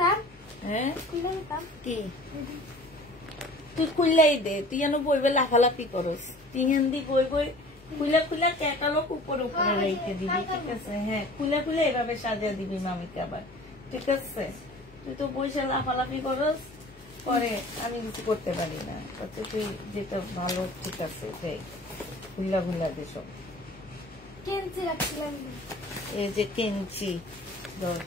হ্যাঁ কি তুই খুললাই দে, তুই যেন বইবে লাফালাফি করস, তুই হিন্দি বই বই খুলে খুলে ক্যাটালগ উপরে উপরে রেখে দিবি, ঠিক আছে? হ্যাঁ, খুলে খুলে এভাবে সাজিয়ে দিবি মামিকে আবার, ঠিক আছে? তুই তো বইসে লাফালাফি করস, পরে আমি কিছু করতে পারি না। তুই যেটা ভালো, ঠিক আছে, খুল্লা খুল্লা দে সব। এই যে কেঞ্চি ধর,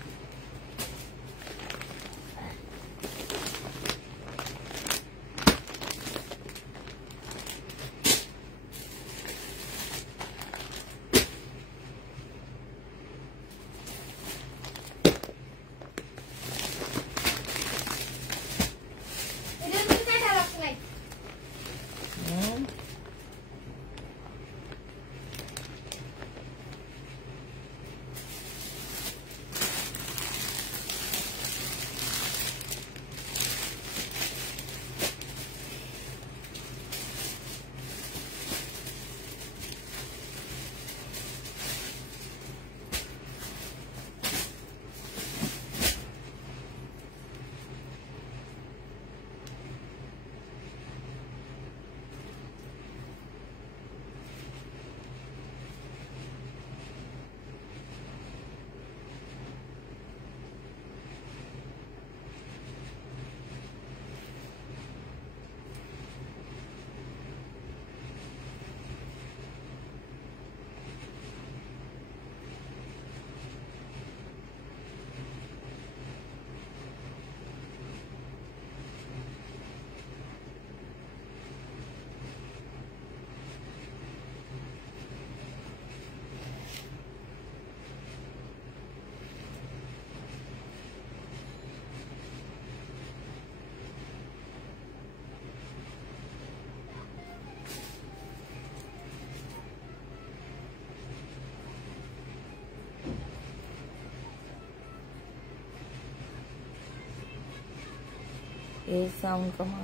এই সাউন্ড কমা,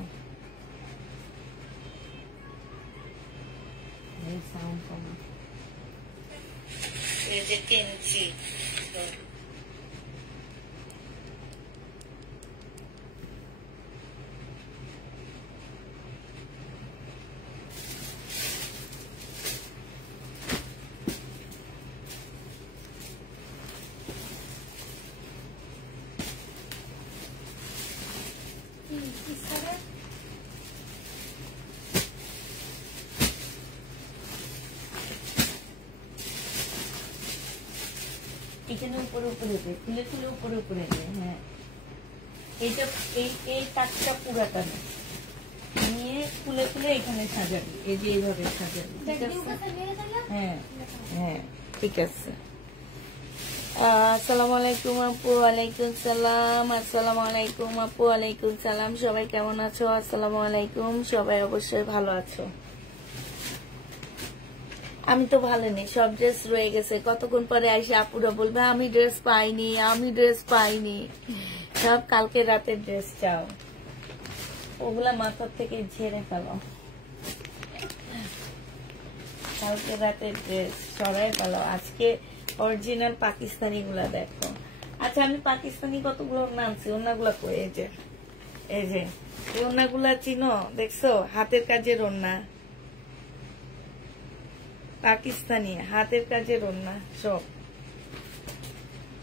এই সাউন্ড কমা, এই যে কেঞ্চি এখানে উপরে উপরে দে, খুলে খুলে উপরে উপরে দে। হ্যাঁ, এইটা এই তাকটা পুরাটা নিয়ে খুলে খুলে এখানে সাজাবি, এই যে এইভাবে সাজাবি, ঠিক আছে? হ্যাঁ হ্যাঁ, ঠিক আছে। আসসালামু আলাইকুম আপু। ওয়ালাইকুম সালাম। আসসালামু আলাইকুম আপু। ওয়ালাইকুম সালাম। সবাই কেমন আছো? আসসালামু আলাইকুম। সবাই অবশ্যই ভালো আছো। আমি তো ভালো নেই, সব ড্রেস রয়ে গেছে। কতক্ষণ পরে এসে আপুরা বলবে আমি ড্রেস পাইনি, আমি ড্রেস পাইনি। সব কালকে রাতের ড্রেস চাও, ওগুলা মাথার থেকে ঝেড়ে ফেলো। কালকে রাতের ড্রেস সরাই ফেলো, আজকে অরিজিনাল পাকিস্তানি গুলা দেখো। আচ্ছা, আমি পাকিস্তানি কতগুলো নামছি, ওনাগুলা কই? এই যে এই যে এই ওনাগুলা চিনো, দেখছো? হাতের কাজের ওনা, পাকিস্তানি হাতের কাজের ওনা, সব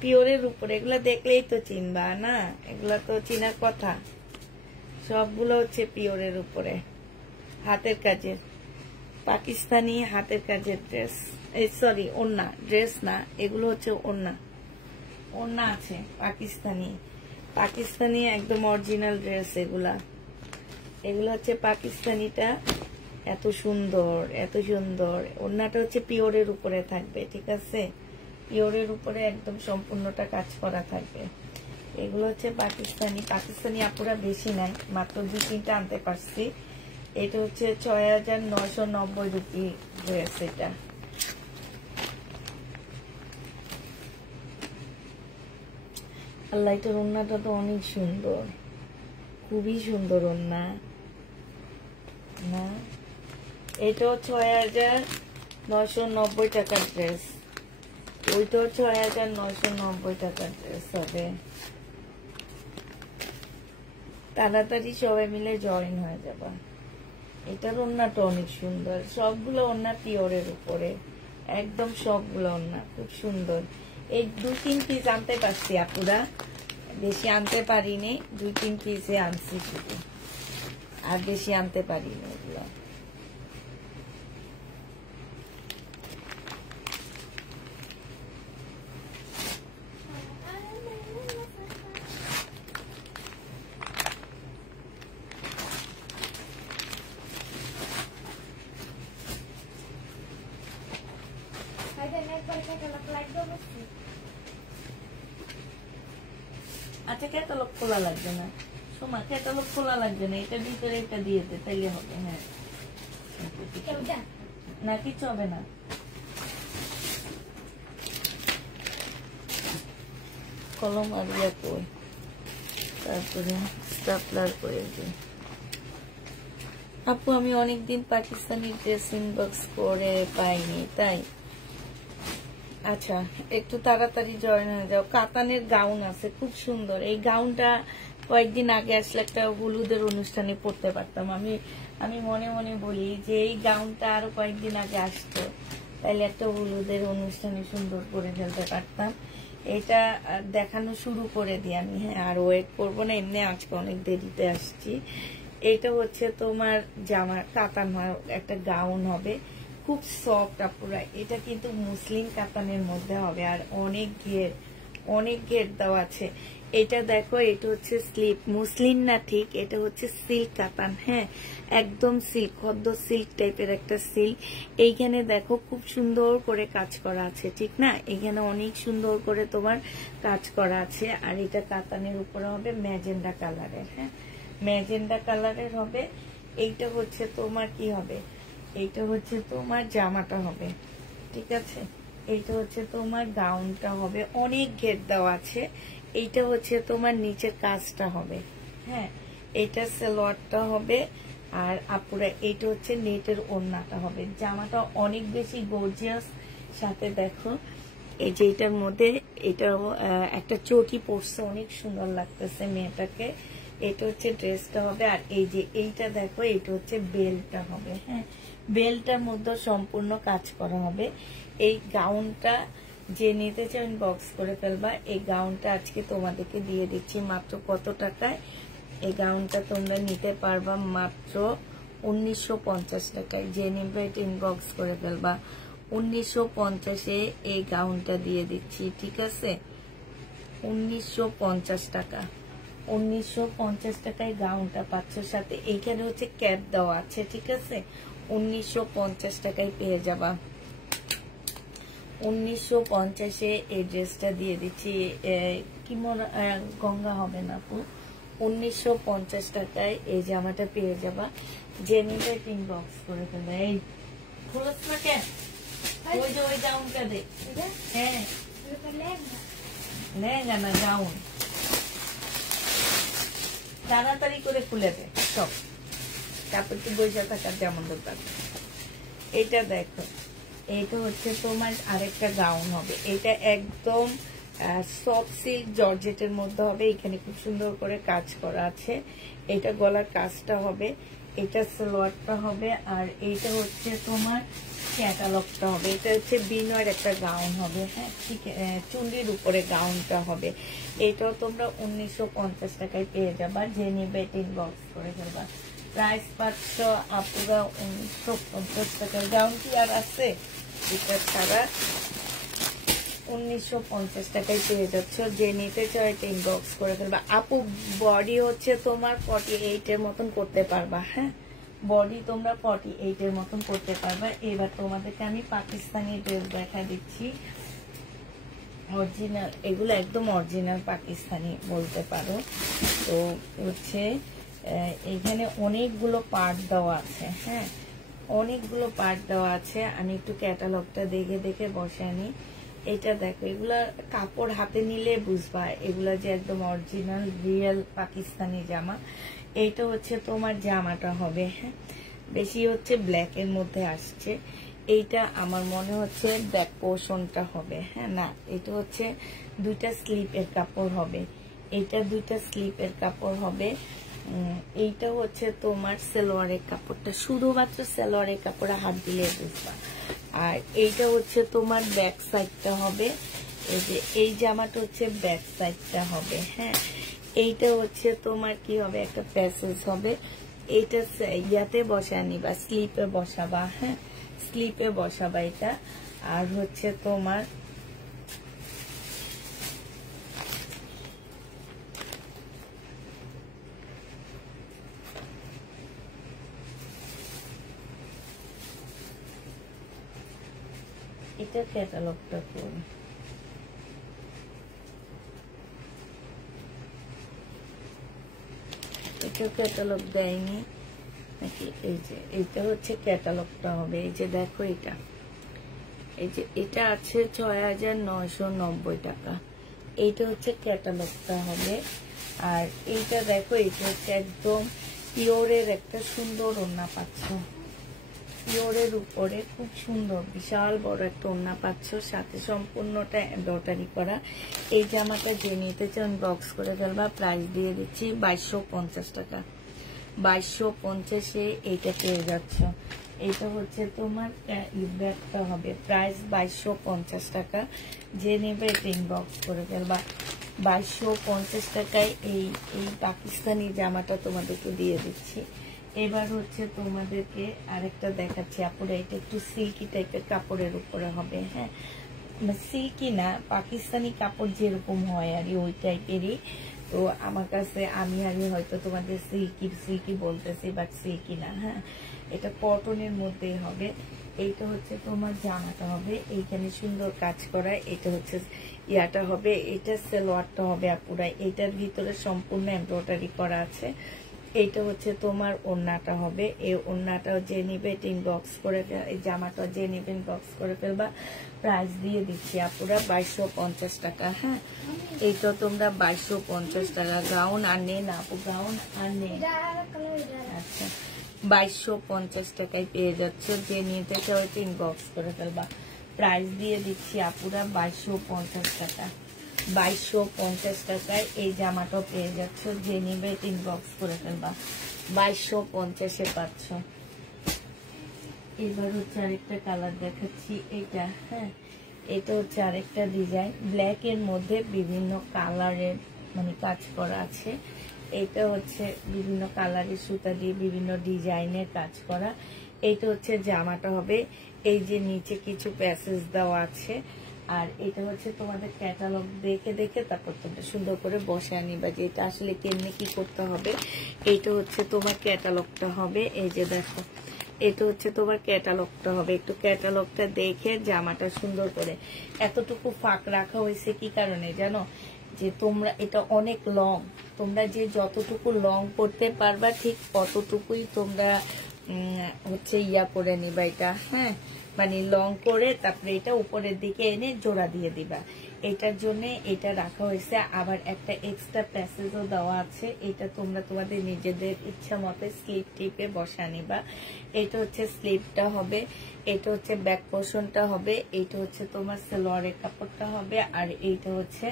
পিওরের উপরে। এগুলা দেখলেই তো চিনবা না, এগুলা তো চিনার কথা। সবগুলো হচ্ছে পিওরের উপরে, হাতের কাজের পাকিস্তানি হাতের কাজের ড্রেস। এই সরি, ওন্না, ড্রেস না, এগুলো হচ্ছে ওন্না। ওন্না আছে পাকিস্তানি, পাকিস্তানি একদম অরিজিনাল ড্রেস এগুলা। এগুলো হচ্ছে পাকিস্তানিটা, এত সুন্দর, এত সুন্দর। ওন্নাটা হচ্ছে পিওরের উপরে থাকবে, ঠিক আছে? পিওরের উপরে একদম সম্পূর্ণটা কাজ করা থাকবে। এগুলো হচ্ছে পাকিস্তানি। পাকিস্তানি আপুরা বেশি নাই, মাত্র 2-3টা আনতে পারছি। এটা হচ্ছে ৬,৯৯০ রুপি ড্রেস। এটা আল্লাহ, এটার ওন্নাটা তো অনেক সুন্দর, খুবই সুন্দর ওন্না না? এটাও ৬,৯৯০ টাকার ড্রেস, ওইটাও ৬,৯৯০ টাকার ড্রেস হবে। তাড়াতাড়ি সবাই মিলে জয়েন হয়ে যাবা। এটার ওড়নাটা অনেক সুন্দর, সবগুলো ওড়না পিওরের উপরে, একদম সবগুলো ওড়না খুব সুন্দর। এই 2-3 পিস আনতে পারছি আপুরা, বেশি আনতে পারিনি, 2-3 পিসে আনছি শুধু, আর বেশি আনতে পারিনি এগুলো। আচ্ছা ক্যাটালগ খোলা লাগবে না সোমা, ক্যাটালগ খোলা লাগবে না, এটার ভিতরে এটা দিয়ে দে তাইলে হবে। হ্যাঁ না কিছু হবে না। কলম আর ইয়া কই, তারপরে স্টাপলার করে দিই। আপু আমি অনেকদিন পাকিস্তানি ড্রেস ইনবক্স করে পাইনি তাই। আচ্ছা একটু তাড়াতাড়ি জয়েন হয়ে যাও। কাতানের গাউন আছে খুব সুন্দর, এই গাউনটা কয়েকদিন আগে আসলে একটা হলুদের অনুষ্ঠানে পড়তে পারতাম। আমি মনে মনে বলি যে এই গাউনটা আরো কয়েকদিন আগে আসতো, তাইলে একটা হলুদের অনুষ্ঠানে সুন্দর করে ফেলতে পারতাম। এটা দেখানো শুরু করে দিই আমি। হ্যাঁ আর ওয়েট করবো না, এমনি আজকে অনেক দেরিতে আসছি। এটা হচ্ছে তোমার জামা, কাতান একটা গাউন হবে, খুব সফট আপুরা। এটা কিন্তু মুসলিম কাতানের মধ্যে হবে, আর অনেক ঘের দেওয়া আছে। এটা দেখো, এটা হচ্ছে স্লিপ, মুসলিম না ঠিক, এটা হচ্ছে সিল্ক কাতান। হ্যাঁ একদম সিল্ক, খদ্দ সিল্ক টাইপের একটা সিল্ক। এইখানে দেখো খুব সুন্দর করে কাজ করা আছে, ঠিক না? এখানে অনেক সুন্দর করে তোমার কাজ করা আছে। আর এটা কাতানের উপরে হবে ম্যাজেন্ডা কালারের। হ্যাঁ ম্যাজেন্ডা কালারের হবে। এইটা হচ্ছে তোমার কি হবে, এইটা হচ্ছে তোমার জামাটা হবে, ঠিক আছে? এইটা হচ্ছে তোমার গাউনটা হবে, অনেক ঘের দেওয়া আছে। এইটা হচ্ছে তোমার নিচের কাজটা হবে। হ্যাঁ এইটা সালোয়ারটা হবে। আর আপুরা এইটা হচ্ছে নেটের ওড়নাটা হবে। জামাটা অনেক বেশি গর্জিয়াস। সাথে দেখো এই যে এটার মধ্যে এটাও একটা চটি পরছে, অনেক সুন্দর লাগতেছে মেয়েটাকে। এটা হচ্ছে ড্রেসটা হবে। আর এই যে এইটা দেখো, এটা হচ্ছে বেলটা হবে। হ্যাঁ বেলটার মধ্যে সম্পূর্ণ কাজ করা হবে। এই গাউনটা যে নিতে চাও ইনবক্স করে ফেলবা। এই গাউনটা আজকে তোমাদেরকে দিয়ে দিচ্ছি মাত্র কত টাকায়? এই গাউনটা তোমরা নিতে পারবা মাত্র 1950 টাকায়। যে নিবে এটা ইনবক্স করে ফেলবা। 1950-এ এই গাউনটা দিয়ে দিচ্ছি, ঠিক আছে? 1950 টাকা, 1950 টাকায় গাউনটা পাচ্ছ। সাথে এইখানে হচ্ছে ক্যাপ দেওয়া আছে, ঠিক আছে? 1950 টাকায় পেয়ে যাবা। 1950-এ এই ড্রেসটা দিয়ে দিচ্ছি। কি গঙ্গা হবে না আপু, 1950 টাকায় এই জামাটা পেয়ে যাবা। জেনিটা ইনবক্স করে ফেলবে। এই খোলস না কেন? ওই যে ওই গাউনটা দে। হ্যাঁ লেহেঙ্গা না গাউন, তাড়াতাড়ি করে খুলে দে সব, তারপর তুই বসে থাকার যেমন দরকার। এটা দেখো, এটা হচ্ছে তোমার আরেকটা গাউন হবে। এটা একদম সফট সিল্ক জর্জেটের মধ্যে হবে। এখানে খুব সুন্দর করে কাজ করা আছে। এটা গলার কাজটা হবে, এটা সালোয়ারটা হবে। আর এইটা হচ্ছে তোমার ক্যাটালগটা হবে। এটা হচ্ছে বিনয়ের একটা গাউন হবে। হ্যাঁ ঠিক, চুন্ডির উপরে গাউনটা হবে। এটাও তোমরা 1950 টাকায় পেয়ে যাবা। যে নিবে ইনবক্স করে ফেলবা। প্রাইস পাচ্ছ আপুরা 1950 টাকায়। গাউন কি আর আছে? এটা ছাড়া 1950 টাকায় পেয়ে যাচ্ছ। যে নিতে চাও এটা ইনবক্স করে ফেলবা। আপু বডি হচ্ছে তোমার 48-এর মতন করতে পারবা। হ্যাঁ বডি তোমরা 48-এর মতন করতে পারবা। এবার তোমাদেরকে আমি পাকিস্তানি ড্রেস দেখা দিচ্ছি। অরিজিনাল, এগুলো একদম অরিজিনাল পাকিস্তানি বলতে পারো। তো হচ্ছে এখানে অনেকগুলো পার্ট দেওয়া আছে। হ্যাঁ অনেকগুলো পার্ট দেওয়া আছে। আমি একটু ক্যাটালগটা দেখে দেখে বসে আনি। এটা দেখো, এগুলা কাপড় হাতে নিলে বুঝবা এগুলা যে একদম অরিজিনাল রিয়েল পাকিস্তানি জামা। এইটা হচ্ছে তোমার জামাটা হবে। হ্যাঁ বেশি হচ্ছে ব্ল্যাক এর মধ্যে আসছে। এইটা আমার মনে হচ্ছে ব্যাক পোর্শনটা হবে। হ্যাঁ না, এটা হচ্ছে দুইটা স্লিপের কাপড় হবে। এইটা দুইটা স্লিপের কাপড় হবে। এইটা হচ্ছে তোমার সালোয়ারের কাপড়টা, শুধুমাত্র সালোয়ারের কাপড়ে হাত দিলে বুঝবা। আর এইটা হচ্ছে তোমার ব্যাক সাইডটা হবে, এই যে এই জামাটা হচ্ছে ব্যাক সাইডটা হবে। হ্যাঁ, এইটা হচ্ছে তোমার কি হবে, একটা প্যাসেজ হবে। এইটা ইয়াতে বসায় নিবা, স্লিপে বসাবা। হ্যাঁ, স্লিপে বসাবা এটা। আর হচ্ছে তোমার এটা ক্যাটালগটা করি, এটা ক্যাটালগ দেয়নি নাকি? এই যে এইটা হচ্ছে ক্যাটালগটা হবে। এই যে দেখো এটা, এই যে এটা আছে ৬,৯৯০ টাকা। এইটা হচ্ছে ক্যাটালগটা হবে। আর এইটা দেখো, এটা হচ্ছে একদম পিওরের একটা সুন্দর ওড়না পাচ্ছ, পিওরের উপরে খুব সুন্দর বিশাল বড় একটা ওড়না পাচ্ছ, সাথে সম্পূর্ণটা এমব্রয়ডারি করা। এই জামাটা যে নিতে চান বক্স করে ফেলবা। প্রাইস দিয়ে দিচ্ছি ২২৫০ টাকা। ২২৫০-এ এইটা পেয়ে যাচ্ছ। এইটা হচ্ছে তোমার ব্যাগটা হবে, প্রাইস ২২৫০ টাকা। যে নেবে ইনবক্স করে ফেলবা। ২২৫০ টাকায় এই পাকিস্তানি জামাটা তোমাদেরকে দিয়ে দিচ্ছি। এবার হচ্ছে তোমাদেরকে আরেকটা দেখাচ্ছি আপুরা, এটা একটু সিল্কি টাইপের কাপড়ের উপরে হবে। হ্যাঁ, সিল্কি না, পাকিস্তানি কাপড় যেরকম হয় আর ওই টাইপেরই। তো আমার কাছে আমি হয়তো তোমাদের সিল্কি বলতেছি, বাট সিল্কি না। হ্যাঁ, এটা কটনের মধ্যেই হবে। এইটা হচ্ছে তোমার জামাটা হবে, এইখানে সুন্দর কাজ করা। এটা হচ্ছে ইয়াটা হবে, এটা সালোয়ারটা হবে আপুরা। এইটার ভিতরে সম্পূর্ণ এমব্রয়ডারি করা আছে। এইটা হচ্ছে তোমার ওড়নাটা হবে। এই ওড়নাটাও যে নিবে ইনবক্স করে, এই জামাটা যে নিবে ইনবক্স করে ফেলবা। প্রাইস দিয়ে দিচ্ছি আপুরা ২২৫০ টাকা। হ্যাঁ, এইটা তোমরা ২২৫০ টাকা। গাউন আর নে না আপু, গাউন আর নে। আচ্ছা, ২২৫০ টাকায় পেয়ে যাচ্ছে। যে নিতে চাও ইনবক্স করে ফেলবা। প্রাইস দিয়ে দিচ্ছি আপুরা ২২৫০ টাকা। ২২৫০ টাকায় এই জামাটা পেয়ে যাচ্ছ। যে নিবে ইনবক্স করে ফেলবা। ২২৫০-এ পাচ্ছ। এবার হচ্ছে আরেকটা কালার দেখাচ্ছি, এটা। হ্যাঁ, এটা হচ্ছে আরেকটা ডিজাইন, ব্ল্যাক এর মধ্যে বিভিন্ন কালারের মানে কাজ করা আছে। এটা হচ্ছে বিভিন্ন কালারের সুতা দিয়ে বিভিন্ন ডিজাইনের কাজ করা। এইটা হচ্ছে জামাটা হবে। এই যে নিচে কিছু প্যাসেজ দেওয়া আছে। আর এটা হচ্ছে তোমাদের ক্যাটালগ দেখে দেখে তারপর তোমরা সুন্দর করে বসায় নিবা যে এটা আসলে কেমনি কি করতে হবে। এইটা হচ্ছে তোমার ক্যাটালগটা হবে। এই যে দেখো, এটা হচ্ছে তোমার ক্যাটালগটা হবে। একটু ক্যাটালগটা দেখে জামাটা সুন্দর করে, এতটুকু ফাঁক রাখা হয়েছে কি কারণে জানো? যে তোমরা এটা অনেক লং, তোমরা যে যতটুকু লং করতে পারবা ঠিক ততটুকুই তোমরা হচ্ছে ইয়া করে নিবা এটা। হ্যাঁ, মানে লং করে তারপরে এটা উপরের দিকে এনে জোড়া দিয়ে দিবা। এটার জন্য এটা রাখা হয়েছে। আবার একটা এক্সট্রা প্যাসেজও দেওয়া আছে। এটা তোমরা তোমাদের নিজেদের ইচ্ছা মতো স্লিপ টিপে বসা নিবা। এটা হচ্ছে স্লিপটা হবে, এটা হচ্ছে ব্যাক পোর্শনটা হবে, এইটা হচ্ছে তোমার সালোয়ারের কাপড়টা হবে, আর এইটা হচ্ছে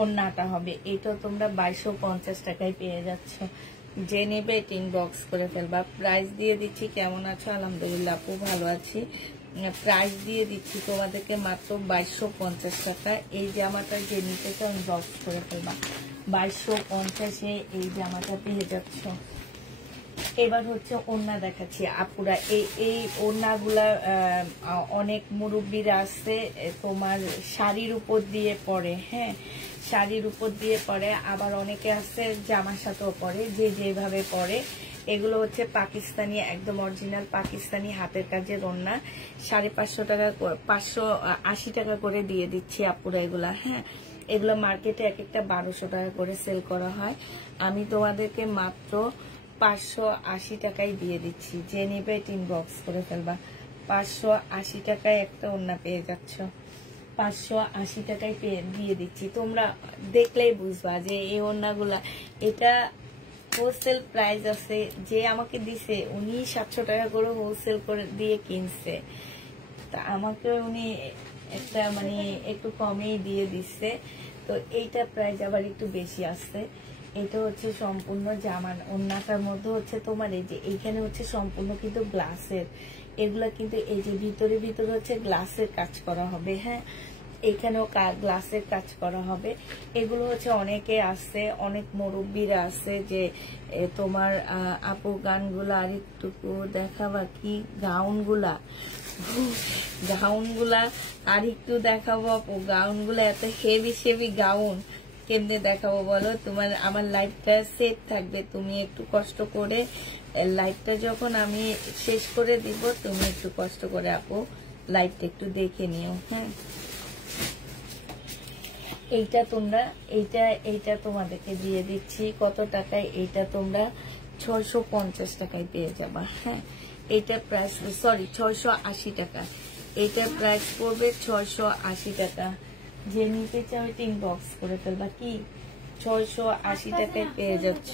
ওড়নাটা হবে। এটা তোমরা ২২৫০ টাকায় পেয়ে যাচ্ছ। যে নেবে ইনবক্স করে ফেলবা। প্রাইস দিয়ে দিচ্ছি। কেমন আছো? আলহামদুলিল্লাহ আপু, ভালো আছি। প্রাইস দিয়ে দিচ্ছি তোমাদেরকে মাত্র ২২৫০ টাকা। এই জামাটা যে নিতে চাও ইনবক্স করে ফেলবা। ২২৫০-এ এই জামাটা পেয়ে যাচ্ছ। এবার হচ্ছে ওড়না দেখাচ্ছি আপুরা। এই ওড়নাগুলা অনেক মুরব্বীরা আছে তোমার শাড়ির উপর দিয়ে পরে। হ্যাঁ, শাড়ির উপর দিয়ে পরে, আবার অনেকে আছে জামার সাথেও পরে, যে যেভাবে পরে। এগুলো হচ্ছে পাকিস্তানি, একদম অরিজিনাল পাকিস্তানি হাতের কাজের ওড়না। ৫৫০ টাকা, ৫৮০ টাকা করে দিয়ে দিচ্ছি আপুরা এগুলা। হ্যাঁ, এগুলো মার্কেটে এক একটা ১২০০ টাকা করে সেল করা হয়। আমি তোমাদেরকে মাত্র ৫৮০ টাকায় দিয়ে দিচ্ছি। যে নিবে ইনবক্স করে ফেলবা। ৫৮০ টাকায় একটা ওড়না পেয়ে যাচ্ছ। ৫৮০ টাকায় দিয়ে দিচ্ছি। তোমরা দেখলেই বুঝবা যে এই ওড়নাগুলা, এটা হোলসেল প্রাইস আছে। যে আমাকে দিছে উনি ৭০০ টাকা করে হোলসেল করে দিয়ে কিনছে, তা আমাকে উনি একটা মানে একটু কমেই দিয়ে দিচ্ছে। তো এইটা প্রাইস আবার একটু বেশি আসছে। এটা হচ্ছে সম্পূর্ণ জামান। ওন্নাটার মধ্যে হচ্ছে তোমার এই যে এইখানে হচ্ছে সম্পূর্ণ কিন্তু গ্লাসের, এগুলা কিন্তু এই যে ভিতরে ভিতরে হচ্ছে গ্লাসের কাজ করা হবে। হ্যাঁ, এখানেও গ্লাসের কাজ করা হবে। এগুলো হচ্ছে অনেকে আছে, অনেক মুরব্বীরা আছে যে তোমার আপু গানগুলা আর একটুকু দেখাবা কি, গাউনগুলা আর একটু দেখাবো আপু, গাউনগুলা এত হেভি হেভি গাউন কেমনে দেখাবো বলো? তোমার আমার লাইফটা সেট থাকবে, তুমি একটু কষ্ট করে লাইফটা যখন আমি শেষ করে দিব, তুমি একটু কষ্ট করে আপু লাইফটা একটু দেখে নিও। হ্যাঁ, এইটা তোমরা এইটা তোমাদেরকে দিয়ে দিচ্ছি কত টাকায়? এইটা তোমরা 650 টাকায় পেয়ে যাবা। হ্যাঁ, এইটা প্রাইস, সরি 680 টাকা। এইটার প্রাইস পড়বে 680 টাকা। যে নিতে চাও এটা ইনবক্স করে ফেলবা। কি 680 টাকায় পেয়ে যাচ্ছ।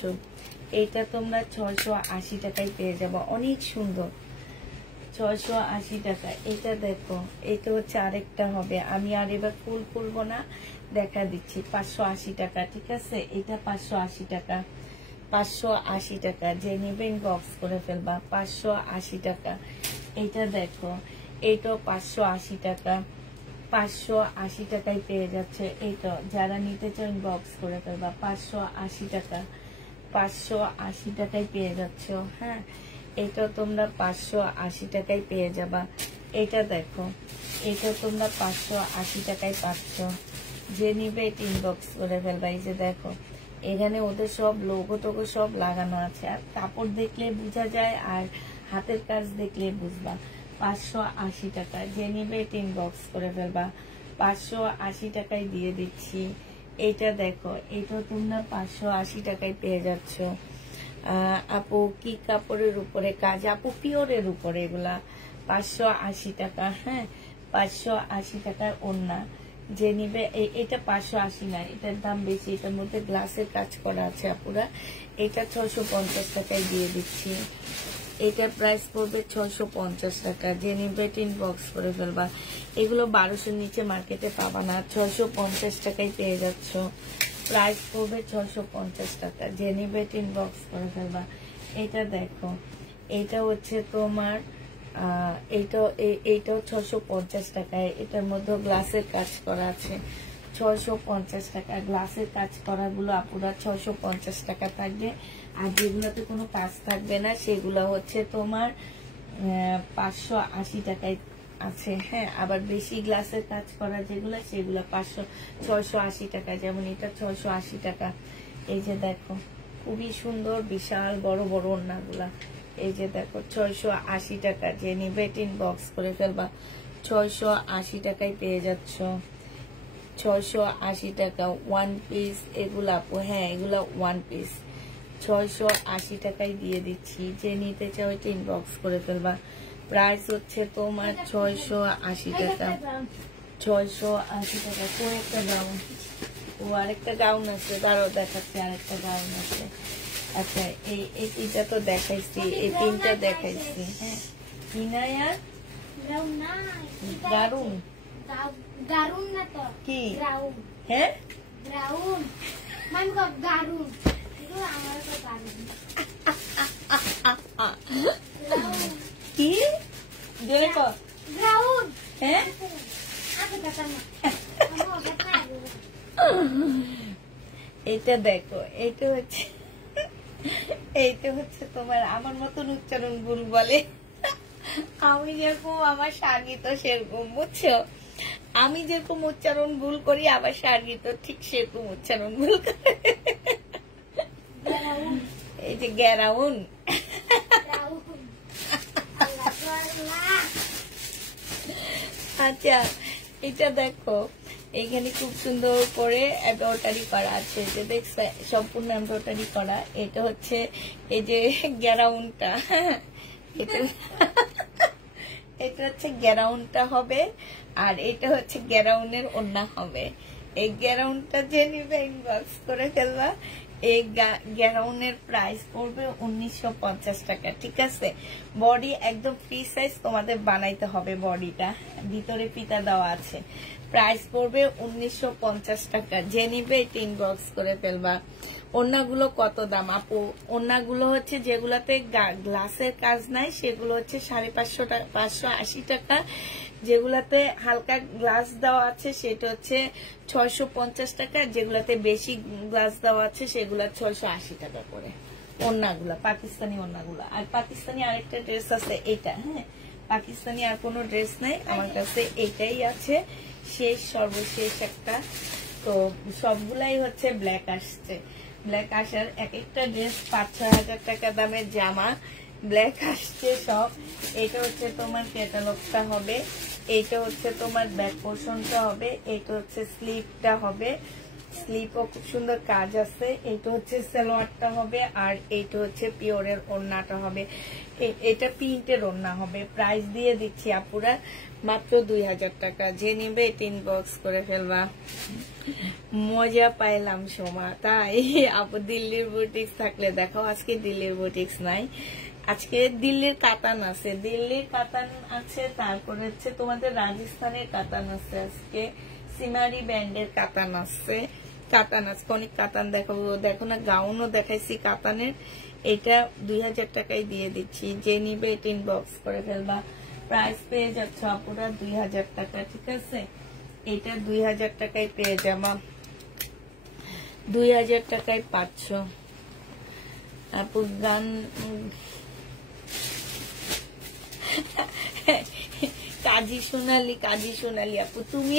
এইটা তোমরা 680 টাকায় পেয়ে যাবা, অনেক সুন্দর। 680 টাকা। এটা দেখো, এটা হচ্ছে আরেকটা হবে। আমি আর এবার ফুল খুলবো না, দেখা দিচ্ছি। 580 টাকা, ঠিক আছে? এটা 580 টাকা, 580 টাকা। যে নেবে ইনবক্স করে ফেলবা। 580 টাকা। এইটা দেখো, এইটাও 580 টাকা, 580 টাকায় পেয়ে যাচ্ছে। এইটা যারা নিতে চাও ইনবক্স করে ফেলবা। 580 টাকা, 580 টাকায় পেয়ে যাচ্ছ। হ্যাঁ, এটা তোমরা 580 টাকায় পেয়ে যাবা। এটা দেখো, এটা তোমরা 580 টাকায় পাচ্ছ। যে নিবে এটা ইনবক্স করে ফেলবা। এই যে দেখো, এখানে ওদের সব লোগো টোগো সব লাগানো আছে, আর কাপড় দেখলে বোঝা যায়, আর হাতের কাজ দেখলে বুঝবা। 580 টাকা। যে নিবে এটা ইনবক্স করে ফেলবা। 580 টাকায় দিয়ে দিচ্ছি। এইটা দেখো, এটা তোমরা 580 টাকায় পেয়ে যাচ্ছ। আপু কি কাপড়ের উপরে কাজ? আপু পিওরের উপরে এগুলা। 580 টাকা। হ্যাঁ, 580 টাকার ওড়না। যে নিবে, এটা 580 না, এটার দাম বেশি, এটার মধ্যে গ্লাসের কাজ করা আছে আপুরা। এটা 650 টাকায় দিয়ে দিচ্ছি। এটার প্রাইস পড়বে 650 টাকা। যে নিবে ইনবক্স করে ফেলবা। এগুলো 1200 নিচে মার্কেটে পাবা না, 650 টাকায় পেয়ে যাচ্ছ। প্রাইস পড়বে 650 টাকা। যে নিবে ইনবক্স করে ফেলবা। এটা দেখো, এটা হচ্ছে তোমার এইটাও 650 টাকায়। এটার মধ্যে গ্লাসের কাজ করা আছে। 650 টাকা। গ্লাসের কাজ করা গুলো আপুরা 650 টাকা থাকবে। আর যেগুলোতে কোনো কাজ থাকবে না সেগুলো হচ্ছে তোমার 580 টাকায় আছে। হ্যাঁ, আবার বেশি গ্লাসের কাজ করা যেগুলো সেগুলো 680 টাকা। যেমন এটা 680 টাকা। এই যে দেখো, খুবই সুন্দর বিশাল বড় বড় ওড়নাগুলা। এই যে দেখো, 680 টাকা। যে নিবে ইনবক্স করে ফেলবা। 680 টাকায় পেয়ে যাচ্ছ। 680 টাকা। ওয়ান পিস এগুলা আপু। হ্যাঁ, এগুলা ওয়ান পিস। 680 টাকায় দিয়ে দিচ্ছি। যে নিতে চাও এটা ইনবক্স করে ফেলবা। প্রাইস হচ্ছে তোমার 680 টাকা। 680 টাকা। একটা গাউন, ও আরেকটা গাউন আছে, দাঁড়াও দেখাচ্ছি। আরেকটা গাউন আছে। আচ্ছা, এইটা তো দেখাইছি, এই তিনটা দেখাইছি। হ্যাঁ, ইনায়া গারুন, গারুন না তো কি? গ্রাউন। হ্যাঁ, গ্রাউন মানে গারুন। আমার তো গারুন কি জোরে কর। গ্রাউন। হ্যাঁ, এটা দেখো, এইটা হচ্ছে তোমার আমার মতন উচ্চারণ ভুল বলে। আমি যেরকম আমার সার্গিত সেরকম, বুঝছো? আমি যেরকম উচ্চারণ ভুল করি, আবার সার্গিত ঠিক সেরকম উচ্চারণ ভুল করে। এই যে গ্যারাউন। আচ্ছা, এটা দেখো, এইখানে খুব সুন্দর করে এমব্রয়ডারি করা আছে। যে দেখছো, সম্পূর্ণ এমব্রয়ডারি করা। এটা হচ্ছে এই যে গ্যারাউনটা। এটা হচ্ছে গ্যারাউনটা হবে, আর এটা হচ্ছে গ্যারাউনের ওড়না হবে। এই গ্যারাউনটা যে নিবে ইনবক্স করে ফেলবা। এই গাউনের প্রাইস পড়বে 1950 টাকা, ঠিক আছে। বডি একদম ফ্রি সাইজ তোমাদের বানাইতে হবে, বডিটা ভিতরে ফিতা দেওয়া আছে। প্রাইস পড়বে 1950 টাকা, যে নিবে এটা ইনবক্স করে ফেলবা। ওড়নাগুলো কত দাম আপু? ওড়নাগুলো হচ্ছে যেগুলাতে গ্লাসের কাজ নাই সেগুলো হচ্ছে 550 টাকা, 580 টাকা। যেগুলাতে হালকা গ্লাস দেওয়া আছে সেটা হচ্ছে 650 টাকা। যেগুলাতে বেশি গ্লাস দেওয়া আছে সেগুলা 680 টাকা করে ওড়নাগুলা, পাকিস্তানি ওড়নাগুলা। আর পাকিস্তানি আরেকটা ড্রেস আছে এটা, হ্যাঁ পাকিস্তানি আর কোনো ড্রেস নাই আমার কাছে, এটাই আছে শেষ, সর্বশেষ একটা। তো সবগুলাই হচ্ছে ব্ল্যাক আসছে, ব্ল্যাক আসার এক একটা ড্রেস 5-6 হাজার টাকা দামের জামা ব্ল্যাক আসছে সব। এটা হচ্ছে তোমার ক্যাটালগটা হবে, এইটা হচ্ছে তোমার ব্যাক পোর্শনটা হবে, এইটা হচ্ছে স্লিপটা হবে, স্লিপও খুব সুন্দর কাজ আছে। এইটা হচ্ছে সালোয়ারটা হবে, আর এইটা হচ্ছে পিওরের ওড়নাটা হবে। এটা প্রিন্টের ওড়না হবে। প্রাইস দিয়ে দিচ্ছি আপুরা মাত্র 2000 টাকা, যে নিবে এটা ইনবক্স করে ফেলবা। মজা পাইলাম সোমা, তাই আপু দিল্লির বুটিক্স থাকলে দেখাও। আজকে দিল্লির বুটিক্স নাই, আজকে দিল্লির কাতান আছে, দিল্লির কাতান আছে, তারপরে হচ্ছে তোমাদের রাজস্থানের কাতান আছে, আজকে সিমারি ব্যান্ডের কাতান আছে, কাতান আছে অনেক কাতান দেখাবো। দেখো না গাউনও দেখাইছি কাতানের, এটা 2000 টাকায় দিয়ে দিচ্ছি, যে নিবে এটা ইনবক্স করে ফেলবা। প্রাইস পেয়ে যাচ্ছ আপুরা 2000 টাকা, ঠিক আছে। এটা 2000 টাকায় পেয়ে যাবা, 2000 টাকায় পাচ্ছ আপু। গান কাজী সোনালি আপু, তুমি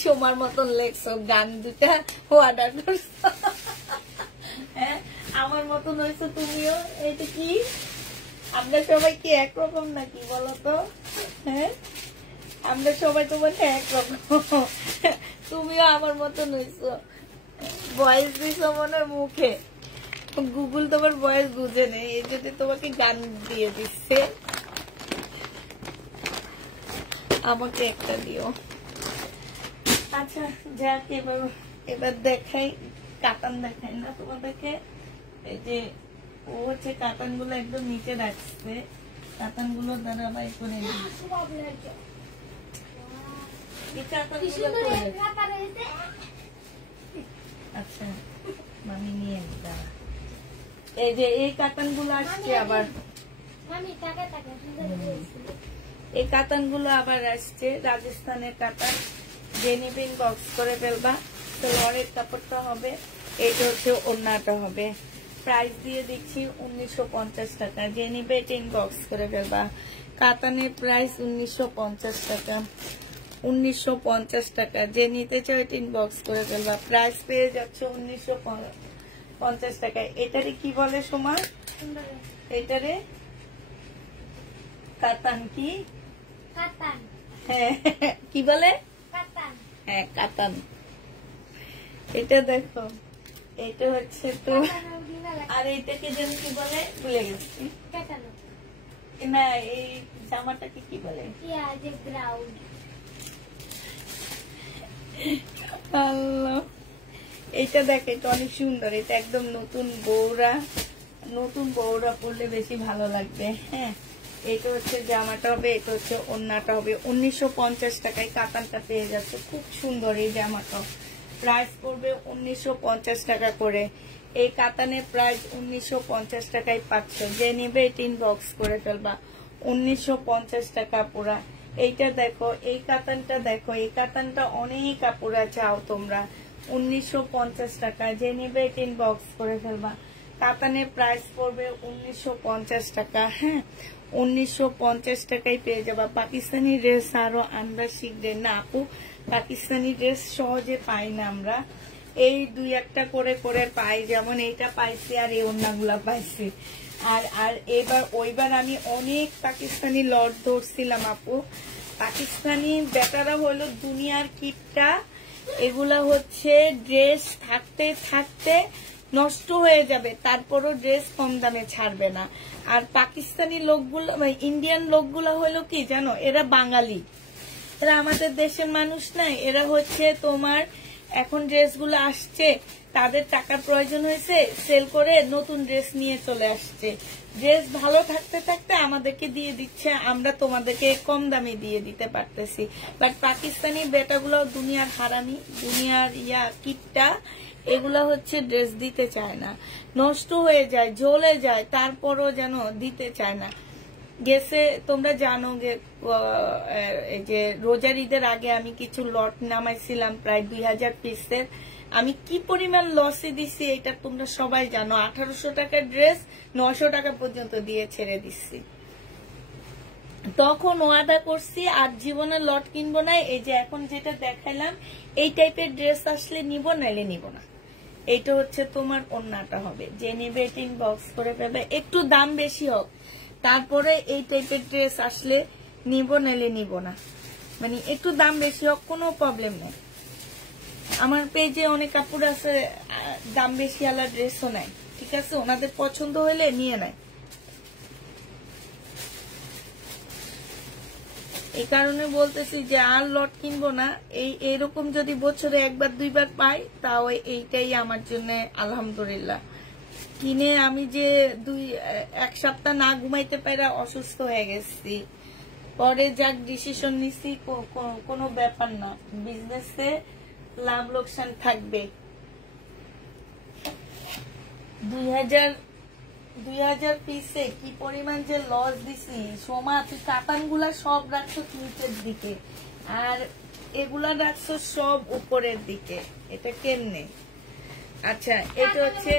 সোমার মতন লেখছো, গান দুটা অর্ডার করছো, হ্যাঁ আমার মতন হয়েছে তুমিও। এটা কি আমরা সবাই কি একরকম নাকি বলতো? হ্যাঁ আমরা সবাই তোমার একরকম, তুমিও আমার মতন হয়েছো। ভয়েস দিছো মনে মুখে, গুগল তোমার ভয়েস বুঝে নেই, এই যদি তোমাকে গান দিয়ে দিচ্ছে। আমাকে একটা দিও। আচ্ছা যাক, এবার দেখাই, কাতান দেখাই না তোমাদেরকে। এই যে ও হচ্ছে কাতান গুলো একদম নিচে রাখছে, কাতান গুলো দ্বারা বাই করে আচ্ছা মামি নিয়ে নিতাম। এই যে এই কাতান গুলো আসছে আবার, এই কাতান গুলো আবার আসছে রাজস্থানের কাতান, জেনিবিং বক্স করে ফেলবা। তো লরের কাপড়টা হবে, এটা হচ্ছে ওড়নাটা হবে। প্রাইস দিয়ে দিচ্ছি 1950 টাকা, জেনিবে এটা ইনবক্স করে ফেলবা। কাতানের প্রাইস 1950 টাকা, 1950 টাকা, যে নিতে চাও এটা ইনবক্স করে ফেলবা। প্রাইস পেয়ে যাচ্ছে 1950 টাকায়। এটারে কি বলে সোমা? এটারে কাতান কি? কাতান। হ্যাঁ কি বলে? কাতান। হ্যাঁ কাতান। এটা দেখো, এটা হচ্ছে তো, আর এইটাকে যেন কি বলে ভুলে গেছি না, এই জামাটাকে কি বলে? এইটা দেখ, এটা অনেক সুন্দর, এটা একদম নতুন বউরা পরলে বেশি ভালো লাগবে। হ্যাঁ এটা হচ্ছে জামাটা হবে, এটা হচ্ছে ওড়নাটা হবে। 1950 টাকায় কাতানটা পেয়ে যাচ্ছে, খুব সুন্দর এই জামাটা। প্রাইস পড়বে 1950 টাকা করে। এই কাতানের প্রাইস 1950 টাকায় পাচ্ছ, যে নিবে এটা ইনবক্স করে ফেলবা। 1950 টাকা পুরা। এইটা দেখো, এই কাতানটা দেখো, এই কাতানটা অনেক আপুরা চাও তোমরা। 1950 টাকা, যে নিবে এটা ইনবক্স করে ফেলবা। কাতানের প্রাইস পড়বে 1950 টাকা। হ্যাঁ 1950 টাকায় পেয়ে যাবা। পাকিস্তানি ড্রেস আরো আমরা শিখবে না আপু, পাকিস্তানি ড্রেস সহজে পাই না আমরা, এই 2-1টা করে করে পাই, যেমন এইটা পাইছি আর এই ওড়নাগুলা পাইছি। আর ওইবার আমি অনেক পাকিস্তানি লট ধরছিলাম আপু। পাকিস্তানি বেটারা হলো দুনিয়ার কিপটা, এগুলা হচ্ছে ড্রেস থাকতে থাকতে নষ্ট হয়ে যাবে, তারপরও ড্রেস কম দামে ছাড়বে না। আর পাকিস্তানি লোকগুলো, ইন্ডিয়ান লোকগুলা হলো কি জানো, এরা বাঙালি, এরা আমাদের দেশের মানুষ না, এরা হচ্ছে তোমার এখন ড্রেসগুলো আসছে, তাদের টাকার প্রয়োজন হয়েছে, সেল করে নতুন ড্রেস নিয়ে চলে আসছে। ড্রেস ভালো থাকতে থাকতে আমাদেরকে দিয়ে দিচ্ছে, আমরা তোমাদেরকে কম দামে দিয়ে দিতে পারতেছি। বাট পাকিস্তানি বেটাগুলো দুনিয়ার হারানি, দুনিয়ার কিপটা, এগুলা হচ্ছে ড্রেস দিতে চায় না, নষ্ট হয়ে যায়, জ্বলে যায়, তারপরও যেন দিতে চায় না। গেছে তোমরা জানো যে রোজার ঈদের আগে আমি কিছু লট নামাইছিলাম প্রায় 2000 পিসের। আমি কি পরিমাণ লসে দিছি এটা তোমরা সবাই জানো। 1800 টাকার ড্রেস 900 টাকা পর্যন্ত দিয়ে ছেড়ে দিচ্ছি। তখন ওয়াদা করছি আর জীবনে লট কিনবো না। এই যে এখন যেটা দেখাইলাম, এই টাইপের ড্রেস আসলে নিব, নাইলে নিব না। এইটা হচ্ছে তোমার ওন্নাটা হবে, যে নেবে ইনবক্স করে ফেলবে, একটু দাম বেশি হোক, তারপরে এই টাইপের ড্রেস আসলে নিব, নাইলে নিব না। মানে একটু দাম বেশি হোক, কোনো প্রবলেম নেই। আমার পেজে অনেক কাপড় আছে দাম বেশি আলা ড্রেসও নাই, ঠিক আছে, ওনাদের পছন্দ হলে নিয়ে নেয়। এই কারণে বলতেছি যে আর লট কিনবো না। এইরকম যদি বছরে একবার দুইবার পাই, তাও এইটাই আমার জন্য আলহামদুলিল্লাহ। কিনে আমি যে এক সপ্তাহ না ঘুমাইতে পারা অসুস্থ হয়ে গেছি, পরে যাক ডিসিশন নিছি, কোনো ব্যাপার না, বিজনেসে লাভ লোকসান থাকবে। 2000 পিসে কি পরিমাণ যে লস দিছি। সোমা, তুই কাতানগুলা সব রাখছো নিচের দিকে, আর এগুলা রাখছো সব উপরের দিকে, এটা কেমনে? আচ্ছা, এটা হচ্ছে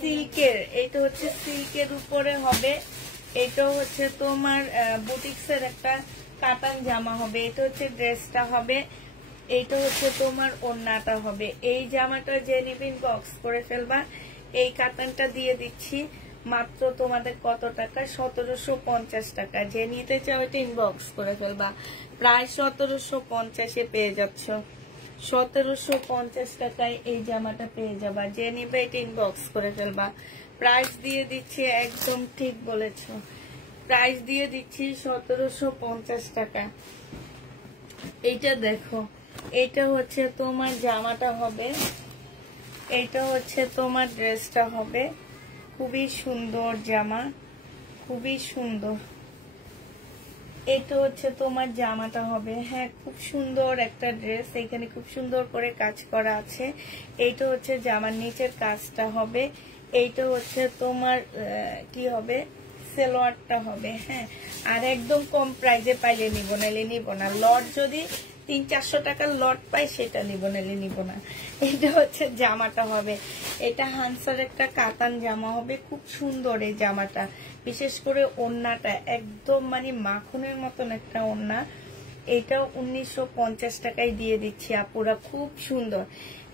সিল্কের, এটা হচ্ছে সিল্কের উপরে হবে। এটা হচ্ছে তোমার বুটিক্সের একটা কাতান জামা হবে। এটা হচ্ছে ড্রেসটা হবে। এইটা হচ্ছে তোমার ওড়নাটা হবে। এই জামাটা যে নিবে ইনবক্স করে ফেলবা। এই কাতানটা দিয়ে দিচ্ছি মাত্র তোমাদের কত টাকা? 1750 টাকা। যে নিতে চাও এটা ইনবক্স করে ফেলবা। প্রায় 1750-এ পেয়ে যাচ্ছ। 1750 টাকায় এই জামাটা পেয়ে যাবা। যে নিবে এটা ইনবক্স করে ফেলবা। প্রাইস দিয়ে দিচ্ছি, একদম ঠিক বলেছ, প্রাইস দিয়ে দিচ্ছি 1750 টাকা। এইটা দেখো, এইটা হচ্ছে তোমার জামাটা হবে, এইটা হচ্ছে তোমার ড্রেসটা হবে। খুবই সুন্দর জামা, খুবই সুন্দর। এটা হচ্ছে তোমার জামাটা হবে। হ্যাঁ, খুব সুন্দর একটা ড্রেস, এখানে খুব সুন্দর করে কাজ করা আছে। এইটা হচ্ছে জামার নিচের কাজটা হবে। এইটা হচ্ছে তোমার কি হবে, সালোয়ারটা হবে। হ্যাঁ, আর একদম কম প্রাইজে পাইলে নিব, নাইলে নিব না। লট যদি 300-400 টাকার লট পাই সেটা নিব, নাইলে নিব না। এটা হচ্ছে জামাটা হবে। এটা হানসার একটা কাতান জামা হবে, খুব সুন্দর এই জামাটা। বিশেষ করে ওড়নাটা একদম মানে মাখনের মতন একটা ওড়না। এটাও 1950 টাকায় দিয়ে দিচ্ছি আপুরা, খুব সুন্দর।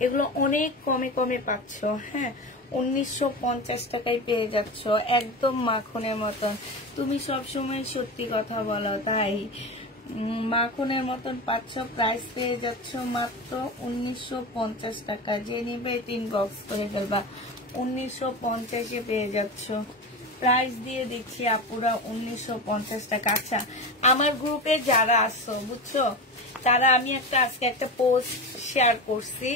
এগুলো অনেক কমে কমে পাচ্ছ। হ্যাঁ, 1950 টাকায় পেয়ে যাচ্ছ, একদম মাখনের মতন। তুমি সবসময় সত্যি কথা বলো, তাই মাখনের মতন পাচ্ছ। প্রাইস পেয়ে যাচ্ছ মাত্র 1950 টাকা। যে নিবে ইনবক্স করে ফেলবা। 1950-এ পেয়ে যাচ্ছ। প্রাইস দিয়ে দিচ্ছি আপুরা 1950 টাকা। আচ্ছা, আমার গ্রুপে যারা আসছো বুঝছো, তারা আমি আজকে একটা পোস্ট শেয়ার করছি,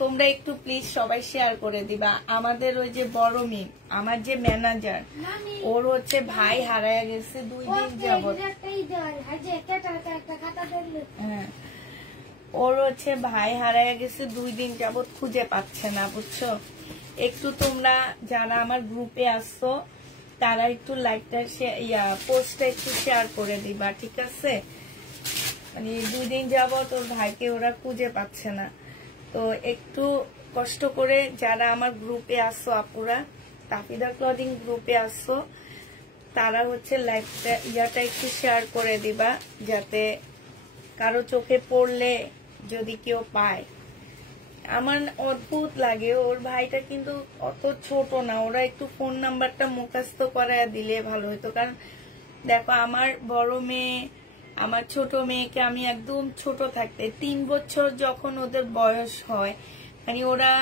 তোমরা একটু প্লিজ সবাই শেয়ার করে দিবা। আমাদের ওই যে বড় মিম, আমার যে ম্যানেজার, ওর হচ্ছে ভাই হারায় গেছে 2 দিন যাবত। হ্যাঁ, ওর হচ্ছে ভাই হারায় গেছে 2 দিন যাবত, খুঁজে পাচ্ছে না বুঝছো। একটু তোমরা যারা আমার গ্রুপে আসছো তারা একটু লাইকটা পোস্টটা একটু শেয়ার করে দিবা, ঠিক আছে? মানে 2 দিন যাবত ওর ভাইকে ওরা খুঁজে পাচ্ছে না। তো একটু কষ্ট করে যারা আমার গ্রুপে আসছো আপুরা, তাফিদা ক্লদিং গ্রুপে আসছো, তারা হচ্ছে লাইকটা একটু শেয়ার করে দিবা, যাতে কারো চোখে পড়লে যদি কেউ পায়। আমার অদ্ভুত লাগে, ওর ভাইটা কিন্তু অত ছোট না, ওরা একটু ফোন নাম্বারটা মুখস্থ করায় দিলে ভালো হতো। কারণ দেখো, আমার বড় মেয়ে, আমার ছোট মেয়েকে আমি একদম ছোট থাকতে 3 বছর যখন ওদের বয়স হয়, মানে ওরা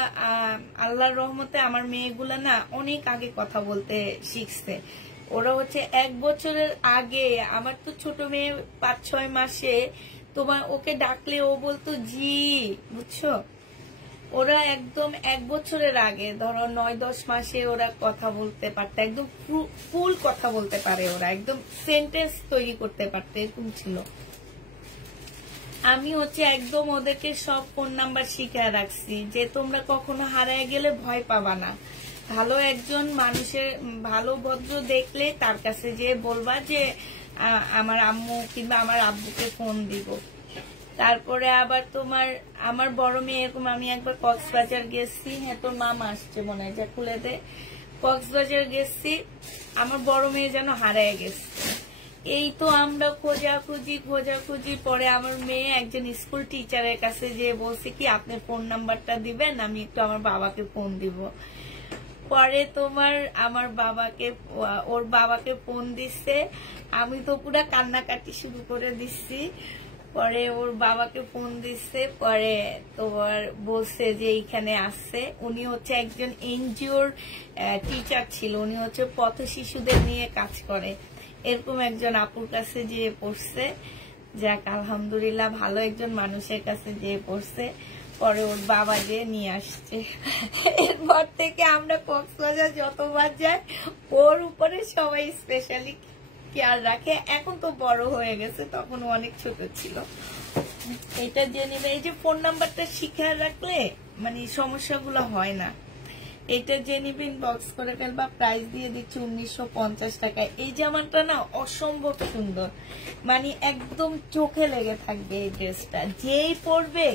আল্লাহর রহমতে আমার মেয়েগুলা না অনেক আগে কথা বলতে শিখছে। ওরা হচ্ছে 1 বছরের আগে, আমার তো ছোট মেয়ে 5-6 মাসে, তোমার ওকে ডাকলে ও বলতো জি, বুঝছো। ওরা একদম 1 বছরের আগে ধরো 9-10 মাসে ওরা কথা বলতে পারতো, একদম ফুল কথা বলতে পারে, ওরা একদম সেন্টেন্স তৈরি করতে পারতো, এরকম ছিল। আমি হচ্ছে একদম ওদেরকে সব ফোন নাম্বার শিখিয়ে রাখছি যে তোমরা কখনো হারায় গেলে ভয় পাবা না। ভালো একজন মানুষের ভালো ভদ্র দেখলে তার কাছে যে বলবা যে আমার আম্মু কিংবা আমার আব্বুকে ফোন দিব। তারপরে আবার তোমার আমার বড় মেয়ে এরকম, আমি একবার কক্সবাজার গেছি, হ্যাঁ তোর মামা আসছে মনে হয়, যা খুলে দে। কক্সবাজার গেছি, আমার বড় মেয়ে যেন হারায় গেছে। এই তো আমরা খোঁজাখুঁজি পরে আমার মেয়ে একজন স্কুল টিচারের কাছে যে বলছে কি আপনি ফোন নাম্বারটা দিবেন, আমি একটু আমার বাবাকে ফোন দিব। পরে তোমার আমার বাবাকে ওর বাবাকে ফোন দিচ্ছে, আমি তো পুরা কান্নাকাটি শুরু করে দিচ্ছি। পরে ওর বাবাকে ফোন দিচ্ছে, পরে তোমার বলছে যে এইখানে আসছে। উনি হচ্ছে একজন এনজিওর টিচার ছিল, উনি হচ্ছে পথ শিশুদের নিয়ে কাজ করে। এরকম একজন আপুর কাছে যেয়ে পড়ছে। যাক আলহামদুলিল্লাহ ভালো একজন মানুষের কাছে যেয়ে পড়ছে। পরে ওর বাবা যে নিয়ে আসছে। এরপর থেকে আমরা কক্সবাজার যতবার যাই ওর উপরে সবাই স্পেশালি কেয়ার রাখে। এখন তো বড় হয়ে গেছে, তখন অনেক ছোট ছিল। এটা জেনে এই যে ফোন নাম্বারটা শিখে রাখলে মানে সমস্যাগুলো হয় না। এটা জেনিবিন বক্স করে ফেলবা, প্রাইস দিয়ে দিচ্ছি 1950 টাকায়। এই জামাটা না অসম্ভব সুন্দর, মানে একদম চোখে লেগে থাকবে এই ড্রেসটা। যেই পরবে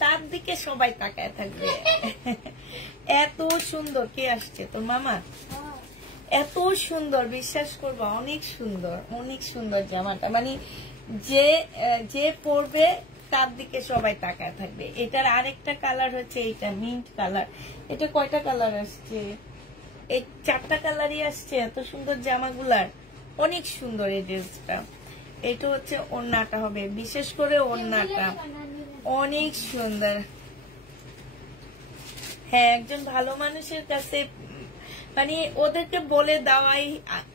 তার দিকে সবাই তাকায় থাকবে। এত সুন্দর। কে আসছে? তোর মামা? এত সুন্দর, বিশ্বাস করবো অনেক সুন্দর জামাটা, মানে যে পরবে তার দিকে সবাই তাকায় থাকবে। এটার আরেকটা কালার হচ্ছে এইটা মিন্ট কালার। এটা কয়টা কালার আসছে? এই 4টা কালারই আসছে। এত সুন্দর জামাগুলার, অনেক সুন্দর এই ড্রেসটা। এটা হচ্ছে ওড়নাটা হবে, বিশেষ করে ওড়নাটা অনেক সুন্দর। হ্যাঁ একজন ভালো মানুষের কাছে মানে ওদেরকে বলে দেওয়াই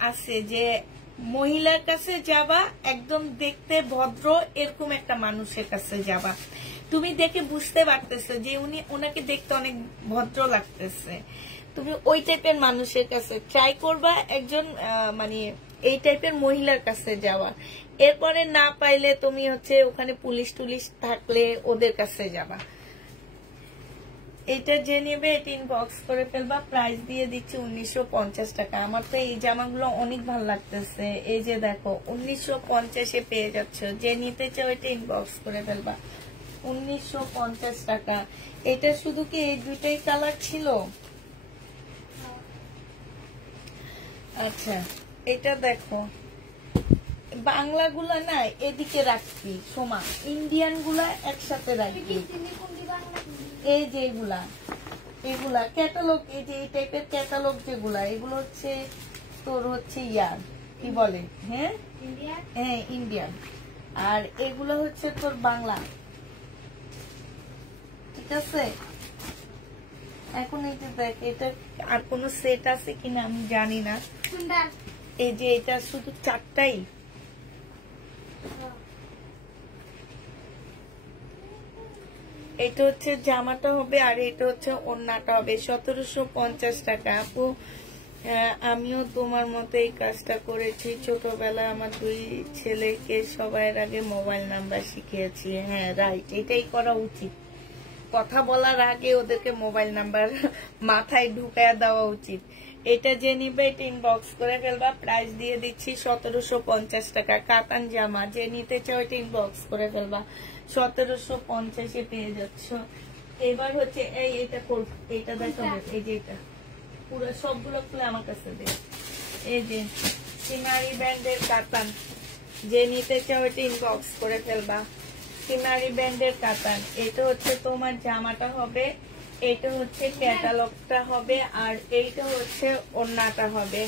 আছে যে মহিলার কাছে যাবা একদম দেখতে ভদ্র এরকম একটা মানুষের কাছে যাবা, তুমি দেখে বুঝতে পারতেছো যে ওনাকে দেখতে অনেক ভদ্র লাগতেছে। তুমি ওই টাইপের মানুষের কাছে ট্রাই করবা, একজন মানে এই টাইপের মহিলার কাছে যাওয়া। এরপরে না পাইলে তুমি হচ্ছে ওখানে পুলিশ টুলিশ থাকলে ওদের কাছে যাবা। এটা যে নেবে এটা ইনবক্স করে ফেলবা, প্রাইস দিয়ে দিচ্ছি 1950 টাকা। আমার তো এই জামাগুলো অনেক ভালো লাগতেছে। এই যে দেখো 1950-এ পেয়ে যাচ্ছ, যে নিতে চাও এটা ইনবক্স করে ফেলবা। 1950 টাকা। এটা শুধু কি এই দুইটাই কালার ছিল? আচ্ছা এটা দেখো, বাংলা গুলা না এদিকে রাখছি সোমা, ইন্ডিয়ান গুলা একসাথে রাখছি। এই যে এগুলা ক্যাটালগ, এই যে এই টাইপের ক্যাটালগ যেগুলা, এগুলো হচ্ছে তোর হচ্ছে ইয়ার কি বলে, হ্যাঁ হ্যাঁ ইন্ডিয়ান। আর এগুলো হচ্ছে তোর বাংলা, ঠিক আছে? এখন এই যে দেখ, এটা আর কোন সেট আছে কিনা আমি জানি না। এই যে এটা শুধু 4টাই। এটা হচ্ছে জামাটা হবে আর এটা হচ্ছে ওড়নাটা হবে। 1750 টাকা। আপু আমিও তোমার মতো এই কাজটা করেছি ছোটবেলায়, আমার 2 ছেলেকে সবার আগে মোবাইল নাম্বার শিখিয়েছি। হ্যাঁ রাইট, এটাই করা উচিত। কথা বলার আগে ওদেরকে মোবাইল নাম্বার মাথায় ঢুকায়া দেওয়া উচিত। এটা যে নিবে এটা ইনবক্স করে ফেলবা, প্রাইস দিয়ে দিচ্ছি 1750 টাকা। কাতান জামা যে নিতে চাও এটা ইনবক্স করে ফেলবা, 1750-এ পেয়ে যাচ্ছ। এবার হচ্ছে এইটা এইটা দেখাবো। এই যে এটা পুরো সবগুলো খুলে আমার কাছে দে। এই যে সিনারি ব্যান্ডের কাতান, যে নিতে চাও এটা ইনবক্স করে ফেলবা। সিনারি ব্যান্ডের কাতান, এটা হচ্ছে তোমার জামাটা হবে, এটা হচ্ছে ক্যাটালগটা হবে, আর এইটা হচ্ছে ওড়নাটা হবে।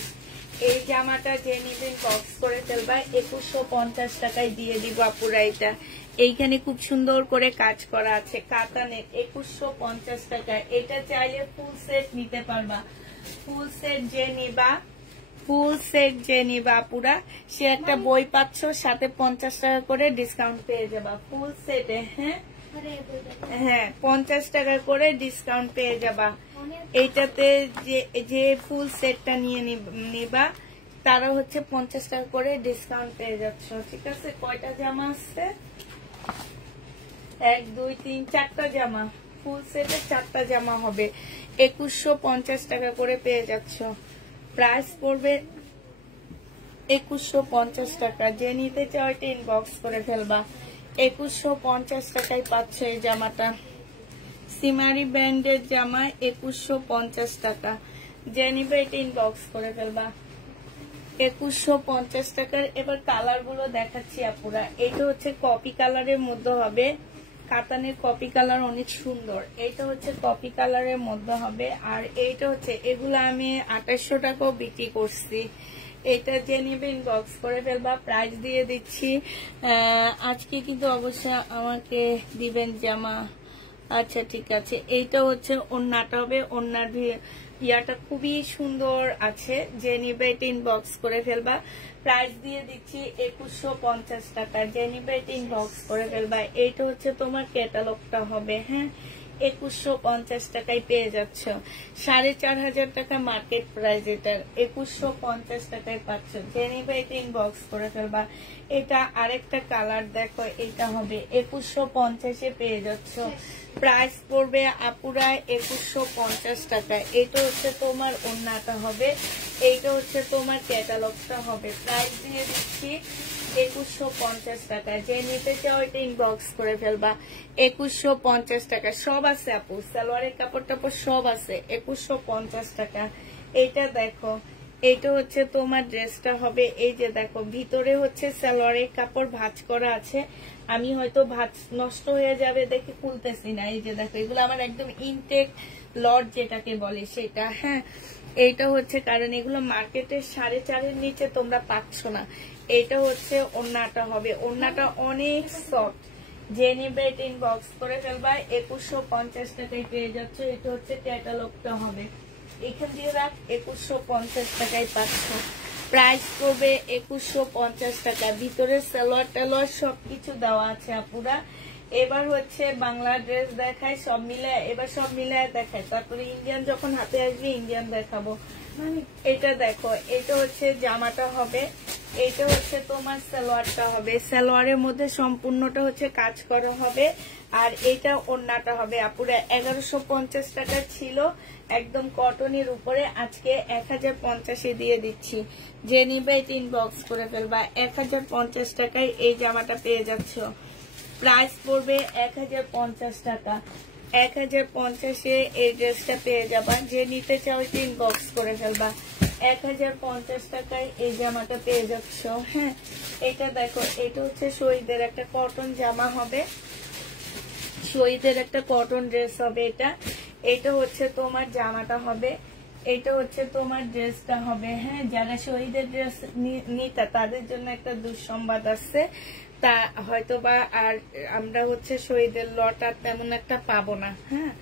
এই জামাটা যে নিবেন বক্স করে ফেলবা, 2150 টাকায় দিয়ে দিব আপুরা। এটা এইখানে খুব সুন্দর করে কাজ করা আছে কাতানের, 2150 টাকা। এটা চাইলে ফুল সেট নিতে পারবা। ফুল সেট যে নিবা আপুরা, সে একটা বই পাচ্ছ, সাথে 50 টাকা করে ডিসকাউন্ট পেয়ে যাবা ফুল সেটে। হ্যাঁ হ্যাঁ 50 টাকা করে ডিসকাউন্ট পেয়ে যাবা। এইটাতে যে ফুল সেটটা নিয়ে নিবা তারা হচ্ছে 50 টাকা করে ডিসকাউন্ট পেয়ে যাচ্ছ। ঠিক আছে, কয়টা জামা আসছে? 1 2 3 4টা জামা, ফুল সেটে 4টা জামা হবে। 2150 টাকা করে পেয়ে যাচ্ছ। প্রাইস পড়বে 2150 টাকা। যে নিতে চাও এটা ইনবক্স করে ফেলবা। 2150 টাকায় পাচ্ছ এই জামাটা। সিমারি ব্র্যান্ডের জামা 2150 টাকা। যে নিবে এটা ইনবক্স করে ফেলবা। 2150 টাকার। এবার কালার গুলো দেখাচ্ছি আপুরা। এটা হচ্ছে কপি কালারের মধ্যে হবে, কাতানের কপি কালার অনেক সুন্দর। এটা হচ্ছে কপি কালারের মধ্যে হবে। আর এইটা হচ্ছে, এগুলো আমি 2800 টাকাও বিক্রি করছি। এটা যে নিবে ইনবক্স করে ফেলবা। প্রাইস দিয়ে দিচ্ছি। আজকে কিন্তু অবশ্যই আমাকে দিবেন জামা। আচ্ছা ঠিক আছে। এইটা হচ্ছে ওড়নাটা হবে। ওড়নার ইয়াটা খুবই সুন্দর আছে। যে নিবে এটা ইনবক্স করে ফেলবা। প্রাইস দিয়ে দিচ্ছি 2150 টাকা। যে নিবে এটা ইনবক্স করে ফেলবা। এইটা হচ্ছে তোমার ক্যাটালগটা হবে। হ্যাঁ 2150 টাকায় পেয়ে যাচ্ছ। 4500 টাকা মার্কেট প্রাইস এটার। 2150 টাকায় পাচ্ছ। যে নিবে এটা ইনবক্স করে ফেলবা। এটা আরেকটা কালার দেখো, এটা হবে 2150-এ পেয়ে যাচ্ছ। প্রাইস পড়বে আপুরা 2150 টাকা। এটা হচ্ছে তোমার ওড়নাটা হবে, এইটা হচ্ছে তোমার ক্যাটালগটা হবে। প্রাইস দিয়ে দিচ্ছি 2150 টাকা। যে নিতে চাও এটা ইনবক্স করে ফেলবা। 2150 টাকা সব আছে আপু, সালোয়ারের কাপড় টাপড় সব আছে। 2150 টাকা। এইটা দেখো, এইটা হচ্ছে তোমার ড্রেসটা হবে। এই যে দেখো, ভিতরে হচ্ছে সালোয়ারের কাপড় ভাঁজ করা আছে। আমি হয়তো ভাঁজ নষ্ট হয়ে যাবে দেখে খুলতেছি না। এই যে দেখো, এগুলো আমার একদম ইনটেক লট যেটাকে বলে সেটা। হ্যাঁ এইটা হচ্ছে, কারণ এগুলো মার্কেটের 4.5-এর নিচে তোমরা পাচ্ছ না। এটা হচ্ছে ওড়নাটা হবে। ওড়নাটা অনেক সফট। যে নিবে এটা ইনবক্স করে ফেলবা। 2150 টাকায় পেয়ে যাচ্ছ। এটা হচ্ছে ক্যাটালগটা হবে। এখান দিয়ে রাখ, 2150 টাকায় পাচ্ছ। প্রাইস করবে 2150 টাকা। ভিতরে সালোয়ার টালোয়ার সবকিছু দেওয়া আছে আপুরা। এবার হচ্ছে বাংলা ড্রেস দেখায় সব মিলে, এবার সব মিলায় দেখায়। তারপরে ইন্ডিয়ান যখন হাতে আসবে ইন্ডিয়ান দেখাবো। এটা দেখো, এটা হচ্ছে জামাটা হবে। এটা হচ্ছে তোমার সালোয়ারটা হবে। সালোয়ারের মধ্যে সম্পূর্ণটা হচ্ছে কাজ করা হবে। আর এটা ওড়নাটা হবে আপুরা। 1150 টাকা ছিল একদম কটনের উপরে, আজকে 1050-এ দিয়ে দিচ্ছি। যে নিবে এটা ইনবক্স করে ফেলবা। 1050 টাকায় এই জামাটা পেয়ে যাচ্ছ। প্রাইস পড়বে 1050 টাকা। 1050-এ এই ড্রেসটা পেয়ে যাবা। যে নিতে চাও এটা ইনবক্স করে ফেলবা। 1050 টাকায় এই জামাটা পেয়ে যাচ্ছ। হ্যাঁ এটা দেখো, এটা হচ্ছে শহীদের একটা কটন জামা হবে, শহীদের একটা কটন ড্রেস হবে এটা। এটা হচ্ছে তোমার জামাটা হবে, এটা হচ্ছে তোমার ড্রেসটা হবে। হ্যাঁ যারা শহীদের ড্রেস নিতা তাদের জন্য একটা দুঃসংবাদ আছে। তা হয়তোবা আর আমরা হচ্ছে শহীদের লট আর তেমন একটা পাবো না। হ্যাঁ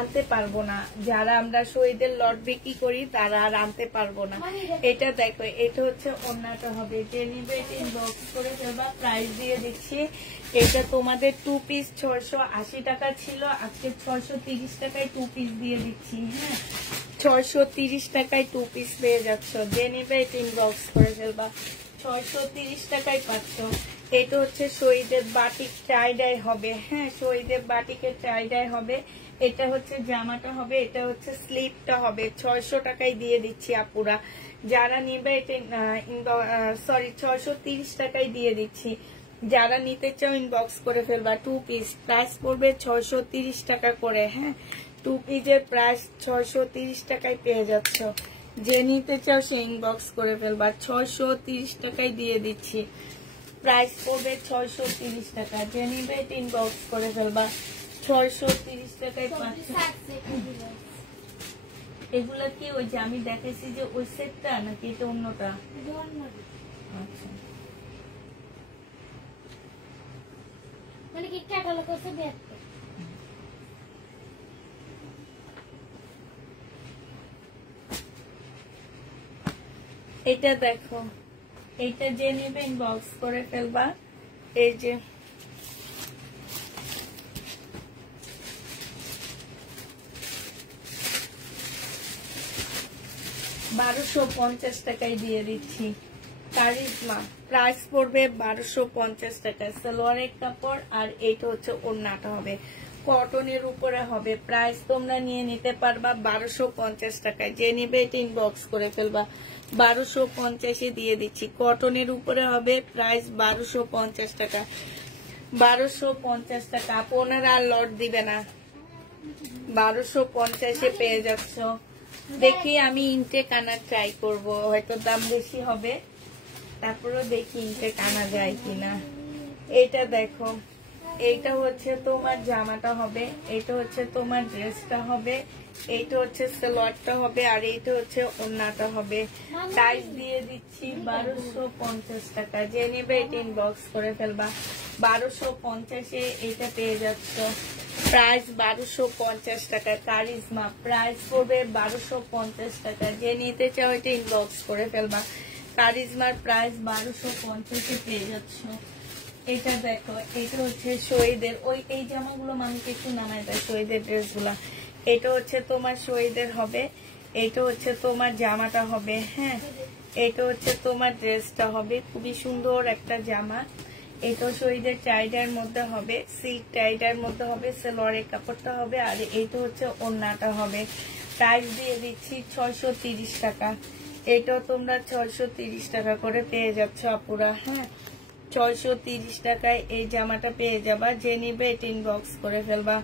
আনতে পারবো না। যারা আমরা শহীদের লট বিক্রি করি তারা আর আনতে পারবো না। এটা দেখো, এটা হচ্ছে ওড়নাটা হবে। যে নিবে এটা ইনবক্স করে ফেলবা। প্রাইস দিয়ে দিচ্ছি। এটা তোমাদের 2 পিস 680 টাকা ছিল, আজকে 630 টাকায় 2 পিস দিয়ে দিচ্ছি। হ্যাঁ 630 টাকায় 2 পিস পেয়ে যাচ্ছ। যে নিবে এটা ইনবক্স করে ফেলবা। 630 টাকায় পাচ্ছ। এটা হচ্ছে শহীদের বাটিক টাইডাই হবে। হ্যাঁ শহীদের বাটিকের টাইডাই হবে। এটা হচ্ছে জামাটা হবে, এটা হচ্ছে স্লিপটা হবে। 600 টাকায় দিয়ে দিচ্ছি আপুরা। যারা নিবে এটা 630 টাকায় দিয়ে দিচ্ছি। যারা নিতে চাও ইনবক্স করে ফেলবা। 2 পিস প্রাইস পড়বে 630 টাকা করে। হ্যাঁ 2 পিসের প্রাইস 630 টাকায় পেয়ে যাচ্ছ। যে নিতে চাও সে ইনবক্স করে ফেলবা। 630 টাকায় দিয়ে দিচ্ছি। প্রাইস পড়বে 630 টাকা। যে নিবে এটা ইনবক্স করে ফেলবা। 630 টাকায় পাচ্ছ। এগুলা কি ওই যে আমি দেখেছি যে ওই সেটটা নাকি এটা অন্যটা? আচ্ছা মানে কি ক্যাটালগ আছে দেখতে। এটা দেখো, এটা যে নিবে ইনবক্স করে ফেলবা। এই যে 1250 টাকায় দিয়ে দিচ্ছি। কারিজমা প্রাইস পড়বে 1250 টাকা। সালোয়ারের কাপড় আর এইটা হচ্ছে ওড়নাটা হবে কটনের উপরে হবে। প্রাইস তোমরা নিয়ে নিতে পারবা 1250 টাকায়। যে নিবে এটা ইনবক্স করে ফেলবা। 1250 দিয়ে দিচ্ছি। কটনের উপরে হবে। প্রাইস 1250 টাকা। 1250 টাকা। আপনারা আর লট দিবে না। 1250 পেয়ে যাচ্ছ। দেখি আমি ইনটেক আনার ট্রাই করব, হয়তো দাম বেশি হবে, তারপরেও দেখি ইনটেক আনা যায় কিনা। এইটা দেখো, এইটা হচ্ছে তোমার জামাটা হবে, এইটা হচ্ছে তোমার ড্রেসটা হবে, এইটা হচ্ছে সালোয়ারটা হবে, আর এইটা হচ্ছে ওড়নাটা হবে। প্রাইস দিয়ে দিচ্ছি 1250 টাকা। যে নেবে এটা ইনবক্স করে ফেলবা। 1250 এইটা পেয়ে যাচ্ছ। প্রাইস 1250 টাকা। কারিজমা প্রাইস পড়বে 1250 টাকা। যে নিতে চাও এটা ইনবক্স করে ফেলবা। কারিজমার প্রাইস 1250 পেয়ে যাচ্ছ। এটা দেখো, এটা হচ্ছে শহীদের ওই এই জামাগুলো মানুষ একটু নামায় দেয়, শহীদের ড্রেসগুলা। এটা হচ্ছে তোমার শহীদের হবে, এটা হচ্ছে তোমার জামাটা হবে। হ্যাঁ, এটা হচ্ছে তোমার ড্রেসটা হবে। খুবই সুন্দর একটা জামা। এটা শহীদের টাইডার মধ্যে হবে, সিল্ক টাইডার মধ্যে হবে, সালোয়ারের কাপড়টা হবে, আর এইটা হচ্ছে ওড়নাটা হবে। প্রাইস দিয়ে দিচ্ছি 630 টাকা। এটাও তোমরা 630 টাকা করে পেয়ে যাচ্ছ আপুরা। হ্যাঁ, 630 টাকায় এই জামাটা পেয়ে যাবা। যে নিবে এটা ইনবক্স করে ফেলবা।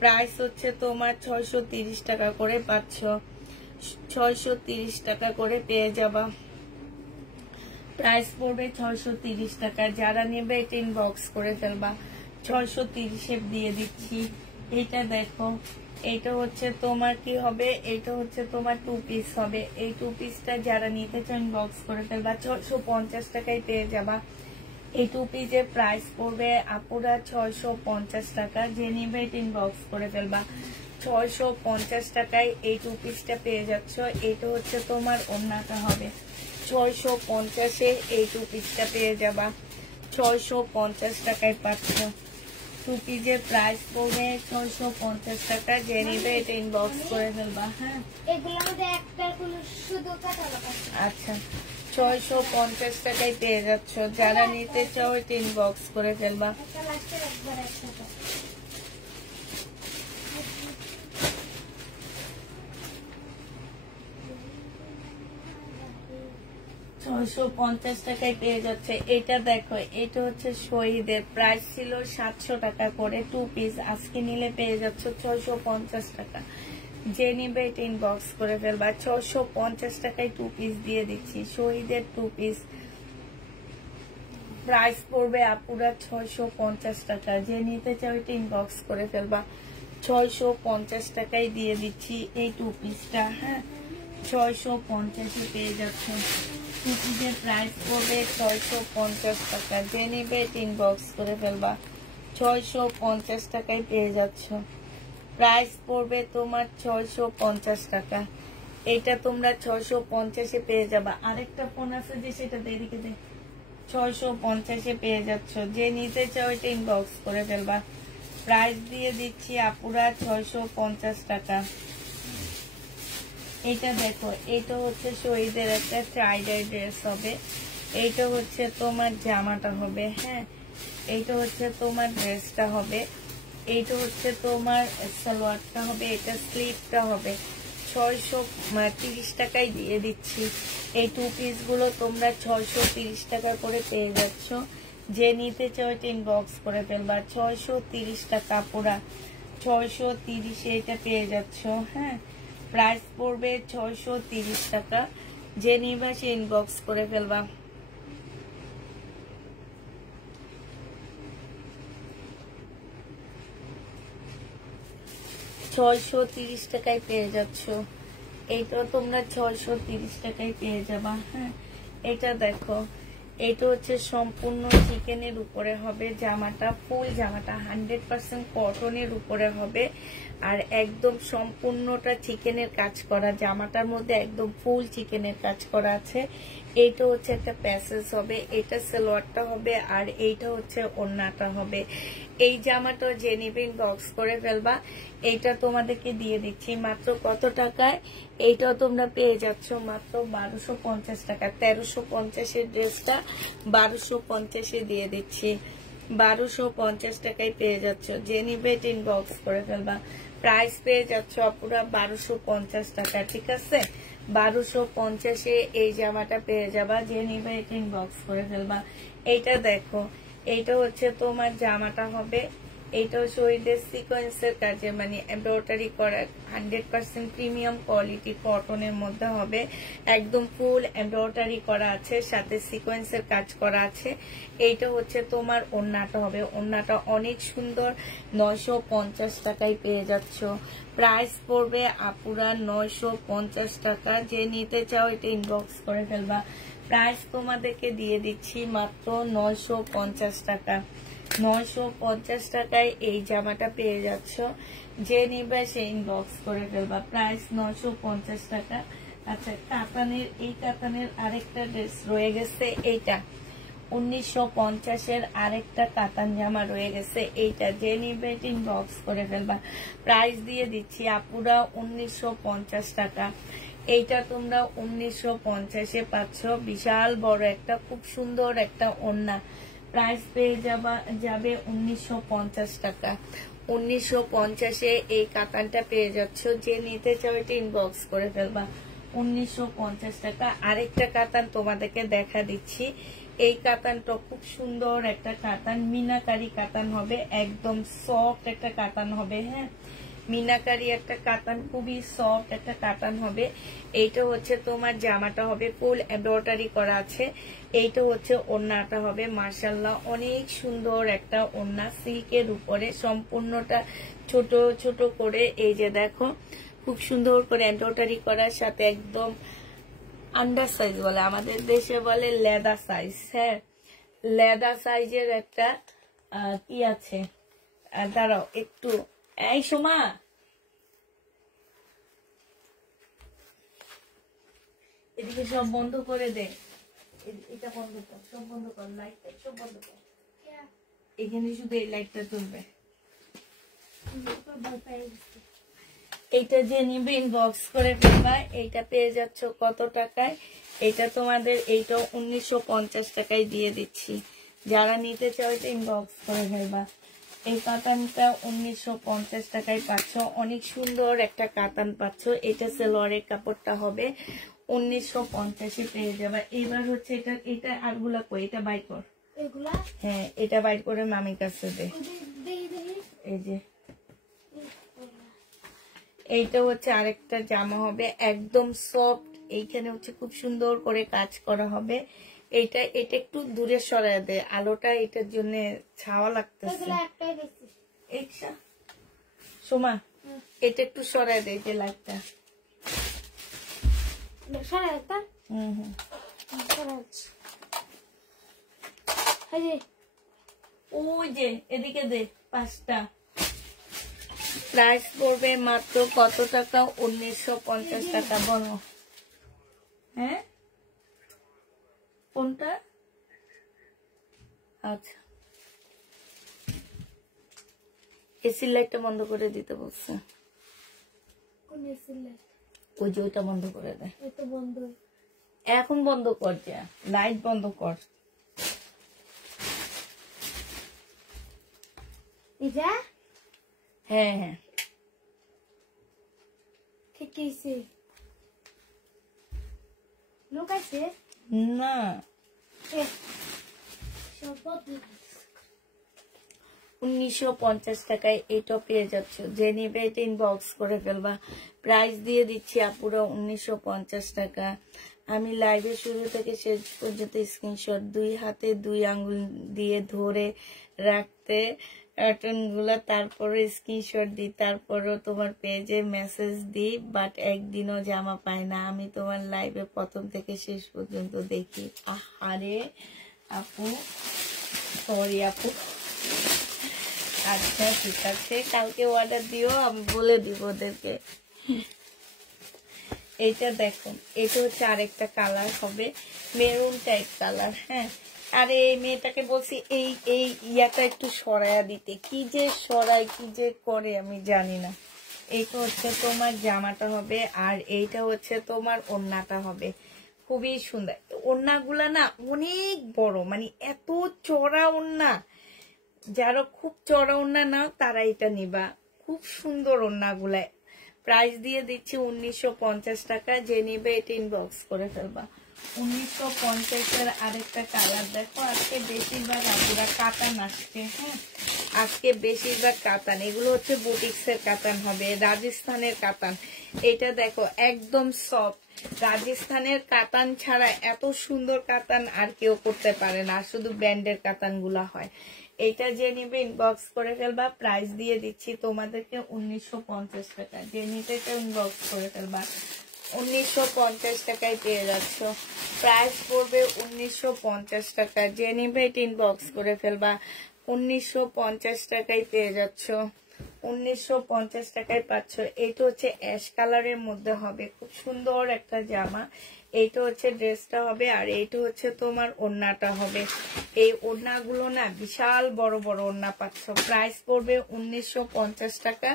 প্রাইস হচ্ছে তোমার 630 টাকা করে পাচ্ছ। 630 টাকা করে পেয়ে যাবা। প্রাইস পড়বে 630 টাকা। যারা নেবে এটা ইনবক্স করে ফেলবা। 630 দিয়ে দিচ্ছি। এটা দেখো, এটা হচ্ছে তোমার কি হবে, এটা হচ্ছে তোমার 2 পিস হবে। এই 2 পিসটা যারা নিতে চান ইনবক্স করে ফেলবা। 650 টাকায় পেয়ে যাবা। এই 2 পিসের প্রাইস পড়বে আপুরা 650 টাকা। যে নিবে এটা ইনবক্স করে ফেলবা। 650 টাকায় এই 2 পিসটা পেয়ে যাচ্ছ। এটা হচ্ছে তোমার ওড়নাটা হবে। 650 এই 2 পিসটা পেয়ে যাবা। 650 টাকায় পাচ্ছ। 2 পিসের প্রাইস পড়বে 650 টাকা। যে নিবে এটা ইনবক্স করে ফেলবা। হ্যাঁ, এগুলোর মধ্যে একটা শুধু ক্যাটালগ আছে। আচ্ছা, 650 টাকায় পেয়ে যাচ্ছ। যারা নিতে চাও এটা ইনবক্স করে ফেলবা। একটা লাস্টের একবার একসাথে। 650 টাকায় পেয়ে যাচ্ছে। এটা দেখো, এটা হচ্ছে শহীদের। প্রাইস ছিল 700 টাকা করে 2 পিস। আজকে নিলে পেয়ে যাচ্ছ 650 টাকা। যে নিবে এটা ইনবক্স করে ফেলবা। 650 টাকায় 2 পিস দিয়ে দিচ্ছি। শহীদের 2 পিস প্রাইস পড়বে আপুরা 650 টাকা। যে নিতে চাও এটা ইনবক্স করে ফেলবা। 650 টাকায় দিয়ে দিচ্ছি এই 2 পিসটা। হ্যাঁ, 650 পেয়ে যাচ্ছে। 2 পিসের প্রাইস পড়বে 650 টাকা। যে নিবে এটা ইনবক্স করে ফেলবা। 650 টাকায় পেয়ে যাচ্ছ। প্রাইস পড়বে তোমার 650 টাকা। এটা তোমরা 650 পেয়ে যাবা। আরেকটা ফোন আছে যে সেটা দেরিকে দে। 650 পেয়ে যাচ্ছ। যে নিতে চাও এটা ইনবক্স করে ফেলবা। প্রাইস দিয়ে দিচ্ছি আপুরা 650 টাকা। এটা দেখো, এটা হচ্ছে শহীদের একটা ট্রাইডার ড্রেস হবে। এইটা হচ্ছে তোমার জামাটা হবে। হ্যাঁ, এইটা হচ্ছে তোমার ড্রেসটা হবে, এইটা হচ্ছে তোমার সালোয়ারটা হবে, এটা স্লিভটা হবে। 630 টাকায় দিয়ে দিচ্ছি। এই 2 পিস গুলো তোমরা 630 টাকা করে পেয়ে যাচ্ছ। যে নিতে চাও এটা ইনবক্স করে ফেলবা। 630 টাকা পুরা। 630 এটা পেয়ে যাচ্ছ। হ্যাঁ, প্রাইস পড়বে 630 টাকা। যে নিবা সে ইনবক্স করে ফেলবা। 630 টাকায় পেয়ে যাচ্ছ। এইটা তোমরা 630 টাকায় পেয়ে যাবা। হ্যাঁ, এটা দেখো, এটা হচ্ছে সম্পূর্ণ চিকেনের উপরে হবে জামাটা। ফুল জামাটা 100% কটনের উপরে হবে, আর একদম সম্পূর্ণটা চিকেনের কাজ করা। জামাটার মধ্যে একদম ফুল চিকেনের কাজ করা আছে। এইটা হচ্ছে একটা প্যাসেজ হবে, এটা সালোয়ারটা হবে, আর এইটা হচ্ছে ওড়নাটা হবে। এই জামাটা যে নিবে ইনবক্স করে ফেলবা। এইটা তোমাদেরকে দিয়ে দিচ্ছি মাত্র কত টাকায়? এইটাও তোমরা পেয়ে যাচ্ছ মাত্র 1250 টাকা। 1350-এর ড্রেসটা 1250-এ দিয়ে দিচ্ছি। 1250 টাকায় পেয়ে যাচ্ছ, যে নিবে ইনবক্স করে ফেলবা। প্রাইস পেয়ে যাচ্ছ পুরা 1250 টাকা, ঠিক আছে? 1250-এ এই জামাটা পেয়ে যাবা, যে নিবে ইনবক্স করে ফেলবা। এইটা দেখো, এইটা হচ্ছে তোমার জামাটা হবে, এইটাও শহীদের সিকোয়েন্সের কাজে মানে এমব্রয়ডারি করা 100% প্রিমিয়াম কোয়ালিটি কটনের মধ্যে হবে। একদম ফুল এমব্রয়ডারি করা আছে, সাথে সিকোয়েন্সের কাজ করা আছে। এইটা হচ্ছে তোমার ওড়নাটা হবে, ওড়নাটা অনেক সুন্দর। 950 টাকায় পেয়ে যাচ্ছ। প্রাইস পড়বে আপুরা 950 টাকা। যে নিতে চাও এটা ইনবক্স করে ফেলবা। প্রাইস তোমাদেরকে দিয়ে দিচ্ছি মাত্র 950 টাকা। 950 টাকায় এই জামাটা পেয়ে যাচ্ছ, যে নিবে সে ইনবক্স করে ফেলবা। প্রাইস 950 টাকা। আচ্ছা, কাতানের, এই কাতানের আরেকটা ড্রেস রয়ে গেছে, এইটা 1950-এর আরেকটা কাতান জামা রয়ে গেছে, এইটা যে নিবে ইনবক্স করে ফেলবা। প্রাইস দিয়ে দিচ্ছি আপুরা 1950 টাকা। এইটা তোমরা 1950-এ পাচ্ছ, বিশাল বড় একটা খুব সুন্দর একটা ওড়না। প্রাইস পেয়ে যাবে 1950 টাকা। 1950-এ এই কাতানটা পেয়ে যাচ্ছ, যে নিতে চাও এটা ইনবক্স করে ফেলবা। 1950 টাকা। আরেকটা কাতান তোমাদেরকে দেখা দিচ্ছি, এই কাতানটা খুব সুন্দর একটা কাতান, মিনাকারি কাতান হবে, একদম সফট একটা কাতান হবে। হ্যাঁ, মিনাকারি একটা কাতান, খুবই সফট একটা কাতান হবে। এইটা হচ্ছে তোমার জামাটা হবে, ফুল এমব্রয়ডারি করা আছে। এইটা হচ্ছে ওড়নাটা হবে, মাশাআল্লাহ অনেক সুন্দর একটা ওড়না, সিল্কের উপরে সম্পূর্ণটা ছোট ছোট করে, এই যে দেখো খুব সুন্দর করে এমব্রয়ডারি করার সাথে একদম আন্ডার সাইজ বলে, আমাদের দেশে বলে লেদার সাইজ। হ্যাঁ, লেদার সাইজের একটা কি আছে, দাঁড়াও একটু, এই সোমা এদিকে সব বন্ধ করে দে, এটা বন্ধ কর, সব বন্ধ কর, লাইটটা সব বন্ধ কর। এখানে শুধু এই লাইটটা চলবে। এইটা যে নিবে ইনবক্স করে ফেলবা। এইটা পেয়ে যাচ্ছ কত টাকায়? এটা তোমাদের এইটা 1950 টাকায় দিয়ে দিচ্ছি। যারা নিতে চাও এটা ইনবক্স করে ফেলবা। এই কাতানটা 1950 টাকায় পাচ্ছ, অনেক সুন্দর একটা কাতান পাচ্ছ। এটা সালোয়ারের কাপড়টা হবে, 1950-এ পেয়ে যাবে। এবার হচ্ছে এটা আরগুলা কই, এটা বাই কর, হ্যাঁ এটা বাই করে মামির কাছে দে। এই যে এইটা হচ্ছে আরেকটা জামা হবে, একদম সফট, এইখানে হচ্ছে খুব সুন্দর করে কাজ করা হবে। এটা একটু দূরে সরায় দে, আলোটা এটার জন্য ছাওয়া লাগতেছে। সোমা এটা একটু সরায় দে, যে লাইটটা ওই যে এদিকে দে 5টা। প্রাইস পড়বে মাত্র কত টাকা? 1950 টাকা। বলো হ্যাঁ কোনটা? আচ্ছা, এসির লাইটটা বন্ধ করে দিতে বলছে। ওই যে ওইটা বন্ধ করে দেয়, এখন বন্ধ কর, যা লাইট বন্ধ কর। হ্যাঁ হ্যাঁ লোক আছে না, 1950 টাকায় এটা পেয়ে যাচ্ছ, যে নিবে এটা ইনবক্স করে ফেলবা। প্রাইস দিয়ে দিচ্ছি আপুরা 1950 টাকা। আমি লাইভের শুরু থেকে শেষ পর্যন্ত স্ক্রিনশট 2 হাতে 2 আঙ্গুল দিয়ে ধরে রাখতে গুলা, তারপরে স্ক্রিনশট দিই, তারপরও তোমার পেজে মেসেজ দিই, বাট একদিনও জামা পাই না। আমি তোমার লাইভে প্রথম থেকে শেষ পর্যন্ত দেখি। আরে আপু, সরি আপু। আচ্ছা ঠিক আছে, কালকে অর্ডার দিও, আমি বলে দিব ওদেরকে। এইটা দেখো, এটা হচ্ছে আরেকটা কালার হবে, মেরুন টাইপ কালার। হ্যাঁ, আরে এই মেয়েটাকে বলছি এই এই ইয়াটা একটু সরাইয়া দিতে, কি যে সরাই কি যে করে আমি জানি না। এইটা হচ্ছে তোমার জামাটা হবে, আর এইটা হচ্ছে তোমার ওড়নাটা হবে। খুবই সুন্দর ওড়নাগুলা না, অনেক বড়, মানে এত চড়া ওড়না। যারা খুব চড়া ওড়না নাও তারা এটা নিবা, খুব সুন্দর ওড়নাগুলা। প্রাইস দিয়ে দিচ্ছি 1950 টাকা, যে নিবে এটা ইনবক্স করে ফেলবা। 1950-এর আরেকটা কালার দেখো। আজকে বেশিরভাগ আপুরা কাতান আসছে। হ্যাঁ, আজকে বেশিরভাগ কাতান, এগুলো হচ্ছে বুটিক্সের কাতান হবে, রাজস্থানের কাতান। এটা দেখো একদম সফট, রাজস্থানের কাতান ছাড়া এত সুন্দর কাতান আর কেউ করতে পারে না, শুধু ব্র্যান্ডের কাতান গুলা হয়। এইটা যে নিবে ইনবক্স করে ফেলবা। প্রাইস দিয়ে দিচ্ছি তোমাদেরকে 1950 টাকা, যে নিতে ইনবক্স করে ফেলবা। 1950 টাকায় পেয়ে যাচ্ছ। প্রাইস পড়বে 1950 টাকা, যে নিবে এটা ইনবক্স করে ফেলবা। 1950 টাকায় পেয়ে যাচ্ছ, 1950 টাকায় পাচ্ছ। এইটা হচ্ছে অ্যাশ কালারের মধ্যে হবে, খুব সুন্দর একটা জামা। এইটা হচ্ছে ড্রেসটা হবে, আর এইটা হচ্ছে তোমার ওড়নাটা হবে। এই ওড়নাগুলো না বিশাল বড় বড় ওড়না পাচ্ছ। প্রাইস পড়বে 1950 টাকা,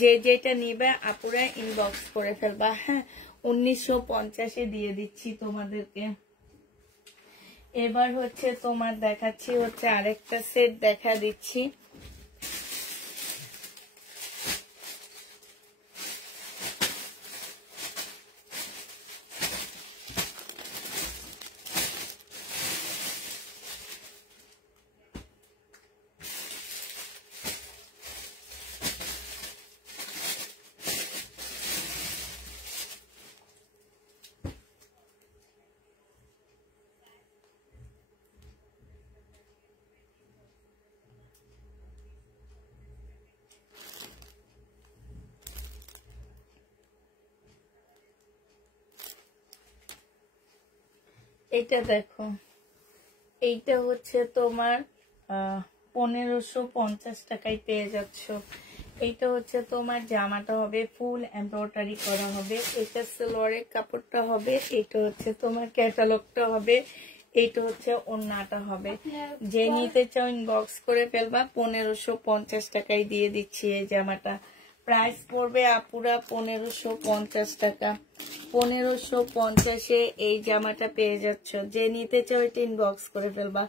যে যেটা নিবে আপুরা ইনবক্স করে ফেলবা। হ্যাঁ, 1950-এ দিয়ে দিচ্ছি তোমাদেরকে। এবার হচ্ছে তোমার দেখাচ্ছি হচ্ছে আরেকটা সেট দেখা দিচ্ছি। এটা দেখো, এইটা হচ্ছে তোমার 1550 টাকায় পেয়ে যাচ্ছ। এইটা হচ্ছে তোমার জামাটা হবে, ফুল এমব্রয়ডারি করা হবে। এটা সালোয়ারের কাপড়টা হবে, এটা হচ্ছে তোমার ক্যাটালগটা হবে, এইটা হচ্ছে ওড়নাটা হবে। যে নিতে চাও ইনবক্স করে ফেলবা। 1550 টাকায় দিয়ে দিচ্ছি এই জামাটা। প্রাইস পড়বে আপুরা 1550 টাকা। 1550-এ এই জামাটা পেয়ে যাচ্ছ, যে নিতে চাও এটা ইনবক্স করে ফেলবা।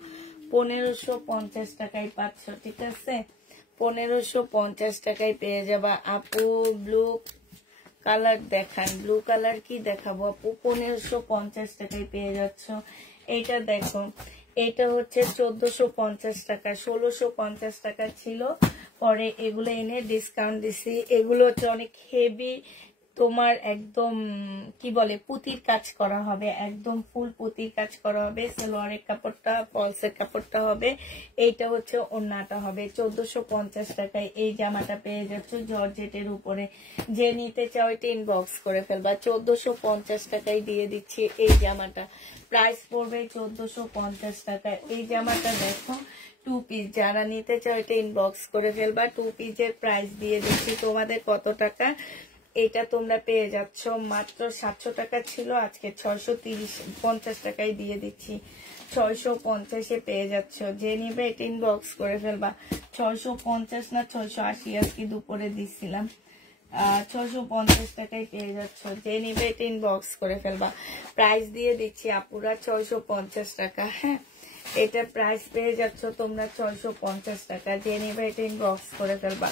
1550 টাকায় পাচ্ছ, ঠিক আছে? 1550 টাকায় পেয়ে যাবা আপু। ব্লু কালার দেখান, ব্লু কালার কি দেখাবো আপু? 1550 টাকায় পেয়ে যাচ্ছ। এইটা দেখো, এটা হচ্ছে 1450 টাকা, 1650 টাকা ছিল, পরে এগুলো এনে ডিসকাউন্ট দিছি। এগুলো হচ্ছে অনেক হেভি, তোমার একদম কি বলে পুতির কাজ করা হবে, একদম ফুল পুতির কাজ করা হবে। সালোয়ারের কাপড়টা, ফলসের কাপড়টা হবে। এইটা হচ্ছে ওড়নাটা হবে। 1450 টাকায় এই জামাটা পেয়ে যাচ্ছ জর্জেটের উপরে। যে নিতে চাও এটা ইনবক্স করে ফেলবা। 1450 টাকায় দিয়ে দিচ্ছি এই জামাটা। প্রাইস পড়বে 1450 টাকা। এই জামাটা দেখো 2 পিস, যারা নিতে চাও এটা ইনবক্স করে ফেলবা। 2 পিসের প্রাইস দিয়ে দিচ্ছি তোমাদের কত টাকা? এটা তোমরা পেয়ে যাচ্ছ মাত্র 700 টাকা ছিল, আজকে 650 টাকায় দিয়ে দিচ্ছি। 650-এ পেয়ে যাচ্ছ, যে নিবে এটা ইনবক্স করে ফেলবা। 650 না 680 আজকে দুপুরে দিচ্ছিলাম। 650 টাকায় পেয়ে যাচ্ছ, যে নিবে এটা ইনবক্স করে ফেলবা। প্রাইস দিয়ে দিচ্ছি আপুরা 650 টাকা। হ্যাঁ, এটা প্রাইস পেয়ে যাচ্ছ তোমরা 650 টাকা, যে নিবে এটা ইনবক্স করে ফেলবা।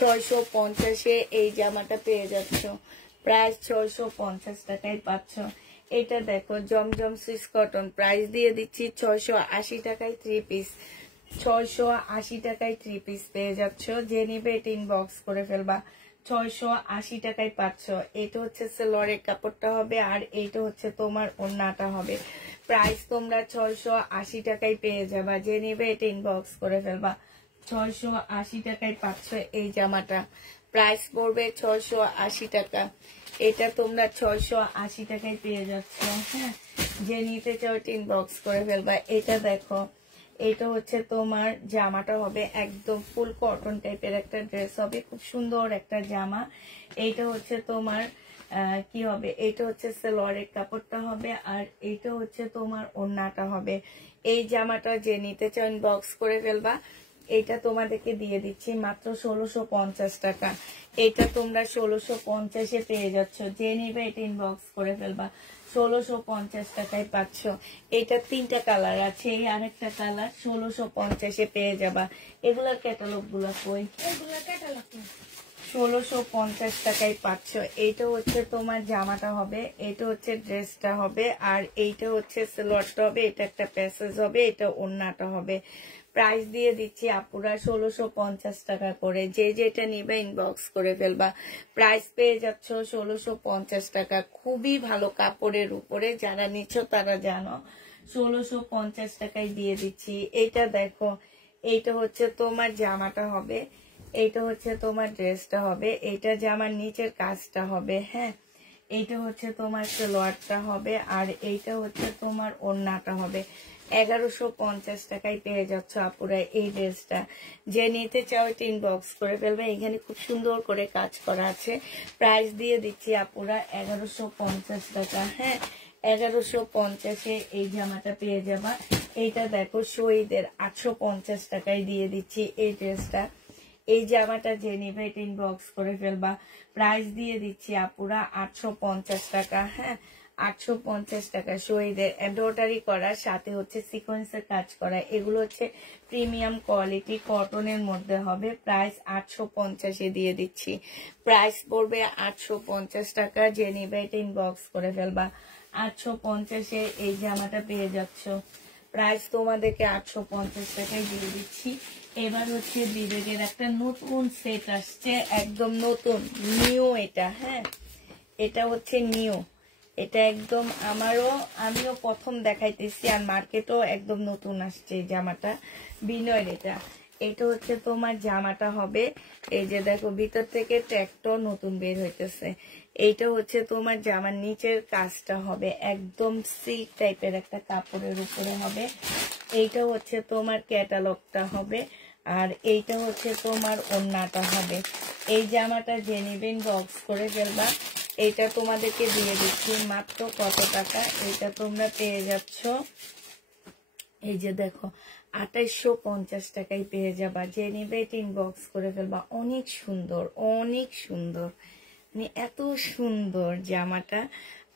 650-এ এই জামাটা পেয়ে যাচ্ছ, প্রাইস 650 টাকায় পাচ্ছ। এটা দেখো জমজম সুইস কটন, প্রাইস দিয়ে দিচ্ছি 680 টাকায় 3 পিস। 680 টাকায় 3 পিস পেয়ে যাচ্ছ, যে নিবে এটা ইনবক্স করে ফেলবা। 680 টাকায় পাচ্ছ। এটা হচ্ছে সালোয়ারের কাপড়টা হবে, আর এইটা হচ্ছে তোমার ওড়নাটা হবে। প্রাইস তোমরা 680 টাকায় পেয়ে যাবা, যে নিবে এটা ইনবক্স করে ফেলবা। 680 টাকায় পাচ্ছ এই জামাটা। প্রাইস পড়বে 680 টাকা। এটা তোমরা 680 টাকায় পেয়ে যাচ্ছ। হ্যাঁ, যে নিতে চাও এটা ইনবক্স করে ফেলবা। এটা দেখো, এটা হচ্ছে তোমার জামাটা হবে, একদম ফুল কটন টাইপের একটা ড্রেস হবে, খুব সুন্দর একটা জামা। এইটা হচ্ছে তোমার কি হবে, এটা হচ্ছে সালোয়ারের কাপড়টা হবে, আর এইটা হচ্ছে তোমার ওড়নাটা হবে। এই জামাটা যে নিতে চাও ইনবক্স করে ফেলবা। এটা তোমাদেরকে দিয়ে দিচ্ছি মাত্র 1650 টাকা। এটা তোমরা 1650-এ পেয়ে যাচ্ছ। যে নিবে এটা ইনবক্স করে ফেলবা, 1650 টাকায় পাচ্ছ। এটা 3টা কালার আছে, এই আরেকটা কালার 1650-এ পেয়ে যাবা। এগুলোর ক্যাটালগ গুলো কই? 1650 টাকায় পাচ্ছ। এইটা হচ্ছে তোমার জামাটা হবে, এটা হচ্ছে ড্রেসটা হবে, আর এইটা হচ্ছে সালোয়ারটা হবে, এটা একটা প্যাসেজ হবে, এটা ওড়নাটা হবে। প্রাইস দিয়ে দিচ্ছি আপুরা 1650 টাকা করে। যে যেটা নিবে ইনবক্স করে ফেলবা। প্রাইস পেয়ে যাচ্ছ 1650 টাকা। খুবই ভালো কাপড়ের উপরে, যারা নিচ্ছ তারা জানো। 1650 টাকায় দিয়ে দিচ্ছি। এইটা দেখো, এইটা হচ্ছে তোমার জামাটা হবে, এইটা হচ্ছে তোমার ড্রেসটা হবে, এইটা জামার নিচের কাজটা হবে। হ্যাঁ, এইটা হচ্ছে তোমার সালোয়ারটা হবে, আর এইটা হচ্ছে তোমার ওড়নাটা হবে। 1150 টাকায় পেয়ে যাচ্ছ আপুরা এই ড্রেসটা। যে নিতে চাও এটা ইনবক্স করে ফেলবে। এখানে খুব সুন্দর করে কাজ করা আছে। প্রাইস দিয়ে দিচ্ছি আপুরা 1150 টাকা। হ্যাঁ, 1150-এ এই জামাটা পেয়ে যাবা। এইটা দেখো শহীদের 850 টাকায় দিয়ে দিচ্ছি এই ড্রেসটা। এই জামাটা যে নিবে এটা ইনবক্স করে ফেলবা। প্রাইস দিয়ে দিচ্ছি আপুরা 850 টাকা। হ্যাঁ, 850 টাকা শহীদের এমব্রয়ডারি করা, সাথে হচ্ছে সিকোয়েন্সের কাজ করা। এগুলো হচ্ছে প্রিমিয়াম কোয়ালিটি কটনের মধ্যে হবে। প্রাইস 850-এ দিয়ে দিচ্ছি। প্রাইস পড়বে 850 টাকা। যে নিবে এটা ইনবক্স করে ফেলবা। 850-এ এই জামাটা পেয়ে যাচ্ছ। প্রাইস তোমাদেরকে 850 টাকায় দিয়ে দিচ্ছি। এবার হচ্ছে বিবেকের একটা নতুন সেট আসছে, একদম নতুন নিউ এটা। হ্যাঁ, এটা হচ্ছে নিউ, এটা একদম আমিও প্রথম দেখাইতেছি, আর মার্কেটও একদম নতুন আসছে এই জামাটা। বিনয়ের এটা হচ্ছে তোমার জামাটা হবে। এই যে দেখো ভিতর থেকে ট্যাগটাও নতুন বের হইতেছে। এইটা হচ্ছে তোমার জামার নিচের কাজটা হবে, একদম সিল্ক টাইপের একটা কাপড়ের উপরে হবে। এইটা হচ্ছে তোমার ক্যাটালগটা হবে, আর এইটা হচ্ছে তোমার ওড়নাটা হবে। এই জামাটা যে নিবেন বক্স করে ফেলবা। এইটা তোমাদেরকে দিয়ে দিচ্ছি মাত্র কত টাকা? এইটা তোমরা পেয়ে যাচ্ছ, এই যে দেখো 2850 টাকায় পেয়ে যাবা। যে নিবে এটা ইনবক্স করে ফেলবা। অনেক সুন্দর, অনেক সুন্দর, মানে এত সুন্দর জামাটা।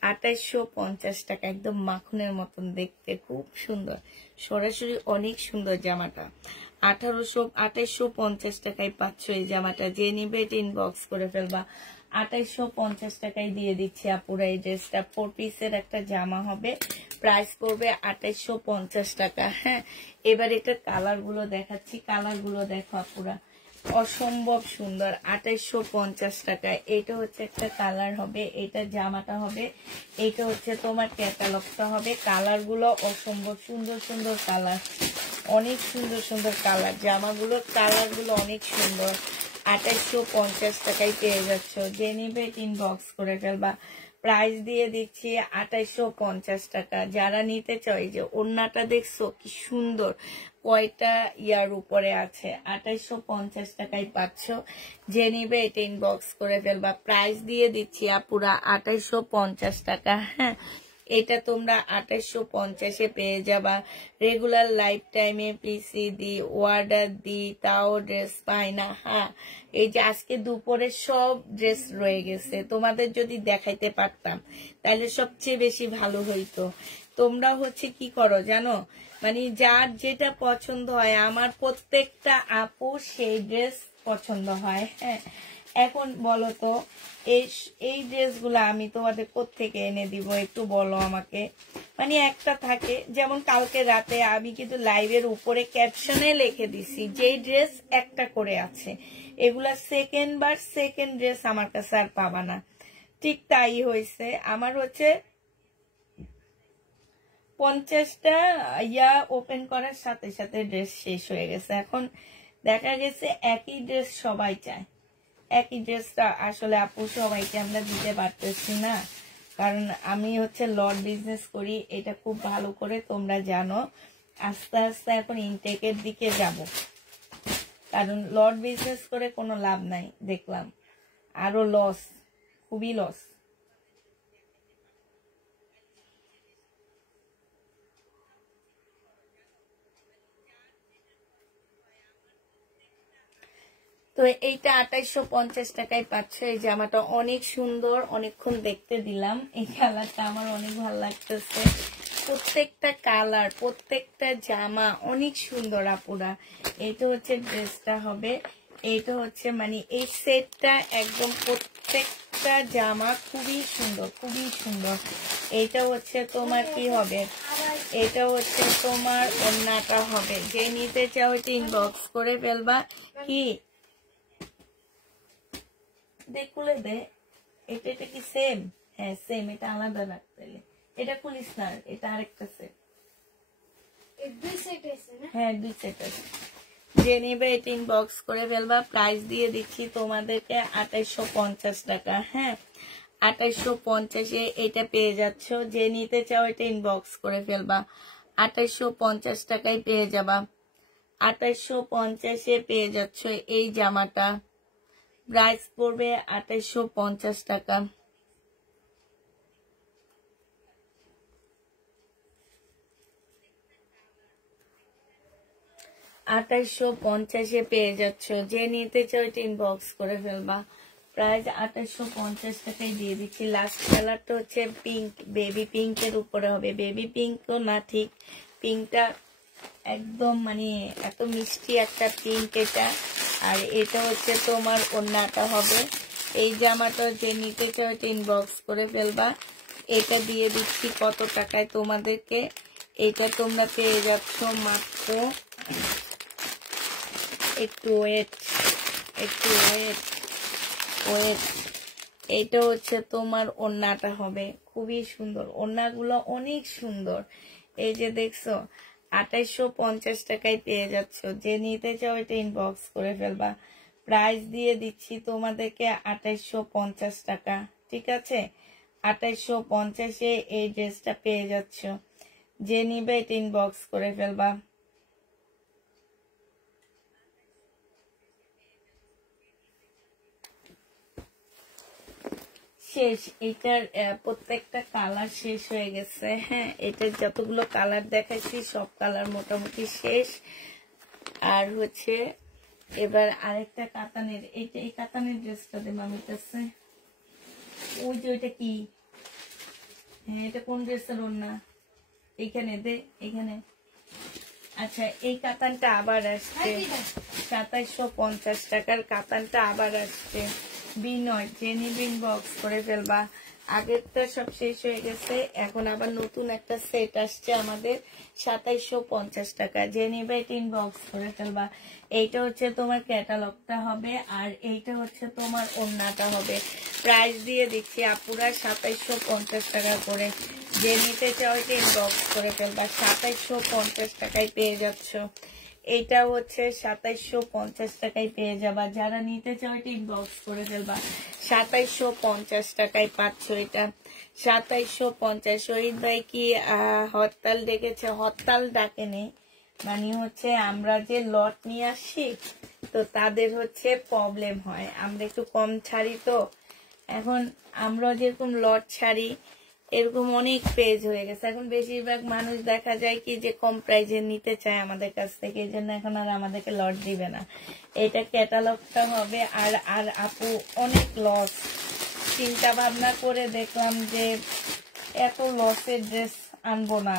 2850 টাকা, একদম মাখনের মতন দেখতে, খুব সুন্দর, সরাসরি অনেক সুন্দর জামাটা। 2850 টাকায় পাচ্ছ এই জামাটা। যে নিবে এটা ইনবক্স করে ফেলবা। 2850 টাকায় দিয়ে দিচ্ছি আপুরা এই ড্রেসটা। 4 পিসের একটা জামা হবে। প্রাইস পড়বে 2850 টাকা। হ্যাঁ, এবার এটা কালার গুলো দেখাচ্ছি। কালার গুলো দেখো আপুরা, অসম্ভব সুন্দর। 2850 টাকায় এটা হচ্ছে একটা কালার হবে, এটা জামাটা হবে, এইটা হচ্ছে তোমার ক্যাটালগটা হবে। কালার গুলো অসম্ভব সুন্দর সুন্দর কালার, অনেক সুন্দর সুন্দর কালার। জামাগুলোর কালার গুলো অনেক সুন্দর। 2850 টাকায় পেয়ে যাচ্ছ। যে নিবে ইনবক্স করে ফেলবা। প্রাইস দিয়ে দিচ্ছি 2850 টাকা। যারা নিতে চাই, যে ওড়নাটা দেখছো কি সুন্দর, কয়টা ইয়ার উপরে আছে। 2850 টাকায় পাচ্ছ। যে নিবে এটা ইনবক্স করে ফেলবা। প্রাইস দিয়ে দিচ্ছি আপুরা 2850 টাকা। হ্যাঁ, এটা তোমরা 2850-এ পেয়ে যাবা। রেগুলার লাইফ টাইমে পিসি দি অর্ডার দি, তাও ড্রেস পাই না। হ্যাঁ, এই যে আজকে দুপুরে সব ড্রেস রয়ে গেছে, তোমাদের যদি দেখাইতে পারতাম তাহলে সবচেয়ে বেশি ভালো হইতো। তোমরা হচ্ছে কি করো জানো, মানে যার যেটা পছন্দ হয়, আমার প্রত্যেকটা আপু সেই ড্রেস পছন্দ হয়। হ্যাঁ, এখন বলো তো এই ড্রেসগুলো আমি তোমাদের কোত্থেকে এনে দিব একটু বলো আমাকে। মানে একটা থাকে, যেমন কালকে রাতে আমি কিন্তু লাইভের উপরে ক্যাপশনে লিখে দিছি যে ড্রেস একটা করে আছে, এগুলা সেকেন্ড ড্রেস আমার কাছে আর পাবা না। ঠিক তাই হয়েছে, আমার হচ্ছে 50টা ইয়া ওপেন করার সাথে সাথে ড্রেস শেষ হয়ে গেছে। এখন দেখা গেছে একই ড্রেস সবাই চায়, একই ড্রেসটা আসলে আপু সবাইকে আমরা দিতে পারতেছি না, কারণ আমি হচ্ছে লট বিজনেস করি, এটা খুব ভালো করে তোমরা জানো। আস্তে আস্তে এখন ইনটেকের দিকে যাব, কারণ লট বিজনেস করে কোনো লাভ নাই, দেখলাম আরো লস, খুবই লস। তো এইটা 2850 টাকায় পাচ্ছ। এই জামাটা অনেক সুন্দর, অনেকক্ষণ দেখতে দিলাম। এই কালারটা আমার অনেক ভালো লাগতেছে। প্রত্যেকটা কালার, প্রত্যেকটা জামা অনেক সুন্দর আপুরা। এইটা হচ্ছে ড্রেসটা হবে, এইটা হচ্ছে মানে এই সেটটা একদম প্রত্যেকটা জামা খুবই সুন্দর, খুবই সুন্দর। এইটা হচ্ছে তোমার কি হবে, এটা হচ্ছে তোমার ওড়নাটা হবে। যে নিতে চাও এটা ইনবক্স করে ফেলবা। কি খুলে দে, এটা এটা কি সেম? হ্যাঁ সেম, এটা আলাদা রাখতে। এটা খুলিস না, এটা আরেকটা সেট। হ্যাঁ 2 সেট আছে। যে নিবে এটা ইনবক্স করে ফেলবা। প্রাইস দিয়ে দিচ্ছি তোমাদেরকে 2850 টাকা। হ্যাঁ 2850-এ এটা পেয়ে যাচ্ছ। যে নিতে চাও এটা ইনবক্স করে ফেলবা। 2850 টাকায় পেয়ে যাবা। 2850-এ পেয়ে যাচ্ছ এই জামাটা। প্রাইস পড়বে 2850 টাকা। 2850-এ পেয়ে যাচ্ছ। যে নিতে চাও এটা ইনবক্স করে ফেলবা। প্রাইস 2850 টাকায় দিয়ে দিচ্ছি। লাস্ট কালারটা হচ্ছে পিঙ্ক, বেবি পিঙ্কের উপরে হবে। বেবি পিঙ্কও না, ঠিক পিঙ্কটা একদম মানে এত মিষ্টি একটা পিঙ্ক এটা। আর এটা হচ্ছে তোমার ওড়নাটা হবে। এই জামাটা যে নিতে চাও এটা ইনবক্স করে ফেলবা। এটা দিয়ে দিচ্ছি কত টাকায় তোমাদেরকে, এটা তোমরা পেয়ে যাচ্ছ মাত্র, একটু ওয়েট, একটু ওয়েট, ওয়েট। এইটা হচ্ছে তোমার ওড়নাটা হবে, খুবই সুন্দর। ওড়নাগুলো অনেক সুন্দর। এই যে দেখছো 2850 টাকায় পেয়ে যাচ্ছ। যে নিতে চাও এটা ইনবক্স করে ফেলবা। প্রাইস দিয়ে দিচ্ছি তোমাদেরকে 2850 টাকা। ঠিক আছে, 2850-এ এই ড্রেসটা পেয়ে যাচ্ছ। যে নিবে এটা ইনবক্স করে ফেলবা। শেষ, এটার প্রত্যেকটা কালার শেষ হয়ে গেছে। হ্যাঁ এটার যতগুলো কালার দেখাচ্ছি সব কালার মোটামুটি শেষ। আর হচ্ছে এবার আরেকটা কাতানের, এইটা এই কাতানের ড্রেসটা দেব আমি কাছে। ওই যে ওইটা কি, হ্যাঁ এটা কোন ড্রেসের ওড়না, এইখানে দে, এখানে। আচ্ছা এই কাতানটা আবার আসছে 2750 টাকার। কাতানটা আবার আসছে। বিনয় জেনিবিন বক্স করে ফেলবা। আগেরটা সব শেষ হয়ে গেছে, এখন আবার নতুন একটা সেট আসছে আমাদের 2750 টাকা। জেনিবে ইনবক্স করে ফেলবা। এইটা হচ্ছে তোমার ক্যাটালগটা হবে, আর এইটা হচ্ছে তোমার ওড়নাটা হবে। প্রাইস দিয়ে দিচ্ছি আপুরা 2750 টাকা করে। যে নিতে চাও এটা ইনবক্স করে ফেলবা। 2750 টাকায় পেয়ে যাচ্ছ। এটা হচ্ছে 2750 টাকায় পেয়ে যাবা। যারা নিতে চাও এটা ইনবক্স করে ফেলবা। 2750 টাকায় পাচ্ছ এটা। 2750। শহীদ ভাই কি হরতাল ডেকেছে? হরতাল ডাকেনি, মানে হচ্ছে আমরা যে লট নিয়ে আসি তো তাদের হচ্ছে প্রবলেম হয়, আমরা একটু কম ছাড়ি। তো এখন আমরা যেরকম লট ছাড়ি এরকম অনেক পেজ হয়ে গেছে। এখন বেশিরভাগ মানুষ দেখা যায় কি যে কম প্রাইজে নিতে চায় আমাদের কাছ থেকে, এই জন্য এখন আর আমাদেরকে লট দিবে না। এটা ক্যাটালগটা হবে। আর আর আপু অনেক লস, চিন্তা ভাবনা করে দেখলাম যে এত লসের ড্রেস আনবো না।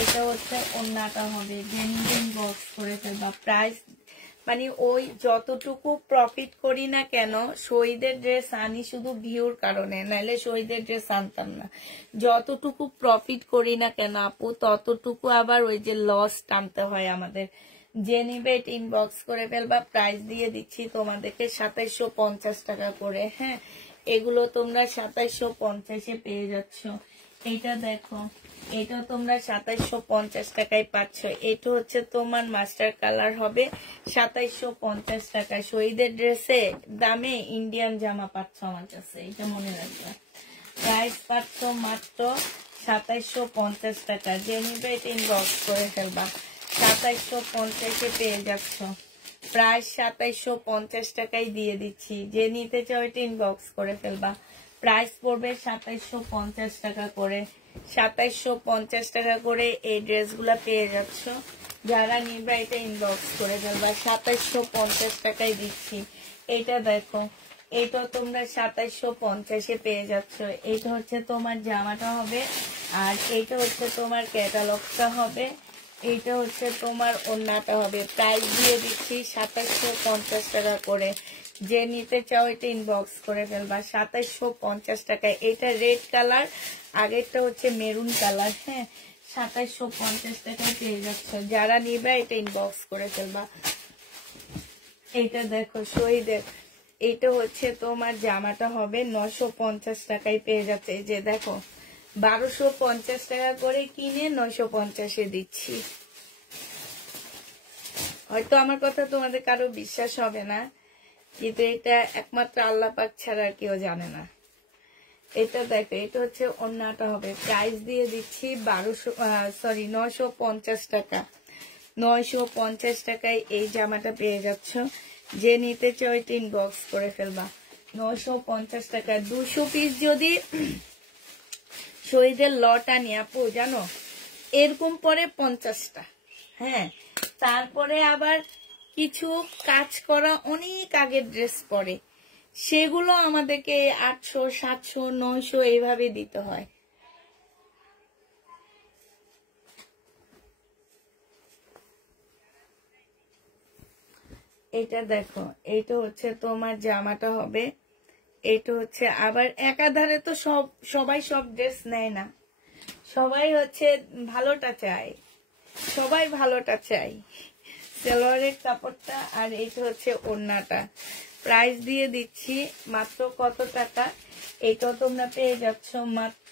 এটা হচ্ছে ওড়নাটা হবে। জেনুইন বক্স করে ফেলবা। প্রাইস মানে ওই যতটুকু প্রফিট করি না কেন, শহীদের ড্রেস আনি শুধু ভিউর কারণে, নাইলে শহীদের ড্রেস আনতাম না। যতটুকু প্রফিট করি না কেন আপু, ততটুকু আবার ওই যে লস টানতে হয় আমাদের। যে নিবে ইনবক্স করে ফেলবা। প্রাইস দিয়ে দিচ্ছি তোমাদেরকে 2750 টাকা করে। হ্যাঁ এগুলো তোমরা 2750-এ পেয়ে যাচ্ছ। এইটা দেখো, এটা তোমরা 2750 টাকায় পাচ্ছ। এটা হচ্ছে তোমার মাস্টার কালার হবে 2750 টাকা। শহীদের ড্রেসে দামে ইন্ডিয়ান জামা পাচ্ছ আমার কাছে, এটা মনে রাখবে। প্রাইস পাচ্ছ মাত্র 2750 টাকা। যে নিবে এটা ইনবক্স করে ফেলবা। 2750-এ পেয়ে যাচ্ছ। প্রাইস 2750 টাকায় দিয়ে দিচ্ছি। যে নিতে চাও এটা ইনবক্স করে ফেলবা। প্রাইস পড়বে 2750 টাকা করে। 2750 টাকা করে এই ড্রেসগুলা পেয়ে যাচ্ছ। যারা নিবা এটা ইনবক্স করে ফেলবা। 2750 টাকায় দিচ্ছি। এটা দেখো, এটা তোমরা 2750-এ পেয়ে যাচ্ছ। এটা হচ্ছে তোমার জামাটা হবে, আর এইটা হচ্ছে তোমার ক্যাটালগটা হবে, এইটা হচ্ছে তোমার ওড়নাটা হবে। প্রাইস দিয়ে দিচ্ছি 2750 টাকা করে। যে নিতে চাও এটা ইনবক্স করে ফেলবা। 2750 টাকায়। এটা রেড কালার, আগেরটা হচ্ছে মেরুন কালার। হ্যাঁ, 2750 টাকায় পেয়ে যাচ্ছ। যারা নিবা এটা ইনবক্স করে ফেলবা। এইটা দেখো শহীদের, এইটা হচ্ছে তোমার জামাটা হবে 950 টাকায় পেয়ে যাচ্ছে। এই যে দেখো, 1250 টাকা করে কিনে 950-এ দিচ্ছি। হয়তো আমার কথা তোমাদের কারো বিশ্বাস হবে না, কিন্তু এটা একমাত্র আল্লাহ পাক ছাড়া আর কেউ জানে না। এটা দেখো, এটা হচ্ছে ওড়নাটা হবে। প্রাইস দিয়ে দিচ্ছি 950 টাকা। 950 টাকায় এই জামাটা পেয়ে যাচ্ছ। যে নিতে চাও এটা ইনবক্স করে ফেলবা। 950 টাকা। 200 পিস যদি শহীদের লট আনি আপু, জানো এরকম পরে 50টা। হ্যাঁ, তারপরে আবার কিছু কাজ করা অনেক আগের ড্রেস পরে, সেগুলো আমাদেরকে 800, 700, 900 এইভাবে দিতে হয়। এটা দেখো, এইটা হচ্ছে তোমার জামাটা হবে। এটা হচ্ছে আবার একাধারে তো সবাই সব ড্রেস নেয় না, সবাই হচ্ছে ভালোটা চায়, সবাই ভালোটা চাই। সালোয়ারের কাপড়টা, আর এইটা হচ্ছে ওড়নাটা। প্রাইস দিয়ে দিচ্ছি মাত্র কত টাকা? এটাও তোমরা পেয়ে যাচ্ছ মাত্র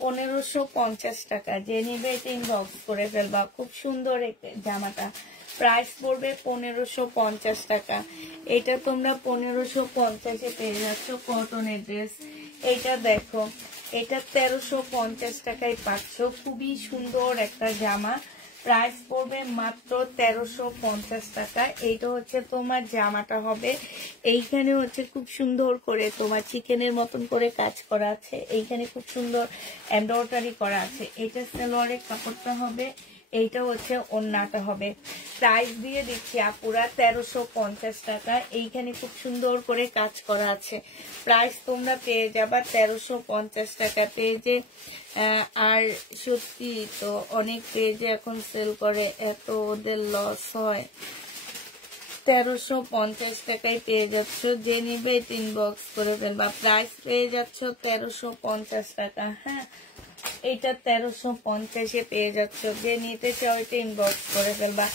1550 টাকা। যে নিবে এটা ইনবক্স করে ফেলবা। খুব সুন্দর জামাটা। প্রাইস পড়বে 1550 টাকা। এটা তোমরা 1550-এ পেয়ে যাচ্ছ কটনের ড্রেস। এটা দেখো, এটা 1350 টাকায় পাচ্ছ। খুবই সুন্দর একটা জামা। প্রাইস পড়বে মাত্র 1350 টাকা। এইটা হচ্ছে তোমার জামাটা হবে। এইখানে হচ্ছে খুব সুন্দর করে তোমার চিকেনের মতন করে কাজ করা আছে। এইখানে খুব সুন্দর এমব্রয়ডারি করা আছে। এটা সালোয়ারের কাপড়টা হবে, এইটা হচ্ছে ওড়নাটা হবে। প্রাইস দিয়ে দিচ্ছি আপুরা 1350 টাকা। এইখানে খুব সুন্দর করে কাজ করা আছে। প্রাইস তোমরা পেয়ে যাবা 1350 টাকা। পেজে আর সত্যি তো অনেক পেজে এখন সেল করে, এত ওদের লস হয়। 1350 টাকায় পেয়ে যাচ্ছ। যে নিবে ইনবক্স করে ফেলবা। প্রাইস পেয়ে যাচ্ছ 1350 টাকা। হ্যাঁ, এটা 1350-এ পেয়ে যাচ্ছ। যে নিতে চাও এটা ইনবক্স করে ফেলবা।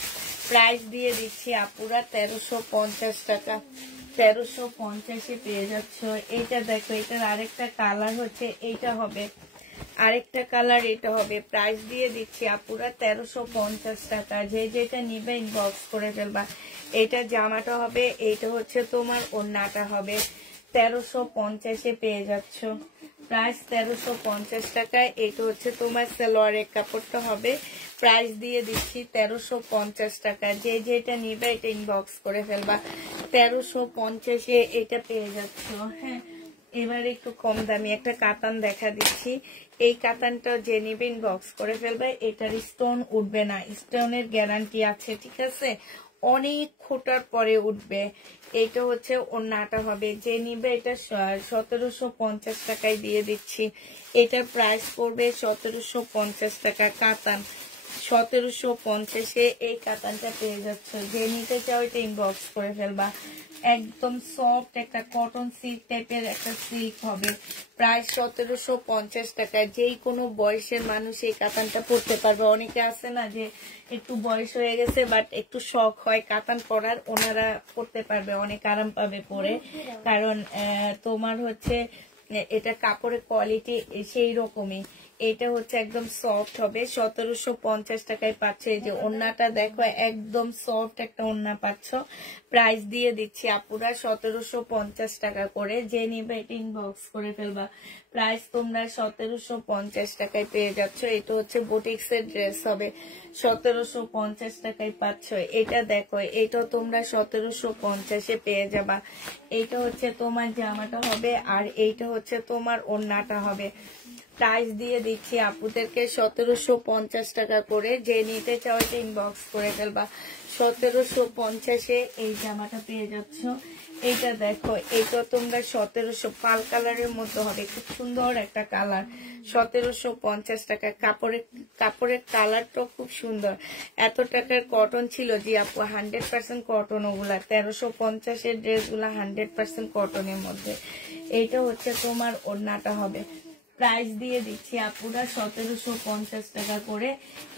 প্রাইস দিয়ে দিচ্ছি আপুরা 1350 টাকা। 1350-এ পেয়ে যাচ্ছ। এইটা দেখো, এটার আরেকটা কালার হচ্ছে এইটা হবে, আরেকটা কালার এটা হবে। প্রাইস দিয়ে দিচ্ছি আপুরা 1350 টাকা। যে যেটা নিবে ইনবক্স করে ফেলবা। এটা জামাটা হবে, এইটা হচ্ছে তোমার ওড়নাটা হবে। 1350-এ পেয়ে যাচ্ছ। প্রাইস 1350 টাকায়। এটা হচ্ছে তোমার সালোয়ারের কাপড়টা হবে। প্রাইস দিয়ে দিচ্ছি 1350 টাকা। যে যেটা নিবে এটা ইনবক্স করে ফেলবা। 1350-এ এটা পেয়ে যাচ্ছ। হ্যাঁ, এবার একটু কম দামি একটা কাতান দেখা দিচ্ছি। এই কাতানটা যে নিবে ইনবক্স করে ফেলবে। এটার স্টোন উঠবে না, স্টোনের গ্যারান্টি আছে, ঠিক আছে? অনেক খোটার পরে উঠবে। এটা হচ্ছে ওড়নাটা হবে। যে নিবে এটা 1750 টাকায় দিয়ে দিচ্ছি। এটার প্রাইস পড়বে 1750 টাকা। কাতান 1750-এ এই কাতানটা পেয়ে যাচ্ছ। যে নিতে চাও এটা ইনবক্স করে ফেলবা। একদম সফট একটা কটন সিল্ক টাইপের একটা সিল্ক হবে। প্রায় 1750 টাকায়। যেই কোনো বয়সের মানুষ এই কাতানটা পরতে পারবে। অনেকে আছে না যে একটু বয়স হয়ে গেছে বাট একটু শখ হয় কাতান পরার, ওনারা পরতে পারবে, অনেক আরাম পাবে পরে। কারণ তোমার হচ্ছে এটা কাপড়ের কোয়ালিটি সেই রকমই। এটা হচ্ছে একদম সফট হবে। 1750 টাকায় পাচ্ছ। এই যে ওড়নাটা দেখো, একদম সফট একটা ওড়না পাচ্ছ। প্রাইস দিয়ে দিচ্ছি আপুরা 1750 টাকা করে। যে নিবে এটা ইনবক্স করে ফেলবা। প্রাইস তোমরা 1750 টাকায় পেয়ে যাচ্ছ। এটা হচ্ছে বুটিক্সের ড্রেস হবে। 1750 টাকায় পাচ্ছ। এটা দেখো, এটা তোমরা 1750-এ পেয়ে যাবা। এইটা হচ্ছে তোমার জামাটা হবে, আর এইটা হচ্ছে তোমার ওড়নাটা হবে। প্রাইস দিয়ে দিচ্ছি আপুদেরকে 1750 টাকা করে। যে নিতে চাও এটা ইনবক্স করে ফেলবা। 1750-এ এই জামাটা পেয়ে যাচ্ছ। এইটা দেখো, এটা তোমরা 1700 পাল কালারের মধ্যে হবে, খুব সুন্দর একটা কালার। 1750 টাকা। কাপড়ের কালারটাও খুব সুন্দর। এত টাকার কটন ছিল জি আপু, 100% কটন। ওগুলা 1350-এর ড্রেসগুলা 100% কটনের মধ্যে। এইটা হচ্ছে তোমার ওড়নাটা হবে। প্রাইস দিয়ে দিচ্ছি আপুরা 1750 টাকা করে।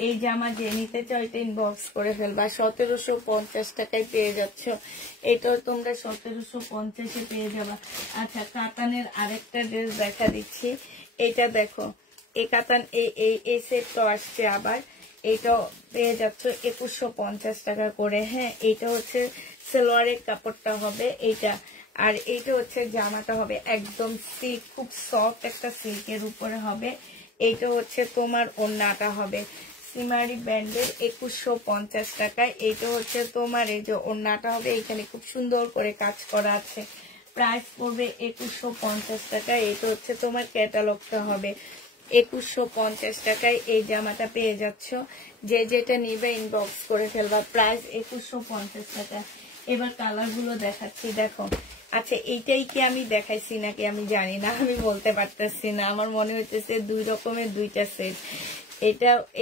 এই জামা যে নিতে চাও এটা ইনবক্স করে ফেলবা। 1750 টাকায় পেয়ে যাচ্ছ। এটাও তোমরা 1750-এ পেয়ে যাবা। আচ্ছা, কাতানের আরেকটা ড্রেস দেখা দিচ্ছি। এটা দেখো, এই কাতান এই সেটটা আসছে আবার। এটাও পেয়ে যাচ্ছ 2150 টাকা করে। হ্যাঁ, এটা হচ্ছে সালোয়ারের কাপড়টা হবে এইটা। আর এইটা হচ্ছে জামাটা হবে একদম সিল্ক, খুব সফট একটা সিল্কের উপরে হবে। এইটা হচ্ছে তোমার ওড়নাটা হবে সিমারি ব্যান্ডের 2150 টাকায়। এইটা হচ্ছে তোমার এই যে ওড়নাটা হবে, এখানে খুব সুন্দর করে কাজ করা আছে। প্রাইস পড়বে 2150 টাকা। এটা হচ্ছে তোমার ক্যাটালগটা হবে 2150 টাকায়। এই জামাটা পেয়ে যাচ্ছ। যে যেটা নিবে ইনবক্স করে ফেলবা। প্রাইস 2150 টাকা। এবার কালার গুলো দেখাচ্ছি, দেখো। আচ্ছা, এইটাই কি আমি দেখাইছি নাকি আমি জানি না, আমি বলতে পারতেছি না। আমার মনে হইতেছে দুই রকমের দুইটা সেট।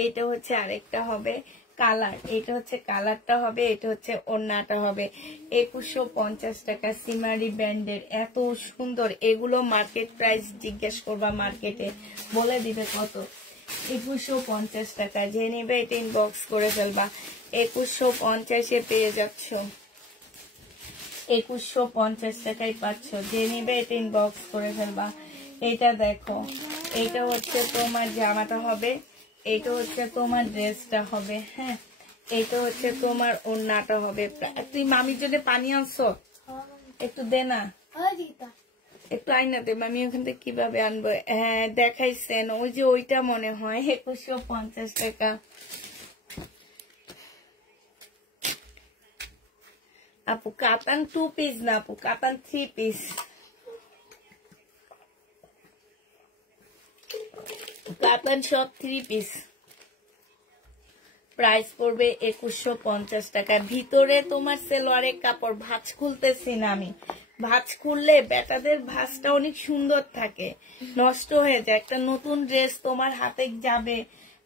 এটা হচ্ছে আরেকটা হবে কালার। এটা হচ্ছে কালারটা হবে, এটা হচ্ছে ওড়নাটা হবে। 2150 টাকা সিমারি ব্যান্ডের, এত সুন্দর। এগুলো মার্কেট প্রাইস জিজ্ঞেস করবা, মার্কেটে বলে দিবে কত। 2150 টাকা। যে নেবে এটা ইনবক্স করে ফেলবা। 2150-এ পেয়ে যাচ্ছ। 2150 টাকায় পাচ্ছ। যে নিবে এটা ইনবক্স করে ফেলবা। এটা দেখো, এটা হচ্ছে তোমার জামাটা হবে, এটা হচ্ছে তোমার ড্রেসটা হবে। হ্যাঁ, এটা হচ্ছে তোমার ওড়নাটা হবে। তুই মামির জন্য পানি আনছো? একটু দে না, একটু আইনা দে। মামি ওখান থেকে কিভাবে আনবো? হ্যাঁ, দেখাইছেন ওই যে ওইটা মনে হয় 2150 টাকা। আপু কাতান 2 পিস না আপু, কাতান 3 পিস। কাতান সব 3 পিস। প্রাইস পড়বে 2150 টাকা। ভিতরে তোমার সেলোয়ারের কাপড়, ভাঁজ খুলতেছি না আমি। ভাঁজ খুললে বেটাদের ভাঁজটা অনেক সুন্দর থাকে, নষ্ট হয়ে যায়। একটা নতুন ড্রেস তোমার হাতে যাবে,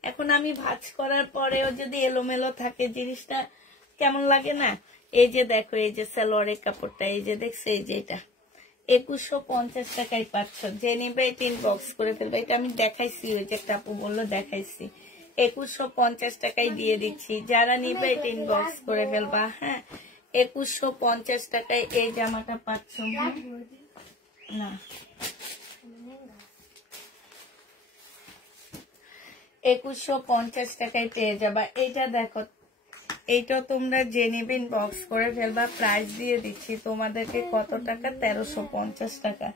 এখন আমি ভাঁজ করার পরেও যদি এলোমেলো থাকে জিনিসটা কেমন লাগে না? এই যে দেখো, এই যে সালোয়ারের কাপড়টা, এই যে দেখছো, এই যে এটা 2150 টাকায় পাচ্ছ। যে নিবে এটা ইনবক্স করে ফেলবে। এটা আমি দেখাইছি, ওই যে একটা আপু বললো দেখাইছি। 2150 টাকায় দিয়ে দিচ্ছি। যারা নিবে এটা ইনবক্স করে ফেলবা। হ্যাঁ, 2150 টাকায় এই জামাটা পাচ্ছ। না, 2150 টাকায় পেয়ে যাবা। এইটা দেখো, এইটা তোমরা যে নিবে ইনবক্স করে ফেলবা। প্রাইস দিয়ে দিচ্ছি তোমাদেরকে কত টাকা? 1350 টাকা।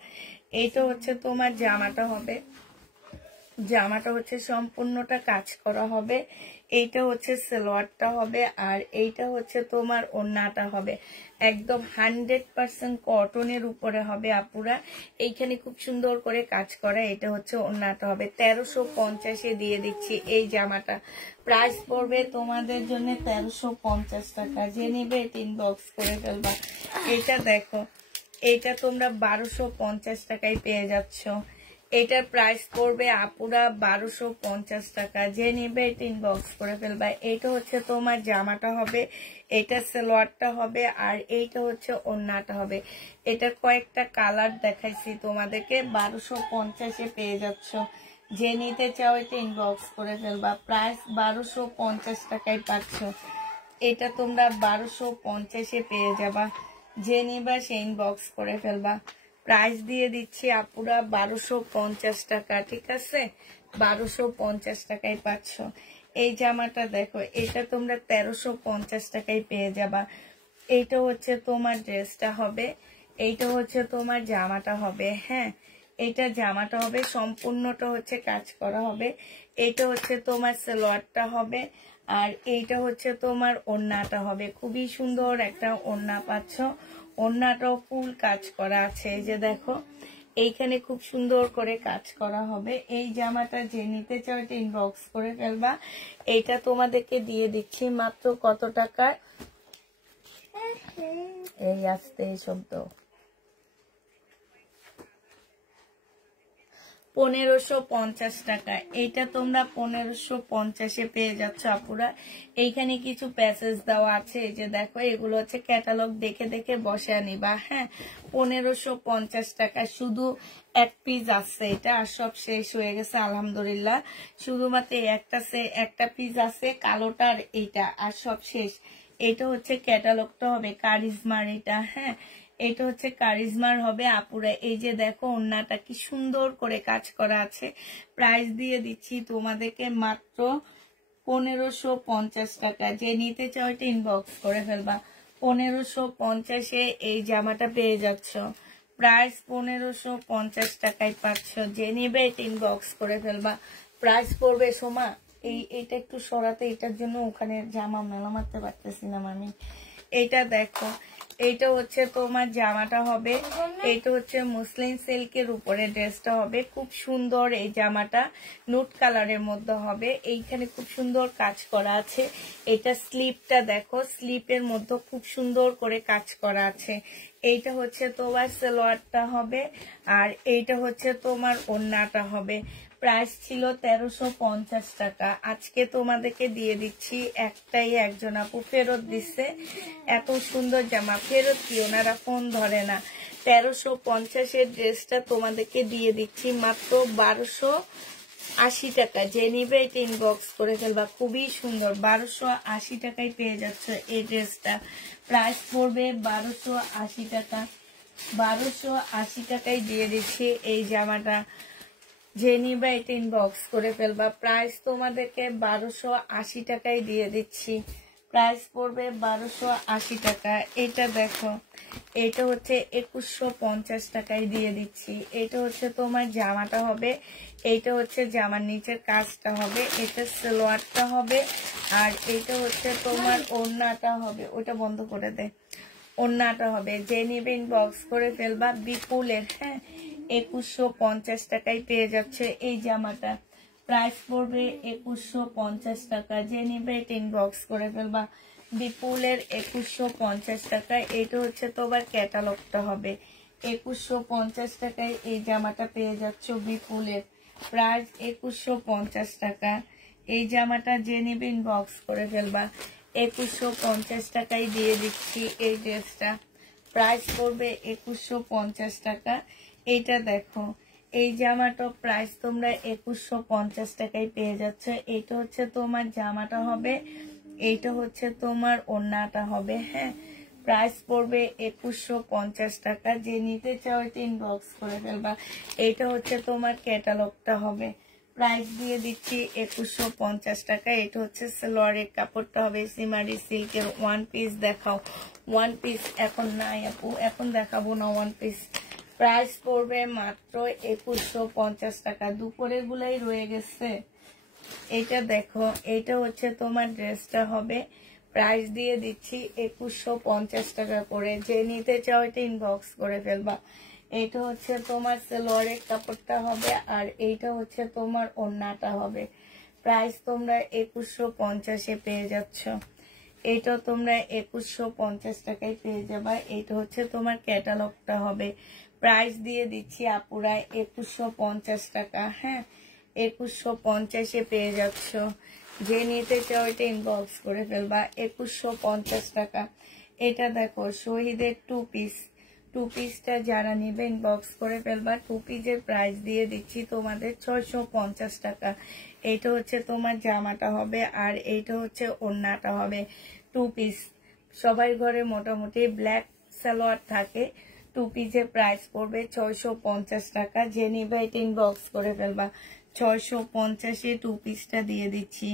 এইটা হচ্ছে তোমার জামাটা হবে। জামাটা হচ্ছে সম্পূর্ণটা কাজ করা হবে। এইটা হচ্ছে সালোয়ারটা হবে, আর এইটা হচ্ছে তোমার ওড়নাটা হবে। একদম 100% কটনের উপরে হবে আপুরা। এইখানে খুব সুন্দর করে কাজ করা। এটা হচ্ছে ওড়নাটা হবে। 1350-এ দিয়ে দিচ্ছি এই জামাটা। প্রাইস পড়বে তোমাদের জন্য 1350 টাকা। যে নিবে এটা ইনবক্স করে ফেলবা। এটা দেখো, এটা তোমরা 1250 টাকায় পেয়ে যাচ্ছ। এটার প্রাইস পড়বে আপুরা 1250 টাকা। যে নিবে এটা ইনবক্স করে ফেলবা। এটা হচ্ছে তোমার জামাটা হবে, এটা সালোয়ারটা হবে, আর এইটা হচ্ছে ওড়নাটা হবে। এটা কয়েকটা কালার দেখাইছি তোমাদেরকে। 1250-এ পেয়ে যাচ্ছ। যে নিতে চাও এটা ইনবক্স করে ফেলবা। প্রাইস 1250 টাকায় পাচ্ছ। এটা তোমরা 1250-এ পেয়ে যাবা। যে নিবা সে ইনবক্স করে ফেলবা। প্রাইস দিয়ে দিচ্ছি আপুরা 1250 টাকা। ঠিক আছে, 1250 টাকায় পাচ্ছ। এই জামাটা দেখো, এটা তোমরা 1350 টাকায় পেয়ে যাবা। এইটা হচ্ছে তোমার ড্রেসটা হবে, এইটা হচ্ছে তোমার জামাটা হবে। হ্যাঁ, এইটা জামাটা হবে, সম্পূর্ণটা হচ্ছে কাজ করা হবে। এইটা হচ্ছে তোমার সালোয়ারটা হবে, আর এইটা হচ্ছে তোমার ওড়নাটা হবে। খুবই সুন্দর একটা ওড়না পাচ্ছ। ওড়নাটাও ফুল কাজ করা আছে। এই যে দেখো, এইখানে খুব সুন্দর করে কাজ করা হবে। এই জামাটা যে নিতে চাও এটা ইনবক্স করে ফেলবা। এইটা তোমাদেরকে দিয়ে দিচ্ছি মাত্র কত টাকায়, এই আসতে শব্দ 1550 টাকা। এইটা তোমরা 1550-এ পেয়ে যাচ্ছ আপুরা। এইখানে কিছু প্যাসেজ দেওয়া আছে, এই যে দেখো এগুলো হচ্ছে ক্যাটালগ দেখে দেখে বসে নিবা। হ্যাঁ, 1550 টাকা শুধু এক পিস আছে এটা, আর সব শেষ হয়ে গেছে আলহামদুলিল্লাহ। শুধুমাত্র একটা পিস আছে কালোটার, এইটা আর সব শেষ। এটা হচ্ছে ক্যাটালগটা হবে কারিজমার, এটা হ্যাঁ এটা হচ্ছে কারিজমার হবে আপুরা। এই যে দেখো ওড়নাটা কি সুন্দর করে কাজ করা আছে। প্রাইস দিয়ে দিচ্ছি তোমাদেরকে মাত্র 1550 টাকা। যে নিতে চাও এটা ইনবক্স করে ফেলবা। 1550-এ এই জামাটা পেয়ে যাচ্ছ। প্রাইস 1550 টাকায় পাচ্ছ। যে নিবে এটা ইনবক্স করে ফেলবা। প্রাইস পড়বে সোমা এইটা একটু সরাতে, এটার জন্য ওখানে জামা মেলা মারতে পারতেছি না আমি। এইটা দেখো, এইটা হচ্ছে তোমার জামাটা হবে, এইটা হচ্ছে মুসলিম সিল্কের উপরে ড্রেসটা হবে। খুব সুন্দর এই জামাটা নুট কালারের মধ্যে হবে। এইখানে খুব সুন্দর কাজ করা আছে। এটা স্লিপটা দেখো, স্লিপের মধ্যে খুব সুন্দর করে কাজ করা আছে। এইটা হচ্ছে তোমার সালোয়ারটা হবে, আর এইটা হচ্ছে তোমার ওড়নাটা হবে। প্রাইস ছিল 1350 টাকা। আজকে তোমাদেরকে দিয়ে দিচ্ছি, একটাই একজন আপু ফেরত দিচ্ছে। এত সুন্দর জামা ফেরত কি, ওনারা ফোন ধরে না। 1350-এর ড্রেসটা তোমাদেরকে দিয়ে দিচ্ছি মাত্র 1280 টাকা। যে নিবে এটা ইনবক্স করে ফেলবা। খুবই সুন্দর, 1280 টাকায় পেয়ে যাচ্ছে এই ড্রেসটা। প্রাইস পড়বে 1280 টাকা। 1280 টাকায় দিয়ে দিচ্ছি এই জামাটা। যে নিবা এটা ইনবক্স করে ফেলবা। প্রাইস তোমাদেরকে 1280 টাকায় দিয়ে দিচ্ছি। প্রাইস পড়বে 1280 টাকা। এটা দেখো, এটা হচ্ছে 2150 টাকায় দিয়ে দিচ্ছি। এটা হচ্ছে তোমার জামাটা হবে, এইটা হচ্ছে জামার নিচের কাজটা হবে, এটা সালোয়ারটা হবে, আর এইটা হচ্ছে তোমার ওড়নাটা হবে। ওটা বন্ধ করে দে, ওড়নাটা হবে। যে নিবে ইনবক্স করে ফেলবা। বিপুলের হ্যাঁ 2150 টাকায় পেয়ে যাচ্ছে এই জামাটা। প্রাইস পড়বে 2150 টাকা। যে নিবে এটা ইনবক্স করে ফেলবা। বিপুলের 2150 টাকায়। এটা হচ্ছে তোমার ক্যাটালগটা হবে। 2150 টাকায় এই জামাটা পেয়ে যাচ্ছ বিপুলের। প্রাইস 2150 টাকা। এই জামাটা যে নিবে ইনবক্স করে ফেলবা। 2150 টাকায় দিয়ে দিচ্ছি এই ড্রেসটা। প্রাইস পড়বে 2150 টাকা। এইটা দেখো, এই জামাটা প্রাইস তোমরা 2150 টাকায় পেয়ে যাচ্ছ। এইটা হচ্ছে তোমার জামাটা হবে, এইটা হচ্ছে তোমার ওড়নাটা হবে। হ্যাঁ, প্রাইস পড়বে 2150 টাকা। যে নিতে চাও এটা ইনবক্স করে ফেলবা। এইটা হচ্ছে তোমার ক্যাটালগটা হবে। প্রাইস দিয়ে দিচ্ছি 2150 টাকা। এটা হচ্ছে সালোয়ারের কাপড়টা হবে সিমারি সিল্কের। ওয়ান পিস দেখাও। ওয়ান পিস এখন নাই আপু, এখন দেখাবো না ওয়ান পিস। প্রাইস পড়বে মাত্র 2150 টাকা। দুপুরের গুলাই রয়ে গেছে। এটা দেখো, এটা হচ্ছে তোমার ড্রেসটা হবে। প্রাইস দিয়ে দিচ্ছি 2150 টাকা করে। যে নিতে চাও এটা ইনবক্স করে ফেলবা। এটা হচ্ছে তোমার সালোয়ারের কাপড়টা হবে, আর এইটা হচ্ছে তোমার ওড়নাটা হবে। প্রাইস তোমরা 2150-এ পেয়ে যাচ্ছ। এটা তোমরা 2150 টাকায় পেয়ে যাবা। এটা হচ্ছে তোমার ক্যাটালগটা হবে। প্রাইস দিয়ে দিচ্ছি আপুরা 2150 টাকা। হ্যাঁ, 2150-এ পেয়ে যাচ্ছ। যে নিতে চাও এটা ইনবক্স করে ফেলবা। 2150 টাকা। এটা দেখো শহীদের টু পিসটা যারা নেবে ইনবক্স করে ফেলবা। টু পিসের প্রাইস দিয়ে দিচ্ছি তোমাদের 650 টাকা। এটা হচ্ছে তোমার জামাটা হবে, আর এইটা হচ্ছে ওড়নাটা হবে। টু পিস সবাই ঘরে মোটামুটি ব্ল্যাক সালোয়ার থাকে। টু পিসের প্রাইস পড়বে 650 টাকা। যে নিবে এটা ইনবক্স করে ফেলবা। 650-এ টু পিসটা দিয়ে দিচ্ছি।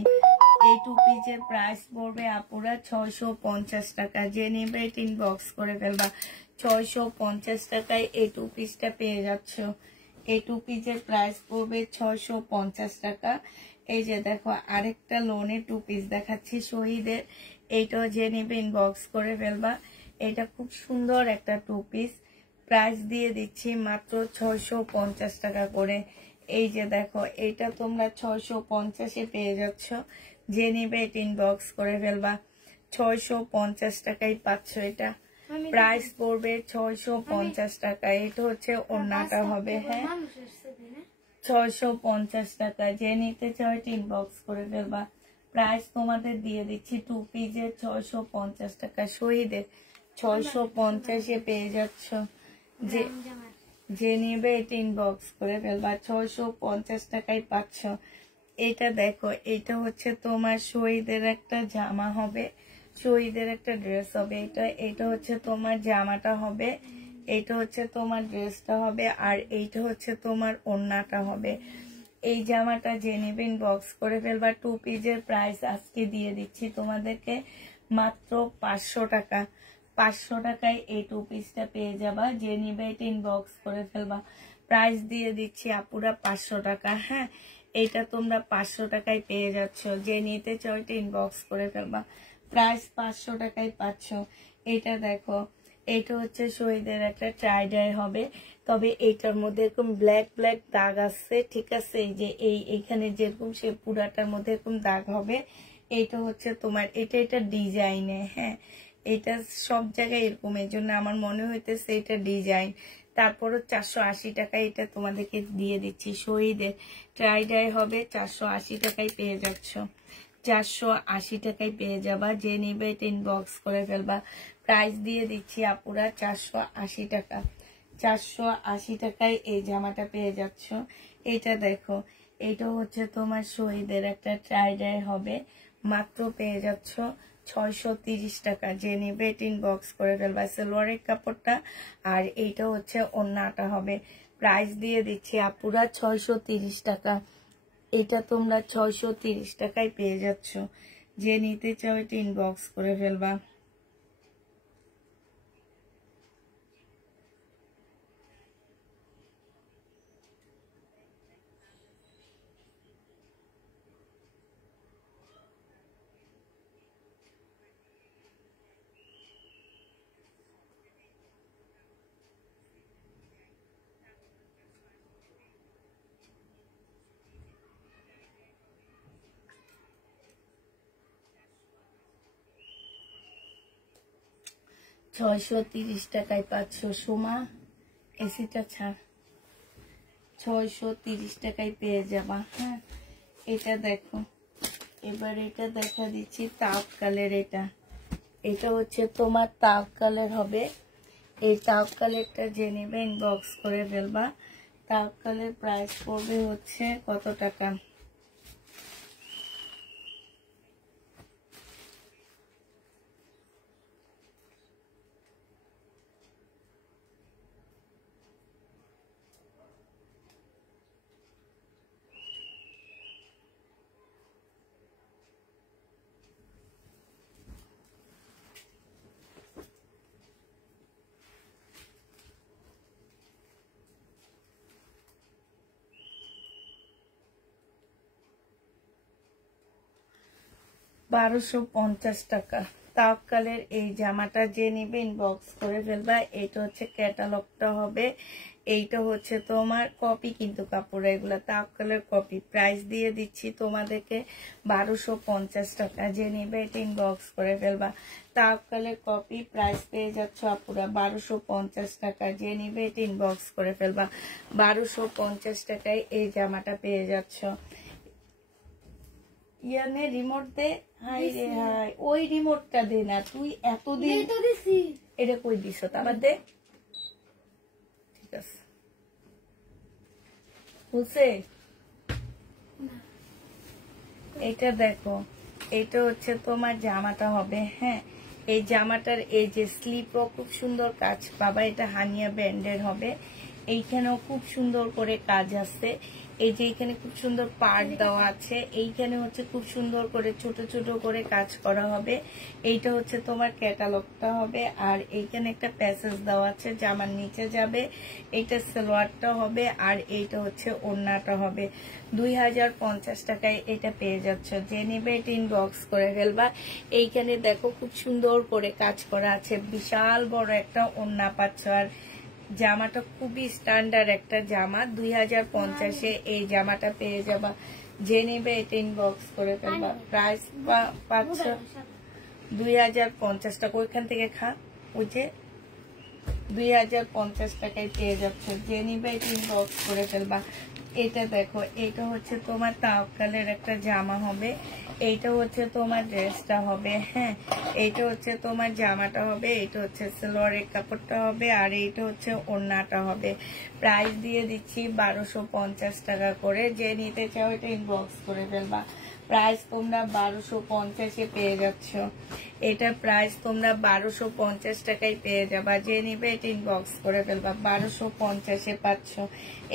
এই টু পিসের প্রাইস পড়বে আপুরা 650 টাকা। যে নিবে এটা ইনবক্স করে ফেলবা। 650 টাকায় এই টু পিসটা পেয়ে যাচ্ছ। এই টু পিসের প্রাইস পড়বে 650 টাকা। এই যে দেখো আরেকটা লোনের টু পিস দেখাচ্ছি শহীদের। এইটাও যে নিবে ইনবক্স করে ফেলবা। এটা খুব সুন্দর একটা টু পিস। প্রাইস দিয়ে দিচ্ছি মাত্র 650 টাকা করে। এই যে দেখো, এটা তোমরা 650-এ পেয়ে যাচ্ছ। যে নিবে এটা ইনবক্স করে ফেলবা। 650 টাকায় পাচ্ছ। এটা প্রাইস পড়বে 650 টাকা। এটা হচ্ছে ওড়নাটা হবে, হ্যাঁ 650 টাকা। যে নিতে চাও এটা ইনবক্স করে ফেলবা। প্রাইস তোমাদের দিয়ে দিচ্ছি 2 পিসের 650 টাকা। শহীদের 650-এ পেয়ে যাচ্ছ। যে নিবে এটা ইনবক্স করে ফেলবা। 650 টাকায় পাচ্ছ। এটা দেখো, এটা হচ্ছে তোমার শহীদের একটা জামা হবে, শহীদের একটা ড্রেস হবে। এটা হচ্ছে তোমার জামাটা হবে, এইটা হচ্ছে তোমার ড্রেসটা হবে, আর এইটা হচ্ছে তোমার ওড়নাটা হবে। এই জামাটা যে নেবে ইনবক্স করে ফেলবা। 2 পিসের প্রাইস আজকে দিয়ে দিচ্ছি তোমাদেরকে মাত্র 500 টাকা। 500 টাকায় এই 2 পিসটা পেয়ে যাবা। যে নিবে এটা ইনবক্স করে ফেলবা। প্রাইস দিয়ে দিচ্ছি আপুরা 500 টাকা। হ্যাঁ, এটা তোমরা 500 টাকায় পেয়ে যাচ্ছ। যে নিতে চাও এটা ইনবক্স করে ফেলবা। প্রাইস 500 টাকায় পাচ্ছ। এটা দেখো, এটা হচ্ছে শহীদের একটা ট্রাইডাই হবে, তবে এইটার মধ্যে এরকম ব্ল্যাক ব্ল্যাক দাগ আছে, ঠিক আছে। এই যে এইখানে যেরকম সে পুরাটার মধ্যে এরকম দাগ হবে। এইটা হচ্ছে তোমার এটা ডিজাইনে, হ্যাঁ এটা সব জায়গায় এরকম, এই জন্য আমার মনে হইতেছে এটা ডিজাইন। তারপরও 480 টাকায় এটা তোমাদেরকে দিয়ে দিচ্ছি। শহীদের ট্রাইডাই হবে, 480 টাকায় পেয়ে যাচ্ছ। 480 টাকায় পেয়ে যাবা। যে নিবে এটা ইনবক্স করে ফেলবা। প্রাইস দিয়ে দিচ্ছি আপুরা 480 টাকা। 480 টাকায় এই জামাটা পেয়ে যাচ্ছ। এটা দেখো, এটা হচ্ছে তোমার শহীদের একটা ট্রাইডাই হবে, মাত্র পেয়ে যাচ্ছ 630 টাকা। যে নিবে এটা ইনবক্স করে ফেলবা। সালোয়ারের কাপড়টা আর এইটা হচ্ছে ওড়নাটা হবে। প্রাইস দিয়ে দিচ্ছি আপুরা 630 টাকা। এটা তোমরা 630 টাকায় পেয়ে যাচ্ছ। যে নিতে চাও এটা ইনবক্স করে ফেলবা। ছয়শো 30 টাকায় পাচ্ছ। সোমা এসিটা ছাড়, 630 টাকায় পেয়ে যাবা। হ্যাঁ, এটা দেখো, এবার এটা দেখা দিচ্ছি তাপ কালের। এটা হচ্ছে তোমার তাপ কালের হবে। এই তাপ কালেরটা যে নেবে ইনবক্স করে ফেলবা। তাপ কালের প্রাইস পড়বে হচ্ছে কত টাকা, $1250 টাকা। তাওয়াক্কালের এই জামাটা যে নিবে ইনবক্স করে ফেলবা। এটা হচ্ছে ক্যাটালগটা হবে, এইটা হচ্ছে তোমার কপি, কিন্তু কাপড় এগুলা তাওয়াক্কালের কপি। প্রাইস দিয়ে দিচ্ছি তোমাদেরকে 1250 টাকা। যে নিবে এটা ইনবক্স করে ফেলবা। তাওয়াক্কালের কপি প্রাইস পেয়ে যাচ্ছ আপুরা 1250 টাকা। যে নিবে এটা ইনবক্স করে ফেলবা। 1250 টাকায় এই জামাটা পেয়ে যাচ্ছ। ইয়ানে রিমোট দে। হাই রে হাই, ওই রিমোটটা দে না, তুই এতদিন এটা কই দিছ, আবার দে। ঠিক আছে, বুঝছে? এটা দেখো, এটা হচ্ছে তোমার জামাটা হবে। হ্যাঁ, এই জামাটার এই যে স্লিপও খুব সুন্দর কাজ পাবা। এটা হানিয়া ব্র্যান্ডের হবে। এইখানেও খুব সুন্দর করে কাজ আছে। এই যে এখানে খুব সুন্দর পার্ট দেওয়া আছে। এইখানে হচ্ছে খুব সুন্দর করে ছোট ছোট করে কাজ করা হবে। এইটা হচ্ছে তোমার ক্যাটালগটা হবে। আর এইখানে একটা প্যাসেজ দেওয়া আছে, জামার নিচে যাবে। এইটা সালোয়ারটা হবে, আর এইটা হচ্ছে ওড়নাটা হবে। 2050 টাকায় এটা পেয়ে যাচ্ছ। যে নিবে এটা ইনবক্স করে ফেলবা। এইখানে দেখো খুব সুন্দর করে কাজ করা আছে, বিশাল বড় একটা ওড়না পাচ্ছ। আর জামাটা খুবই স্ট্যান্ডার্ড একটা জামা, 2050-এ এই জামাটা পেয়ে যাবা। যে নেবে এটা ইনবক্স করে ফেলবা। প্রাইস পাচ্ছ 2050 টাকা। ওইখান থেকে খা, ওই যে 2050 টাকায় পেয়ে যাচ্ছ। যে নিবে এটা ইনবক্স করে ফেলবা। এটা দেখো, এটা হচ্ছে তোমার তাওয়াক্কালের একটা জামা হবে, এইটা হচ্ছে তোমার ড্রেসটা হবে। হ্যাঁ, এইটা হচ্ছে তোমার জামাটা হবে, এইটা হচ্ছে সালোয়ারের কাপড়টা হবে, আর এইটা হচ্ছে ওড়নাটা হবে। প্রাইস দিয়ে দিচ্ছি 1250 টাকা করে। যে নিতে চাও এটা ইনবক্স করে ফেলবা। প্রাইস তোমরা 1250-এ পেয়ে যাচ্ছ। এটার প্রাইস তোমরা 1250 টাকায় পেয়ে যাবা। যে নিবে এটা ইনবক্স করে ফেলবা। 1250-এ পাচ্ছ।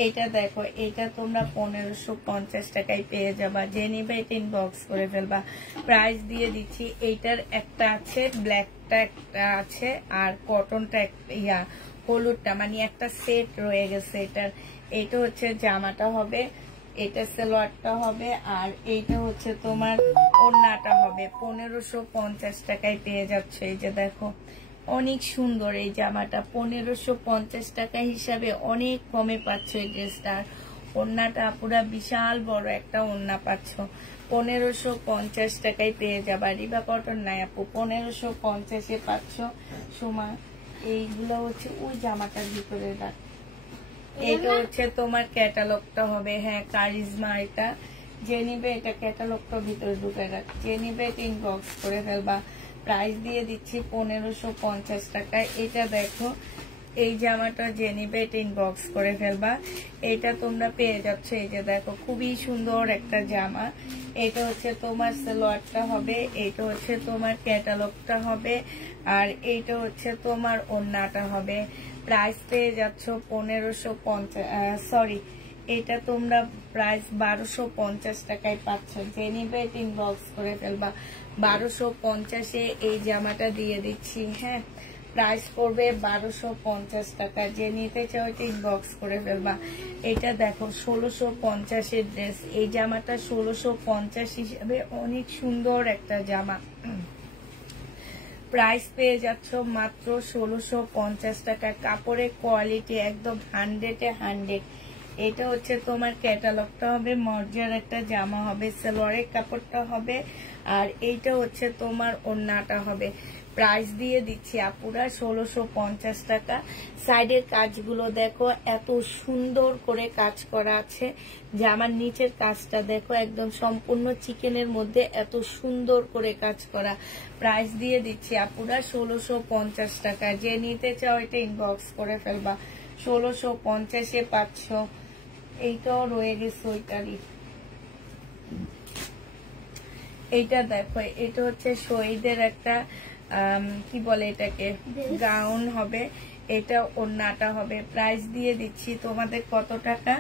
এইটা দেখো, এটা তোমরা 1550 টাকায় পেয়ে যাবা। যে নিবে এটা ইনবক্স করে ফেলবা। প্রাইস দিয়ে দিচ্ছি। এইটার একটা আছে, ব্ল্যাকটা একটা আছে, আর কটনটা হলুদটা, মানে একটা সেট রয়ে গেছে এটার। এইটা হচ্ছে জামাটা হবে, এটা সালোয়ারটা হবে, আর এইটা হচ্ছে তোমার ওড়নাটা হবে। 1550 টাকায় পেয়ে যাচ্ছে। এই যে দেখো, অনেক সুন্দর এই জামাটা। 1550 টাকা হিসাবে অনেক কমে পাচ্ছ এই ড্রেসটা। ওড়নাটা পুরা বিশাল বড় একটা ওড়না পাচ্ছ। 1550 টাকায় পেয়ে যাবা। রিবা কটন নাই আপু, 1550-এ পাচ্ছ। সোমা, এইগুলো হচ্ছে ওই জামাটার ভিতরে রাখ। এটা হচ্ছে তোমার ক্যাটালগটা হবে। হ্যাঁ, কারিজমা। এটা যে নিবে এটা ক্যাটালগটা ভিতরে ঢুকে রাখ। যে নিবে এটা ইনবক্স করে ফেলবা। প্রাইস দিয়ে দিচ্ছি 1550 টাকায়। এটা দেখো, এই জামাটা যে নিবে এটা ইনবক্স করে ফেলবা। এটা তোমরা পেয়ে যাচ্ছ। এই যে দেখো, খুবই সুন্দর একটা জামা। এটা হচ্ছে তোমার সালোয়ারটা হবে, এটা হচ্ছে তোমার ক্যাটালগটা হবে, আর এইটা হচ্ছে তোমার ওড়নাটা হবে। প্রাইস পেয়ে যাচ্ছ 1550, এটা তোমরা প্রাইস 1250 টাকায় পাচ্ছ। যে নিবে এটা ইনবক্স করে ফেলবা। 1250-এ এই জামাটা দিয়ে দিচ্ছি। হ্যাঁ, প্রাইস পড়বে 1250 টাকা। যে নিতে চাও এটা ইনবক্স করে ফেলবা। এটা দেখো, 1650-এর ড্রেস। এই জামাটা 1650 হিসাবে অনেক সুন্দর একটা জামা। প্রাইস পেয়ে যাচ্ছ মাত্র 1650 টাকা। কাপড়ের কোয়ালিটি একদম 100-এ 100। এটা হচ্ছে তোমার ক্যাটালগটা হবে, মর্জার একটা জামা হবে, সালোয়ারের কাপড়টা হবে, আর এইটা হচ্ছে তোমার ওড়নাটা হবে। প্রাইস দিয়ে দিচ্ছি আপুরা 1650 টাকা। সাইডের কাজগুলো দেখো, এত সুন্দর করে কাজ করা আছে। জামার নিচের কাজটা দেখো, একদম সম্পূর্ণ চিকেনের মধ্যে এত সুন্দর করে কাজ করা। প্রাইস দিয়ে দিচ্ছি আপুরা 1650 টাকা। যে নিতে চাও এটা ইনবক্স করে ফেলবা। 1650-এ পাচ্ছ। এইটাও রয়ে গেছে ওইটারই। এইটা দেখো, এটা হচ্ছে শহীদের একটা কি বলে এটাকে, গাউন হবে। এটা ওড়নাটা হবে। প্রাইস দিয়ে দিচ্ছি তোমাদের কত টাকা।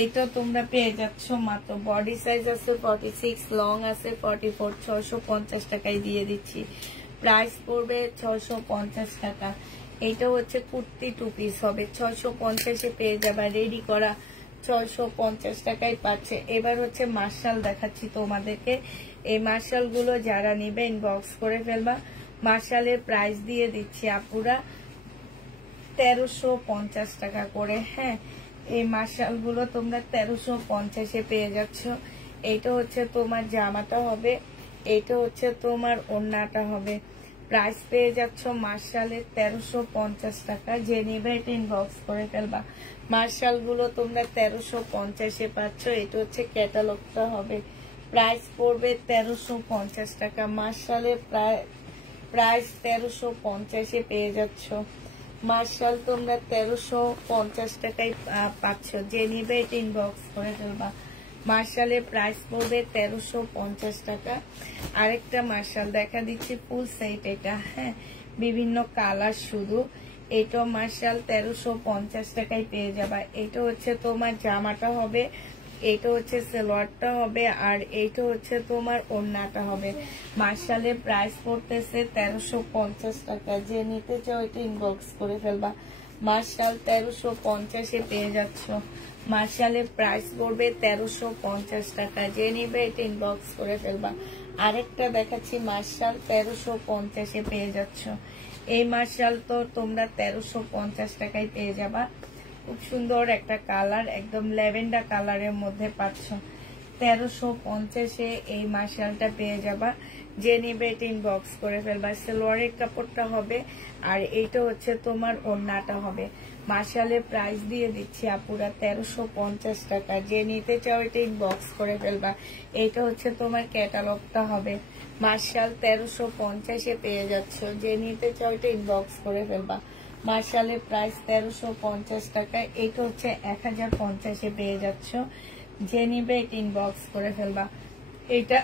এইটা তোমরা পেয়ে যাচ্ছ মাত্র, বডি সাইজ আছে 46, লং আছে 44, 650 টাকায় দিয়ে দিচ্ছি। প্রাইস পড়বে 650 টাকা। এইটা হচ্ছে কুর্তি 2 পিস হবে, 650-এ পেয়ে যাবা। রেডি করা 650 টাকায় পাচ্ছে। এবার হচ্ছে মার্শাল দেখাচ্ছি তোমাদেরকে। এই মার্শাল গুলো যারা নিবে ইনবক্স করে ফেলবা। মার্শালের প্রাইস দিয়ে দিচ্ছি আপুরা 1350 টাকা করে। হ্যাঁ, এই মার্শাল গুলো তোমরা 1350-এ পেয়ে যাচ্ছ। এইটা হচ্ছে তোমার জামাটা হবে, এইটা হচ্ছে তোমার ওড়নাটা হবে। প্রাইস পেয়ে যাচ্ছ মার্শালের 1350 টাকা। যে নিবে এটা ইনবক্স করে ফেলবা। মার্শাল গুলো তোমরা 1350-এ পাচ্ছ। এটা হচ্ছে ক্যাটালগটা হবে। প্রাইস পড়বে 1350 টাকা। মার্শালের প্রাইস 1350-এ পেয়ে যাচ্ছ। মার্শাল তোমরা 1350 টাকায় পাচ্ছ। যে নিবে এটা ইনবক্স করে ফেলবা। মার্শালের প্রাইস পড়বে 1350 টাকা। আরেকটা মার্শাল দেখা দিচ্ছি, ফুল সেট এটা। হ্যাঁ, বিভিন্ন কালার শুধু। এটা মার্শাল 1350 টাকায় পেয়ে যাবা। এটা হচ্ছে তোমার জামাটা হবে, এটা হচ্ছে সালোয়ারটা হবে, আর এইটা হচ্ছে তোমার ওড়নাটা হবে। মার্শালের প্রাইস পড়তেছে 1350 টাকা। যে নিতে চাও এটা ইনবক্স করে ফেলবা। মার্শাল 1350-এ পেয়ে যাচ্ছ। মার্শালের প্রাইস পড়বে 1350 টাকা। যে নিবে এটা ইনবক্স করে ফেলবা। আরেকটা দেখাচ্ছি, মার্শাল 1350-এ পেয়ে যাচ্ছ। এই মার্শাল তো তোমরা 1350 টাকায় পেয়ে যাবা। খুব সুন্দর একটা কালার, একদম ল্যাভেন্ডার কালারের মধ্যে পাচ্ছ। 1350-এ এই মার্শালটা পেয়ে যাবা। যে নিবে এটা ইনবক্স করে ফেলবা। সালোয়ারের কাপড়টা হবে আর এইটা হচ্ছে তোমার ওড়নাটা হবে। মার্শালের প্রাইস দিয়ে দিচ্ছি আপুরা 1350 টাকা। যে নিতে চাও এটা ইনবক্স করে ফেলবা। এইটা হচ্ছে তোমার ক্যাটালগটা হবে। মার্শাল 1350-এ পেয়ে যাচ্ছ। যে নিতে চাও এটা ইনবক্স করে ফেলবা। মার্শালের প্রাইস 1350 টাকা। এইটা হচ্ছে 1050-এ পেয়ে যাচ্ছ। যে নিবে এটা ইনবক্স করে ফেলবা। এটা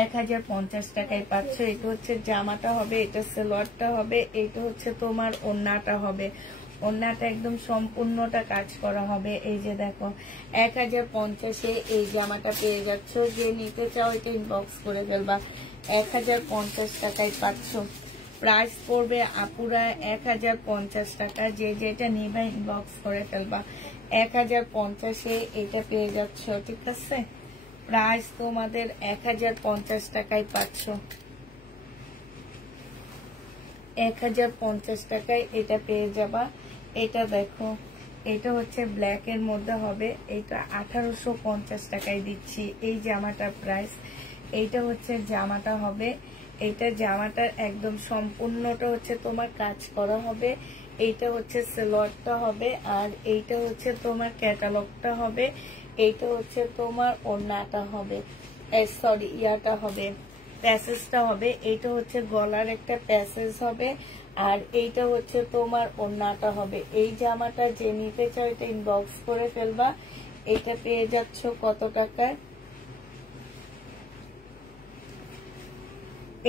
1050 টাকায় পাচ্ছ। এটা হচ্ছে জামাটা হবে, এটা সালোয়ারটা হবে, এটা হচ্ছে তোমার ওড়নাটা হবে। ওড়নাটা একদম সম্পূর্ণটা কাজ করা হবে। এই যে দেখো 1050-এ এই জামাটা পেয়ে যাচ্ছ। যে নিতে চাও এটা ইনবক্স করে ফেলবা। 1050 টাকায় পাচ্ছ। প্রাইস পড়বে আপুরা 1050 টাকা। যে যেটা নিবে ইনবক্স করে ফেলবা। 1050-এ এটা পেয়ে যাচ্ছ, ঠিক আছে। প্রাইস তোমাদের 1050 টাকায় পাচ্ছ। 1050 টাকায় এটা পেয়ে যাবা। এটা দেখো, এটা হচ্ছে ব্ল্যাক এর মধ্যে হবে। এটা 1850 টাকায় দিচ্ছি এই জামাটার প্রাইস। এইটা হচ্ছে জামাটা হবে। এটা জামাটার একদম সম্পূর্ণটা হচ্ছে তোমার কাজ করা হবে। এইটা হচ্ছে সালোয়ারটা হবে আর এইটা হচ্ছে তোমার ক্যাটালগটা হবে। এইটা হচ্ছে তোমার ওড়নাটা হবে, সরি ইয়াটা হবে, প্যাসেজটা হবে। এইটা হচ্ছে গলার একটা প্যাসেজ হবে আর এইটা হচ্ছে তোমার ওড়নাটা হবে। এই জামাটা যে নিতে চাও এটা ইনবক্স করে ফেলবা। এটা পেয়ে যাচ্ছ কত টাকায়?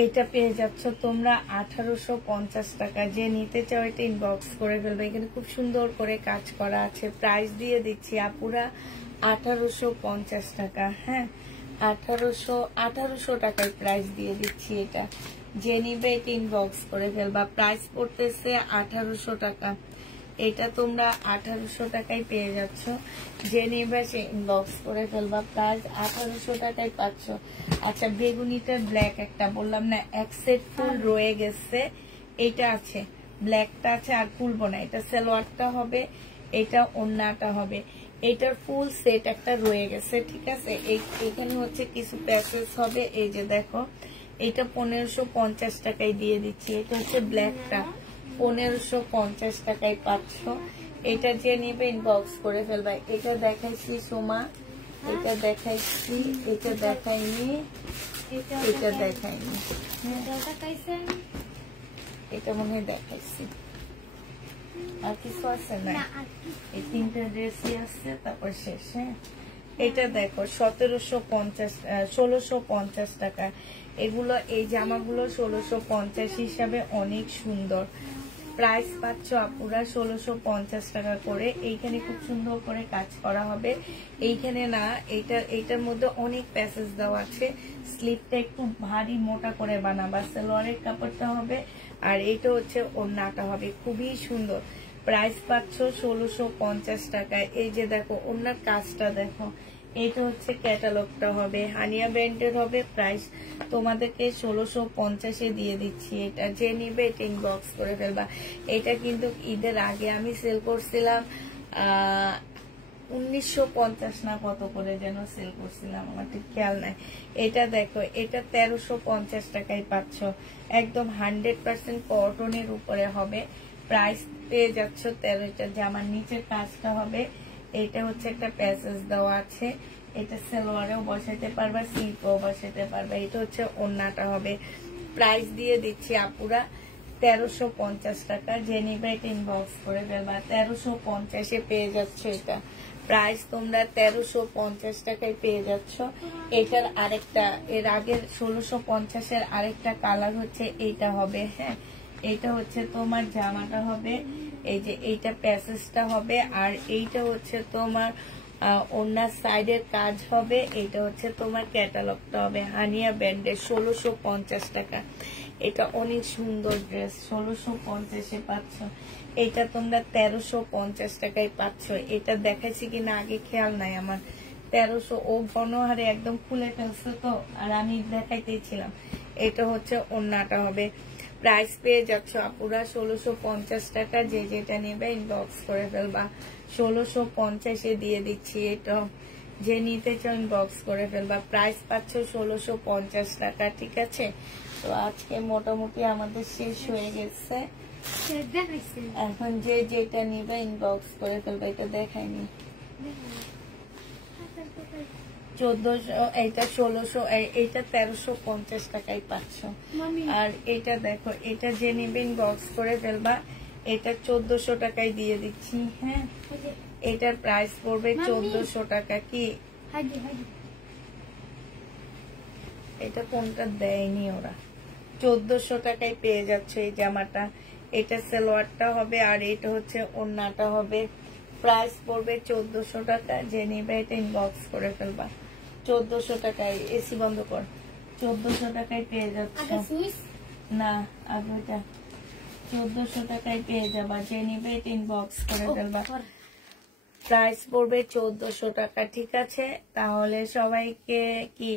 এটা পেয়ে যাচ্ছ তোমরা 1850 টাকা। যে নিতে চাও এটা ইনবক্স করে ফেলবে। এখানে খুব সুন্দর করে কাজ করা আছে। প্রাইস দিয়ে দিচ্ছি আপুরা 1850 টাকা। হ্যাঁ, 1800 টাকায় প্রাইস দিয়ে দিচ্ছি এটা। যে নিবে এটা ইনবক্স করে ফেলবা। প্রাইস পড়তেছে 1800 টাকা। এটা তোমরা 1800 টাকায় পেয়ে যাচ্ছ। যে নিবে সে ইনবক্স করে ফেলবা। প্রাইস 1800 টাকায় পাচ্ছ। আচ্ছা, বেগুনিটার ব্ল্যাক একটা বললাম না, এক সেট ফুল রয়ে গেছে। এইটা আছে, ব্ল্যাকটা আছে আর খুলবো না। এটা সালোয়ারটা হবে, এটা ওড়নাটা হবে। এটার ফুল সেট একটা রয়ে গেছে, ঠিক আছে। এইখানে হচ্ছে কিছু প্যাসেজ হবে। এই যে দেখো, এটা 1550 টাকায় দিয়ে দিচ্ছি। এটা হচ্ছে ব্ল্যাকটা, 1550 টাকায় পাচ্ছ। এটা যে নিবে ইনবক্স করে ফেলবা। এটা দেখাইছি সোমা, এটা দেখাইছি, এটা দেখাইনি, এটা দেখাইনি, এটা মনে হয় দেখাইছি। আর কিছু আছে না? এই তিনটা ড্রেসই আছে, তারপর শেষ। হ্যাঁ, এটা দেখো 1650 টাকা। এগুলো, এই জামাগুলো 1650 হিসাবে অনেক সুন্দর। প্রাইস পাচ্ছ আপুরা 1650 টাকা করে। এইখানে খুব সুন্দর করে কাজ করা হবে। এইখানে না, এইটার মধ্যে অনেক প্যাসেজ দেওয়া আছে। স্লিপটা একটু ভারী মোটা করে বানাবা। সালোয়ারের কাপড়টা হবে আর এইটা হচ্ছে ওড়নাটা হবে। খুবই সুন্দর। প্রাইস পাচ্ছ 1650 টাকায়। এই যে দেখো ওড়নার কাজটা দেখো। এটা হচ্ছে ক্যাটালগটা হবে, হানিয়া ব্র্যান্ডের হবে। প্রাইস তোমাদেরকে 1650-এ দিয়ে দিচ্ছি। এটা যে নিবে এটা ইনবক্স করে ফেলবা। এটা কিন্তু ঈদের আগে আমি সেল করছিলাম 1950 না কত করে যেন সেল করছিলাম, আমার ঠিক খেয়াল নাই। এটা দেখো, এটা 1350 টাকায় পাচ্ছ। একদম 100% কটনের উপরে হবে। প্রাইস পেয়ে যাচ্ছ 13। এটা জামার নিচের কাজটা হবে। এটা হচ্ছে একটা প্যাসেজ দেওয়া আছে। এটা সালোয়ারেও বসাইতে পারবা, সিল্কেও বসাইতে পারবা। এটা হচ্ছে ওড়নাটা হবে। প্রাইস দিয়ে দিচ্ছি আপুরা 1350 টাকা। যে নিবে এটা ইনবক্স করে ফেলবা। 1350-এ পেয়ে যাচ্ছ এটা। প্রাইস তোমরা 1350 টাকায় পেয়ে যাচ্ছ। এটার আরেকটা, এর আগের 1650-এর আরেকটা কালার হচ্ছে এইটা হবে। হ্যাঁ, এইটা হচ্ছে তোমার জামাটা হবে। এই যে এইটা প্যাসেজটা হবে আর এইটা হচ্ছে তোমার ওনার সাইডের কাজ হবে। এইটা হচ্ছে তোমার ক্যাটালগটা হবে। হানিয়া ব্র্যান্ডের 1650 টাকা। এটা অনেক সুন্দর ড্রেস, 1650-এ পাচ্ছ। এটা তোমরা 1350 টাকায় পাচ্ছ। এটা দেখাইছি কিনা আগে খেয়াল নাই আমার। 1300, ও গণহারে একদম খুলে ফেলছে তো, আর আমি দেখাইতেছিলাম। এটা হচ্ছে ওড়নাটা হবে। প্রাইস পেয়ে যাচ্ছ আপুরা 1650 টাকা। যে যেটা নেবে ইনবক্স করে ফেলবা। 1650 দিয়ে দিচ্ছি। এটা যে নিতে চাও ইনবক্স করে ফেলবা। প্রাইস পাচ্ছ 1650 টাকা, ঠিক আছে। তো আজকে মোটামুটি আমাদের শেষ হয়ে গেছে। এখন যে যেটা নিবে ইনবক্স করে ফেলবা। এটা দেখাইনি 1400, এইটা 1600, এইটা 1350 টাকায় পাচ্ছ। আর এটা দেখো, এটা যে নিবে ইনবক্স করে ফেলবা। এটা 1400 টাকায় দিয়ে দিচ্ছি। হ্যাঁ, এটার প্রাইস পড়বে 1400 টাকা। কি এটা কোনটা দেয়নি ওরা? 1400 টাকায় পেয়ে যাচ্ছে এই জামাটা। এটা সালোয়ারটা হবে আর এটা হচ্ছে ওড়নাটা হবে। প্রাইস পড়বে 1400 টাকা। যে নিবে এটা ইনবক্স করে ফেলবা। 1400 টাকায়। এসি বন্ধ কর। 1400 টাকায় পেয়ে যাচ্ছে। না, আগে এটা 1400 টাকায় পেয়ে যাবা। যে নিবে এটা ইনবক্স করে ফেলবা। প্রাইস পড়বে 1400 টাকা, ঠিক আছে। তাহলে সবাইকে কি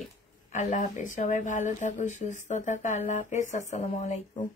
আল্লাহ হাফেজ। সবাই ভালো থাকো, সুস্থ থাকো। আল্লাহ হাফেজ, আসসালামু আলাইকুম।